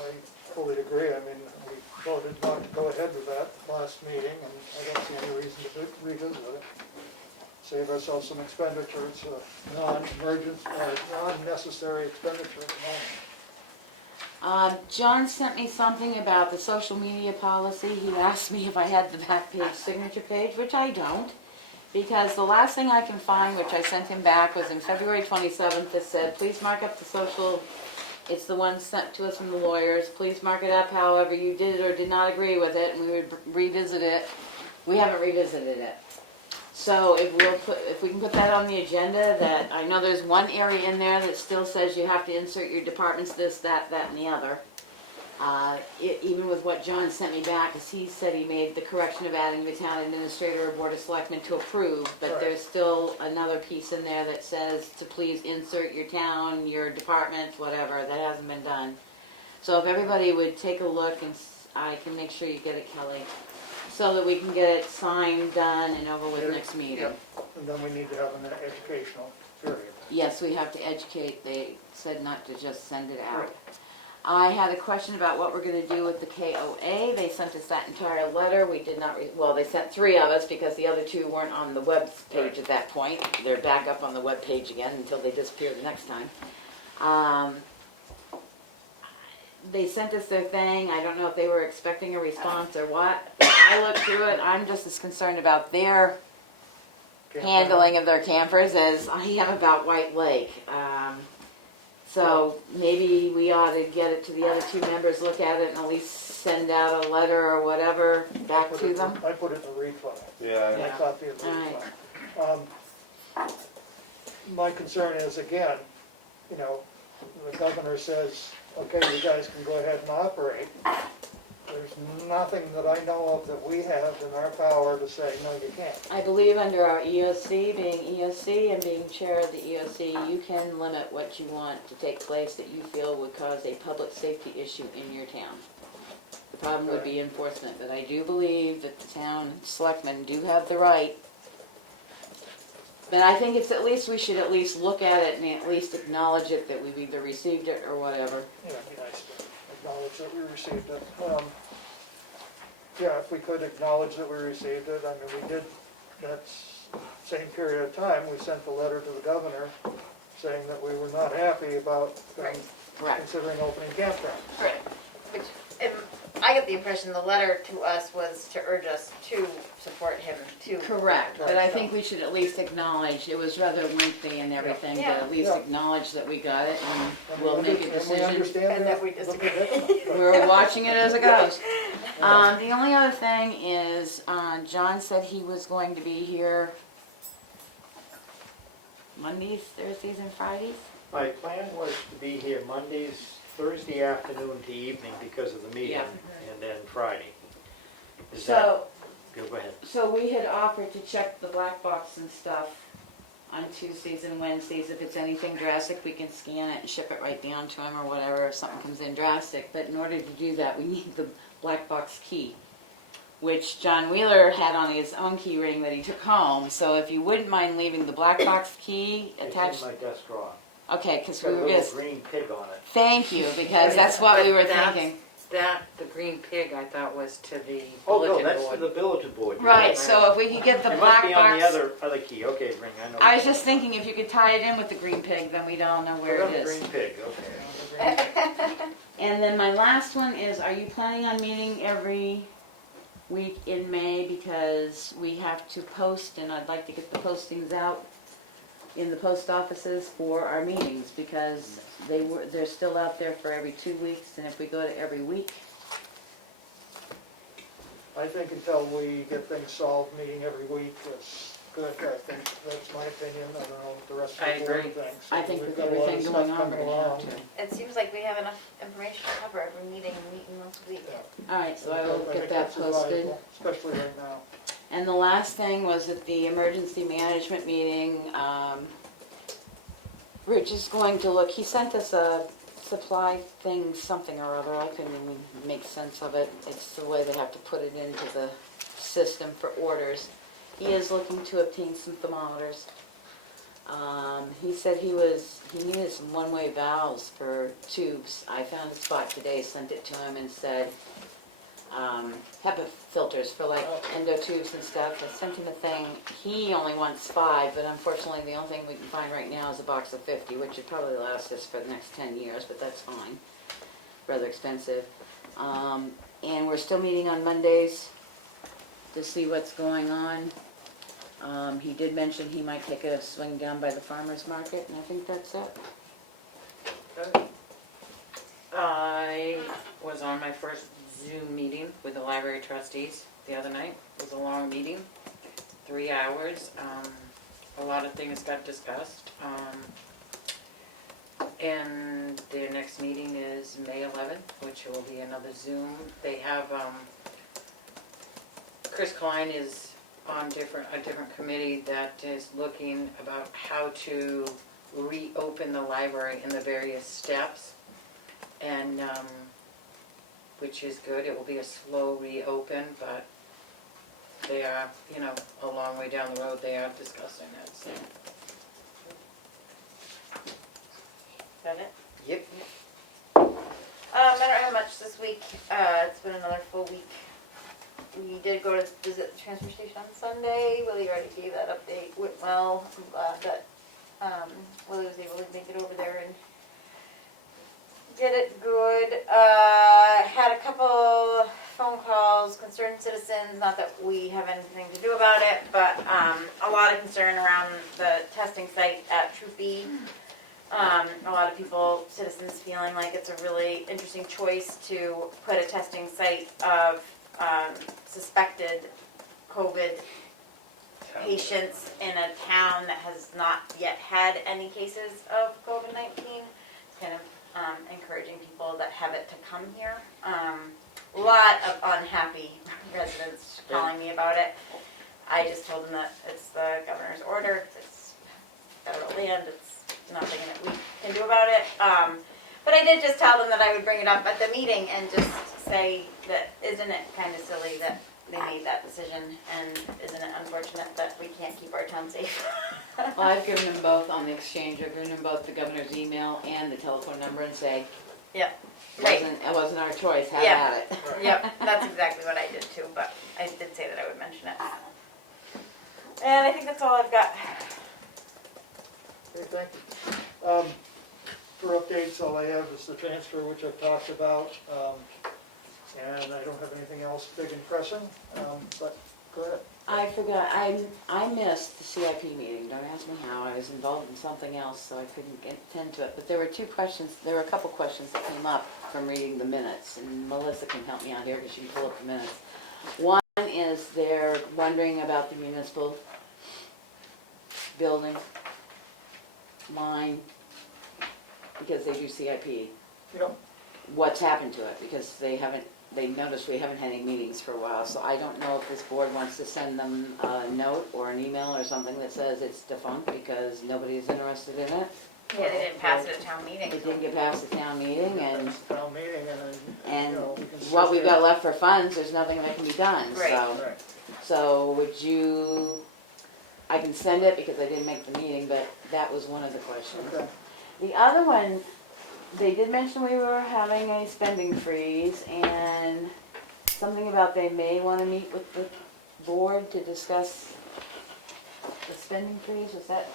I fully agree. I mean, we voted not to go ahead with that last meeting, and I don't see any reason to revisit it. Save ourselves some expenditure. It's a non-emergent or non-necessary expenditure at the moment. John sent me something about the social media policy. He asked me if I had the back page signature page, which I don't. Because the last thing I can find, which I sent him back, was in February 27th that said, please mark up the social, it's the one sent to us from the lawyers, please mark it up however you did or did not agree with it, and we would revisit it. We haven't revisited it. So if we can put that on the agenda, that, I know there's one area in there that still says you have to insert your departments, this, that, and the other. Even with what John sent me back, because he said he made the correction of adding the town administrator or board of selectmen to approve, but Right. there's still another piece in there that says to please insert your town, your departments, whatever, that hasn't been done. So if everybody would take a look, and I can make sure you get it, Kelly, so that we can get it signed, done, and over with next meeting. Yep. And then we need to have an educational period. Yes, we have to educate, they said not to just send it out. Right. I had a question about what we're gonna do with the KOA. They sent us that entire letter. We did not, well, they sent 3 of us because the other 2 weren't on the web page at that point. They're back up on the web page again until they disappear the next time. They sent us their thing. I don't know if they were expecting a response or what. I looked through it. I'm just as concerned about their handling of their campers as I am about White Lake. So maybe we ought to get it to the other two members, look at it, and at least send out a letter or whatever back to them. I put it in the read file. Yeah. I copy it in the read file. My concern is, again, you know, the governor says, okay, you guys can go ahead and operate. There's nothing that I know of that we have in our power to say, no, you can't. I believe under our EOC, being EOC and being chair of the EOC, you can limit what you want to take place that you feel would cause a public safety issue in your town. The problem would be enforcement, but I do believe that the town selectmen do have the right. But I think it's at least, we should at least look at it and at least acknowledge it, that we've either received it or whatever. Yeah, it'd be nice to acknowledge that we received it. Yeah, if we could acknowledge that we received it, I mean, we did, that same period of time, we sent the letter to the governor saying that we were not happy about considering opening campgrounds. Right. Which, I get the impression the letter to us was to urge us to support him too. Correct, but I think we should at least acknowledge, it was rather lengthy and everything, but at least acknowledge that we got it and we'll make a decision. And we understand And that we disagree. We're watching it as it goes. The only other thing is, John said he was going to be here Mondays, Thursdays, and Fridays. My plan was to be here Mondays, Thursday afternoon to evening because of the meeting, Yeah. and then Friday. Is So, that, go ahead. so we had offered to check the black box and stuff on Tuesdays and Wednesdays. If it's anything drastic, we can scan it and ship it right down to him or whatever if something comes in drastic. But in order to do that, we need the black box key, which John Wheeler had on his own key ring that he took home. So if you wouldn't mind leaving the black box key attached. It's in my desk drawer. Okay, because It's we got a were little just, green pig on it. thank you, because that's what we were thinking. That, the green pig, I thought was to the Oh, no, bulletin that's board. for the bulletin board. You're Right, so if we could get the It black must be on the box. other key, okay, ring, I know. I was just thinking if you could tie it in with the green pig, then we'd all know where Put on it the is. green pig, okay. And then my last one is, are you planning on meeting every week in May? Because we have to post, and I'd like to get the postings out in the post offices for our meetings, because they're still out there for every 2 weeks, and if we go to every week. I think until we get things solved, meeting every week is good. I think that's my opinion. I don't know what the rest of I the board agree. thinks. I think We've with got a lot of everything stuff going on, coming we're gonna have along. to. It seems like we have enough information to cover every meeting and meeting once a week. Yeah. All right, so I will think get that that's posted. advisable, especially right now. And the last thing was at the emergency management meeting, Rich is going to look, he sent us a supply thing, something or other, I couldn't even make sense of it. It's the way they have to put it into the system for orders. He is looking to obtain some thermometers. He said he needed some one-way valves for tubes. I found a spot today, sent it to him and said, HEPA filters for like endo tubes and stuff. I sent him a thing. He only wants 5, but unfortunately the only thing we can find right now is a box of 50, which would probably last us for the next 10 years, but that's fine. Rather expensive. And we're still meeting on Mondays to see what's going on. He did mention he might take a swing down by the farmer's market, and I think that's it. I was on my first Zoom meeting with the library trustees the other night. It was a long meeting, 3 hours. A lot of things got discussed. And their next meeting is May 11th, which will be another Zoom. They have, Chris Klein is on a different committee that is looking about how to reopen the library in the various steps. And, which is good. It will be a slow reopen, but they are, a long way down the road. They are discussing it, so. Is that it? Yep. I don't have much this week. It's been another full week. We did go to visit the transfer station on Sunday. Willie already gave that update. Went well. I'm glad that Willie was able to make it over there and did it good. Had a couple phone calls, concerned citizens, not that we have anything to do about it, but a lot of concern around the testing site at Troop B. A lot of people, citizens feeling like it's a really interesting choice to put a testing site of suspected COVID patients in a town that has not yet had any cases of COVID-19. It's kind of encouraging people that have it to come here. A lot of unhappy residents calling me about it. I just told them that it's the governor's order, it's federal land, it's nothing that we can do about it. But I did just tell them that I would bring it up at the meeting and just say that isn't it kind of silly that they made that decision, and isn't it unfortunate that we can't keep our town safe? Well, I've given them both on the exchange, I've given them both the governor's email and the telephone number and say, Yep, right. it wasn't our choice, have Yeah. at it. Yep, that's exactly what I did too, but I did say that I would mention it. And I think that's all I've got. Okay, thank you. For updates, all I have is the transfer, which I've talked about, and I don't have anything else big and pressing, but go ahead. I forgot, I missed the CIP meeting, don't ask me how, I was involved in something else, so I couldn't attend to it. But there were a couple questions that came up from reading the minutes, and Melissa can help me out here because she can pull up the minutes. One is they're wondering about the municipal building line, because they do CIP. Yep. What's happened to it, because they noticed we haven't had any meetings for a while, so I don't know if this board wants to send them a note or an email or something that says it's defunct because nobody's interested in it. Yeah, they didn't pass it at town meeting. It didn't get past the town meeting, and Town meeting, and you know, we can what we've sit got left for funds, there's nothing that can be done, Right. so. there. Right. So would you, I can send it because I didn't make the meeting, but that was one of the questions. Okay. The other one, they did mention we were having a spending freeze and something about they may want to meet with the board to discuss the spending freeze, was that,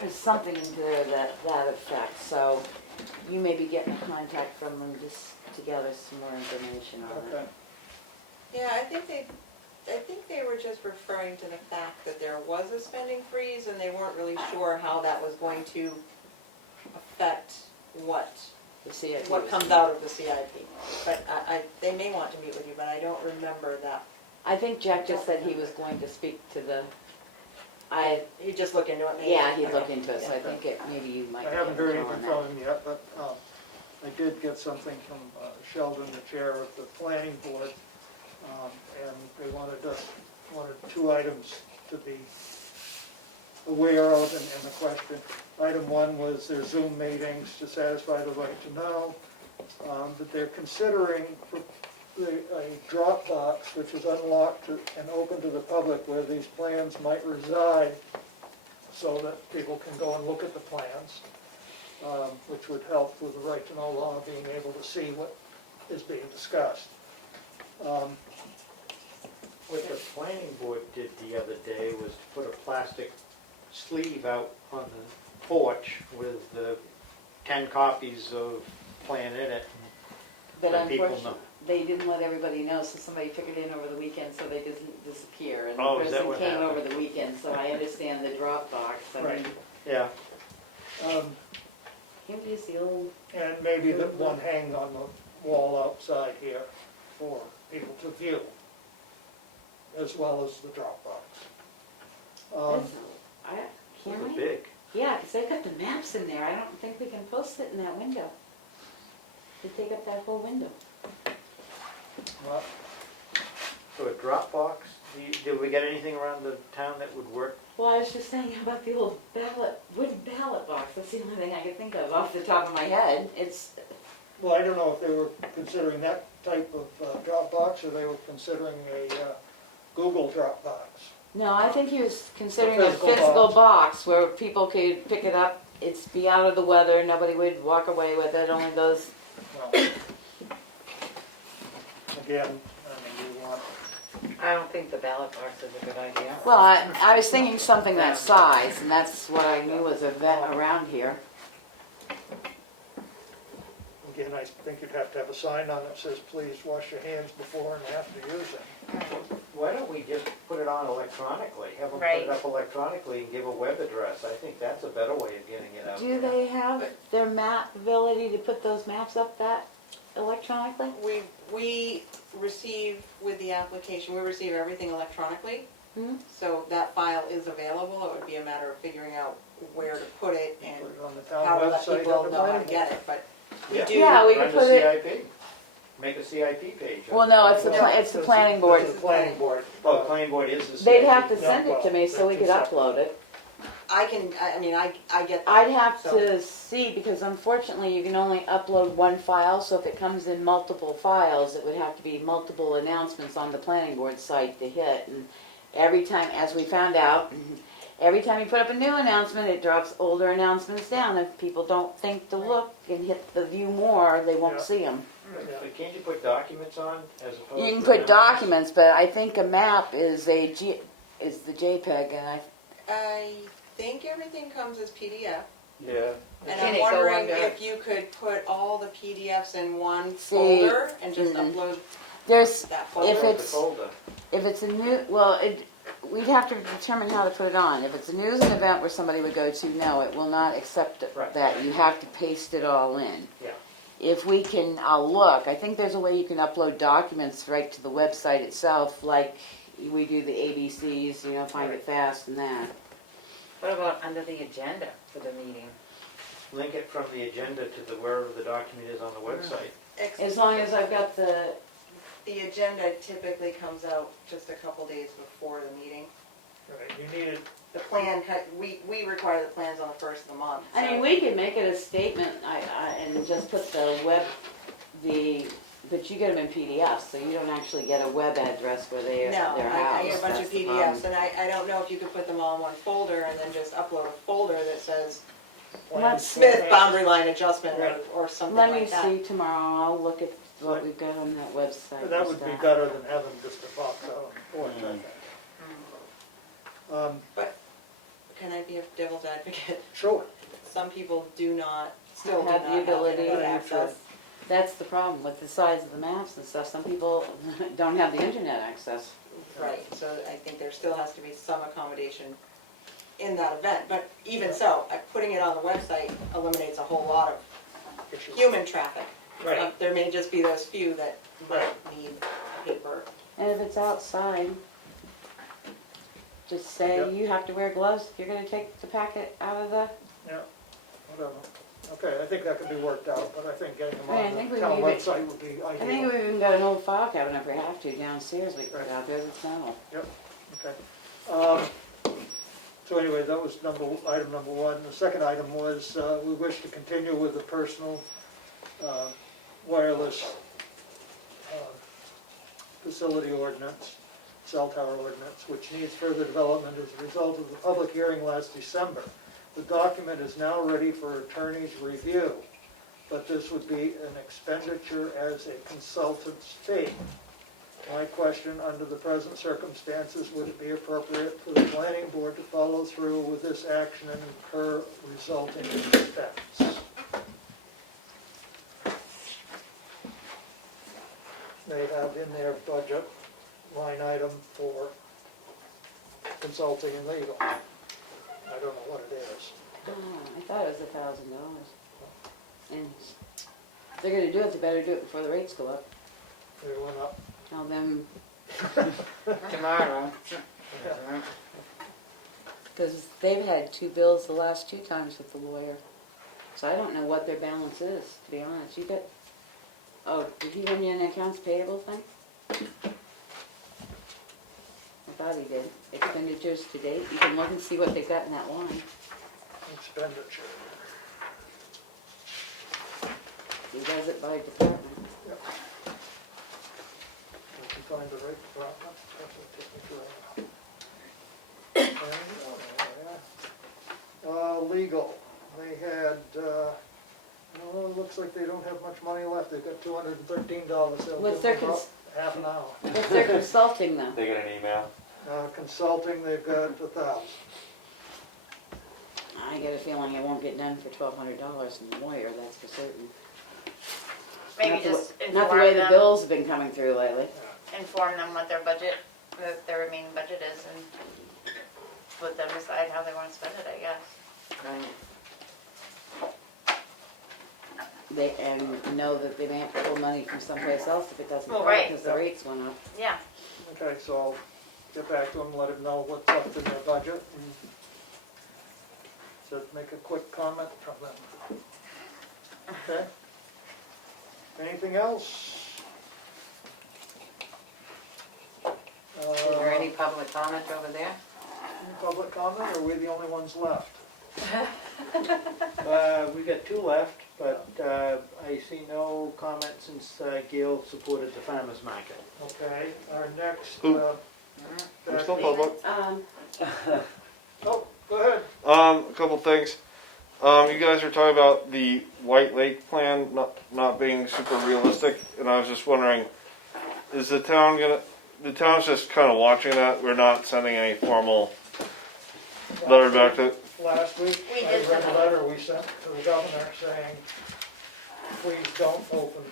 there's something in there that effect, so you may be getting a contact from them just to gather some more information on Okay. it. Yeah, I think they were just referring to the fact that there was a spending freeze and they weren't really sure how that was going to affect what The CIP what was- comes out of the CIP. But they may want to meet with you, but I don't remember that. I think Jack just said he was going to speak to the, You just look into it maybe? yeah, he'd Okay. look into it, so I think maybe you might. I be haven't able heard to anything on from that. him yet, but I did get something from Sheldon, the chair of the planning board, and they wanted two items to be aware of in the question. Item one was their Zoom meetings to satisfy the right to know, that they're considering a Dropbox which is unlocked and open to the public where these plans might reside so that people can go and look at the plans, which would help with the right to know law, being able to see what is being discussed. What the planning board did the other day was to put a plastic sleeve out on the porch with the 10 copies of plan in it. But let people unfortunately, know. they didn't let everybody know, so somebody took it in over the weekend, so they didn't disappear. And Oh, the is that person what came happened? over the weekend, so I understand the Dropbox. I Right. mean, Yeah. can't we use the old, And maybe that one hang on the wall outside here for people to view, as well as the Dropbox. can It was we? big. Yeah, because they've got the maps in there, I don't think we can post it in that window. They take up that whole window. Well, So a Dropbox, did we get anything around the town that would work? Well, I was just saying about the old wooden ballot box, that's the only thing I could think of off the top of my head. It's, well, I don't know if they were considering that type of Dropbox, or they were considering a Google Dropbox. no, I think he was considering A a physical physical box where people could pick it up, it's be out of the weather, nobody would walk away with it, only those, Well, again, I mean, we want, I don't think the ballot box is a good idea. well, I was thinking something that size, and that's what I knew was around here. again, I think you'd have to have a sign on it that says, please wash your hands before and after using. why don't we just put it on electronically? Have them put Right. it up electronically and give a web address. I think that's a better way of getting it out Do there. they have their map ability to put those maps up that electronically? We receive with the application, we receive everything electronically. Hmm? So that file is available. It would be a matter of figuring out where to put it and Put it on the town how to let website people of the know how to planning get it, but we Yeah. do. Yeah, we Run could the put it, CIP. Make a CIP page. well, no, it's the, No, it's the planning board. The planning board. Oh, the planning board is the CIP. They'd have to No, send it to me so we could well, upload it. I can, I mean, I get that. I'd have so- to see, because unfortunately you can only upload one file, so if it comes in multiple files, it would have to be multiple announcements on the planning board site to hit. And every time, as we found out, every time you put up a new announcement, it drops older announcements down. If people don't think to look and hit the view more, they won't Yeah. see them. But can't you put documents on as opposed to? You can put announcements? documents, but I think a map is the JPEG, and I think everything comes as PDF. Yeah. And Can I'm it go wondering under- if you could put all the PDFs in one See, folder and just mhm. upload there's, that If folder. The it's- folder. if it's a new, well, we'd have to determine how to put it on. If it's a news and event where somebody would go to, no, it will not accept Right. that. You have to paste it all in. Yeah. If we can, I'll look. I think there's a way you can upload documents right to the website itself, like we do the ABCs, find it fast and that. What about under the agenda for the meeting? Link it from the agenda to the wherever the document is on the website. As long as I've got the, The agenda typically comes out just a couple days before the meeting. Right, you need it, The plan, we require the plans on the first of the month. I mean, so- we could make it a statement, and just put but you get them in PDFs, so you don't actually get a web address where they're No, housed. I get a bunch That's of the PDFs, problem. and I don't know if you could put them all in one folder and then just upload a folder that says Let's Smith boundary line adjustment or something Let me like that. see tomorrow, I'll look at what we've got on that website. that and would be stuff. better than having just a box out on the board, I think. Can I be a devil's advocate? Sure. Some people still do Have not the have ability internet to- access. That's the problem with the size of the maps and stuff, some people don't have the internet access. Right, so I think there still has to be some accommodation in that event, but even so, putting it on the website eliminates a whole lot of human traffic. Right. There may just be those few that need paper. And if it's outside, just say Yep. you have to wear gloves if you're gonna take the packet out of the, Yeah, whatever. Okay, I think that could be worked out, but I think getting them I on think the we town leave it- website would be I think ideal. we've even got an old file cabinet if we have to downstairs we can put out there that's metal. Okay. So anyway, that was item number one. The second item was, we wish to continue with the personal wireless facility ordinance, cell tower ordinance, which needs further development as a result of the public hearing last December. The document is now ready for attorney's review, but this would be an expenditure as a consultant's fee. My question, under the present circumstances, would it be appropriate for the planning board to follow through with this action and incur resulting expense? They have in their budget line item for consulting and legal. I don't know what it is. Oh, I thought it was $1,000. And if they're gonna do it, they better do it before the rates go up. They went up. Tell them, Tomorrow. because they've had 2 bills the last 2 times with the lawyer. So I don't know what their balance is, to be honest. You got, oh, did he run you an accounts payable thing? I thought he did. Expenditures to date, you can look and see what they've got in that line. Expenditure. He does it by department. Yep. If you find the right department, that's what take me to legal. They had, it looks like they don't have much money left. They've got $213. They'll What's give their them about half an hour. What's their consulting though? They get an email. Consulting, they've got 1,000. I get a feeling it won't get done for $1,200 from the lawyer, that's for certain. Maybe Not the- just Not the way inform the them, bills have been coming through lately. inform them what their budget what their remaining budget is and let them decide how they wanna spend it, I guess. They, and know that they may have to pull money from someplace else if it doesn't Well, work, right. because the rates went up. Yeah. Okay, so I'll get back to them, let them know what's left in their budget, and so make a quick comment from them. Okay? Anything else? Is there any public comment over there? Any public comment, or are we the only ones left? We got two left, but I see no comment since Gail supported the farmer's market. Okay, our next, I'm still public. oh, go ahead. A couple things. You guys are talking about the White Lake plan not being super realistic, and I was just wondering, is the town's just kind of watching that? We're not sending any formal letter back to. Last week, We I did read send a a letter we sent to the governor saying, please don't open.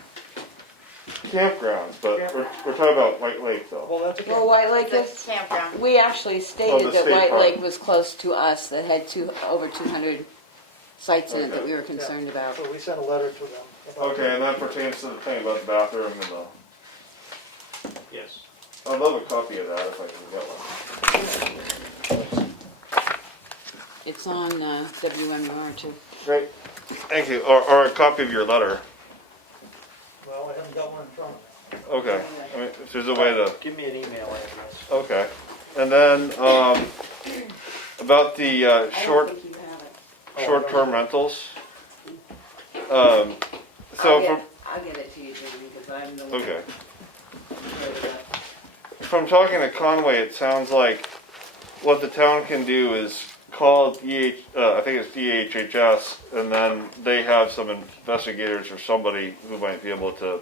Campgrounds, but we're talking about White Lake though. Well, that's a. Well, White Lake It's is, a campground. we actually Oh, stated the that state White park. Lake was close to us, that had over 200 sites in it that we were Yeah. concerned about. So we sent a letter to them. about Okay, and that pertains to the thing about the bathroom and the. Yes. I'd love a copy of that if I can get one. It's on WMUR too. Great. Thank you. Or a copy of your letter. Well, I haven't got one in front of me. Okay. I mean, if there's a way to. Give me an email address. Okay. And then about the short-term rentals. So I'll get it to you, Jamie, because I'm the one. okay. From talking to Conway, it sounds like what the town can do is call I think it's DHHS, and then they have some investigators or somebody who might be able to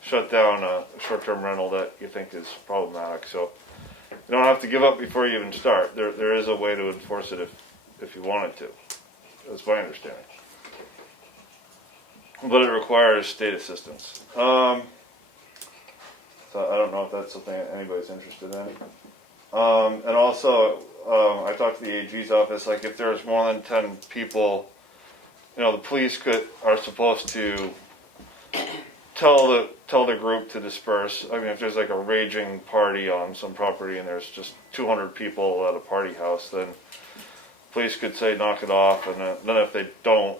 shut down a short-term rental that you think is problematic. So you don't have to give up before you even start. There is a way to enforce it if you wanted to. That's my understanding. But it requires state assistance. So I don't know if that's something anybody's interested in. And also, I talked to the AG's office, like if there's more than 10 people, the police are supposed to tell the group to disperse. I mean, if there's like a raging party on some property and there's just 200 people at a party house, then police could say knock it off, and then if they don't,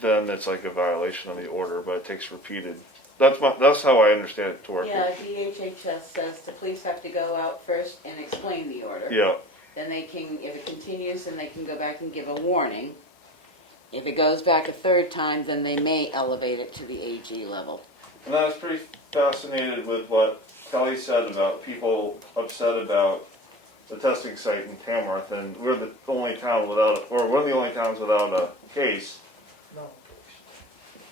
then it's like a violation of the order, but it takes repeated. That's how I understand it to work. Yeah, DHHS says the police have to go out first and explain the order. Yeah. Then they can, if it continues, then they can go back and give a warning. If it goes back a third time, then they may elevate it to the AG level. And I was pretty fascinated with what Kelly said about people upset about the testing site in Tamworth, and we're the only town without, or one of the only towns without a case.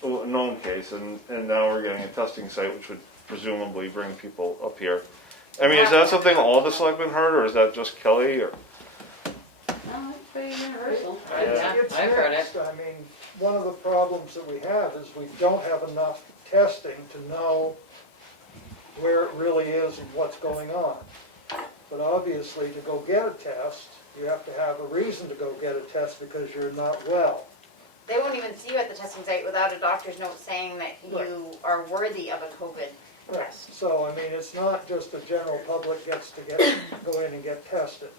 A known case, and now we're getting a testing site which would presumably bring people up here. I mean, is that something all the selectmen heard, or is that just Kelly? Or No, it's pretty universal. It's I've heard it. mixed. I mean, one of the problems that we have is we don't have enough testing to know where it really is and what's going on. But obviously, to go get a test, you have to have a reason to go get a test because you're not well. They won't even see you at the testing site without a doctor's note saying that Right. you are worthy of a COVID test. So, I mean, it's not just the general public gets to go in and get tested.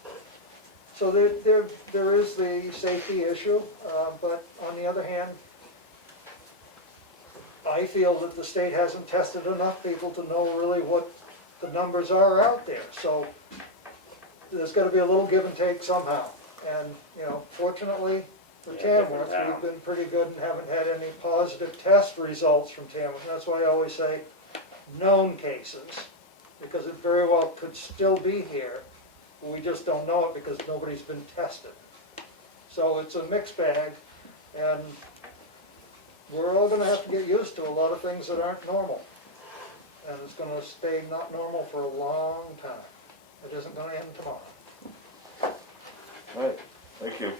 So there is the safety issue, but on the other hand, I feel that the state hasn't tested enough people to know really what the numbers are out there. So there's got to be a little give and take somehow. And, fortunately, for Tamworth, we've been pretty good and haven't had any positive test results from Tamworth. That's why I always say known cases, because it very well could still be here, but we just don't know it because nobody's been tested. So it's a mixed bag, and we're all going to have to get used to a lot of things that aren't normal. And it's going to stay not normal for a long time. It isn't going to end tomorrow. all right, thank you.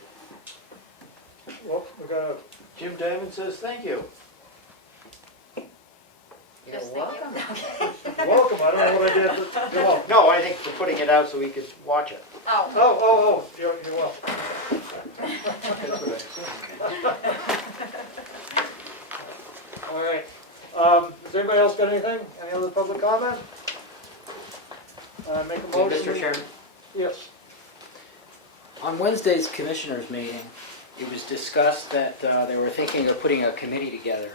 Well, we got a Jim Diamond says thank you. You're Just thinking. welcome. You're welcome, I don't know what I did, but you're welcome. No, I think we're putting it out so we could watch it. Oh, You're welcome. That's what I assumed. All right, has anybody else got anything? Any other public comment? Make a motion. Mr. Chairman, Yes. on Wednesday's commissioners meeting, it was discussed that they were thinking of putting a committee together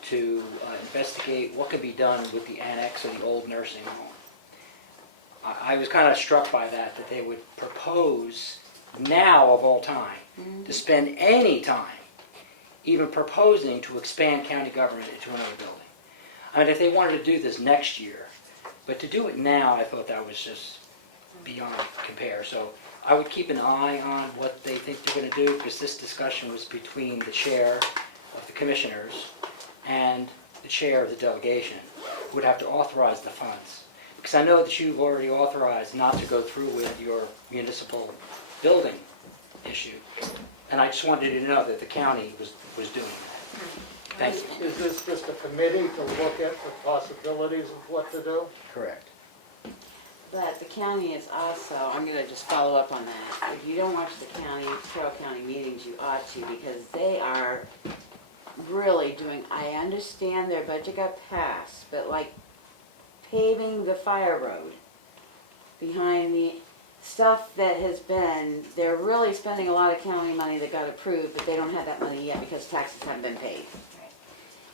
to investigate what could be done with the annex of the old nursing home. I was kind of struck by that they would propose now of all time to spend any time even proposing to expand county government into another building. I mean, if they wanted to do this next year, but to do it now, I thought that was just beyond compare. So I would keep an eye on what they think they're going to do, because this discussion was between the chair of the commissioners and the chair of the delegation, who would have to authorize the funds. Because I know that you've already authorized not to go through with your municipal building issue. And I just wanted you to know that the county was doing that. Thank you. Is this just a committee to look at the possibilities of what to do? Correct. But the county is also, I'm gonna just follow up on that. If you don't watch the Carroll County meetings, you ought to, because they are really doing, I understand their budget got passed, but like paving the fire road behind the stuff that has been, they're really spending a lot of county money that got approved, but they don't have that money yet because taxes haven't been paid.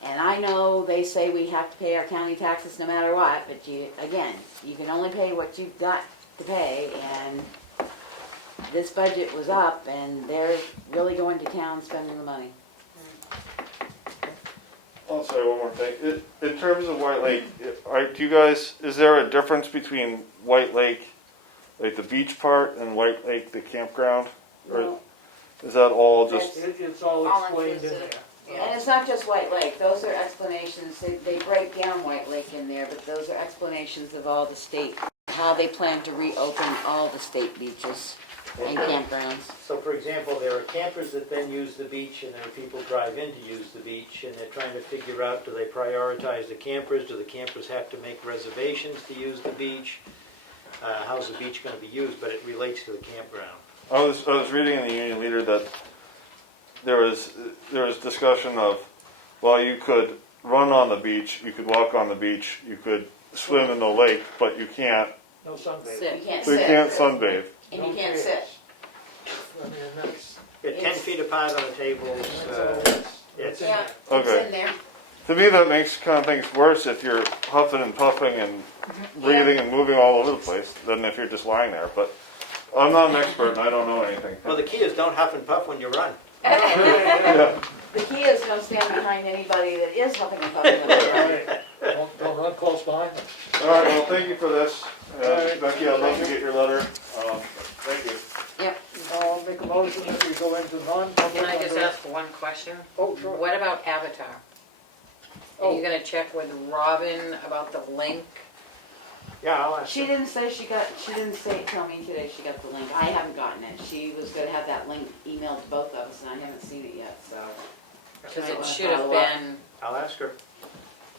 And I know they say we have to pay our county taxes no matter what, but you, again, you can only pay what you've got to pay, and this budget was up, and they're really going to town spending the money. I'll say one more thing. In terms of White Lake, do you guys, is there a difference between White Lake, like the beach part, and White Lake, the campground? Or is that all just? It's all All explained in inclusive. there. And it's not just White Lake, those are explanations, they break down White Lake in there, but those are explanations of all the state, how they plan to reopen all the state beaches and campgrounds. So for example, there are campers that then use the beach, and there are people who drive in to use the beach, and they're trying to figure out, do they prioritize the campers? Do the campers have to make reservations to use the beach? How's the beach going to be used? But it relates to the campground. I was reading in the Union Leader that there was discussion of, well, you could run on the beach, you could walk on the beach, you could swim in the lake, but you can't. No sunbathing. Sit, you can't So you sit, can't sunbathe. and you can't sit. I mean, that's, Yeah, 10 feet apart on the tables. it's in Yeah, there. it's Okay. in there. To me, that makes kind of things worse if you're huffing and puffing and breathing and moving all over the place than if you're just lying there. But I'm not an expert and I don't know anything. Well, the key is don't huff and puff when you run. Yeah. The key is don't stand behind anybody that is huffing and puffing up there. Don't run close behind them. All right, well, thank you for this. right. Becky, I'd love to get your letter. Thank you. Yep. I'll make a motion that we go into non-public. Can I just under- ask one question? Oh, sure. What about Avatar? Are you gonna check with Robin about the link? Yeah, I'll ask She her. didn't tell me today she got the link. I haven't gotten it. She was gonna have that link emailed to both of us, and I haven't seen it yet, so. Because I it wanna should have follow up. been, I'll ask her.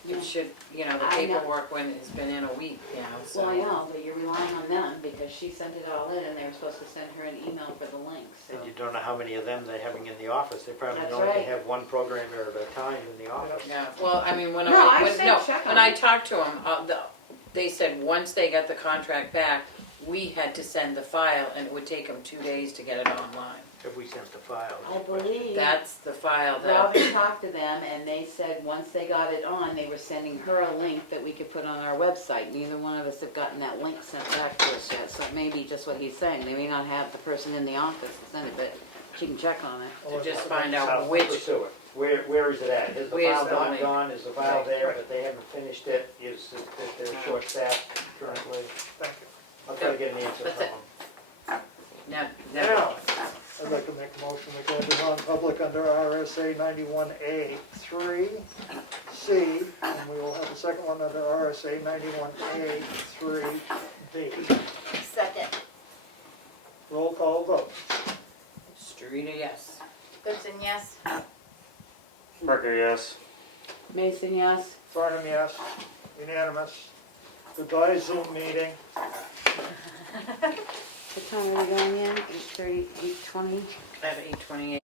it should, you know, the I know. paperwork when it's been in a week now, so. Well, I know, but you're relying on them because she sent it all in and they were supposed to send her an email for the link, so. And you don't know how many of them they're having in the office. They probably That's only right. have one programmer at a time in the office. Yeah, well, I mean, when No, I when- said no, check when on I it. talked to them, they said once they got the contract back, we had to send the file and it would take them 2 days to get it online. If we sent the file. I believe That's the file that, Robin talked to them and they said once they got it on, they were sending her a link that we could put on our website. Neither one of us have gotten that link sent back to us yet, so it may be just what he's saying. They may not have the person in the office to send it, but she can check on it. to just find I'll out which, pursue it. Where is it at? Is the Where's file the not link? gone? Is the file Right, there, right. but they haven't finished it? Is it that they're short-staffed currently? Thank you. I'll try to get an answer But from the- them. now, Now, I'd like to make a motion to go into non-public under RSA 91A3C, and we will have a second one under RSA 91A3B. Second. Roll call vote. Streeter, yes. Goodson, yes. Mercury, yes. Mason, yes? Barnum, yes. Unanimous. Goodbye Zoom meeting. What time are we going in? 8:30, 8:20? I have 8:28.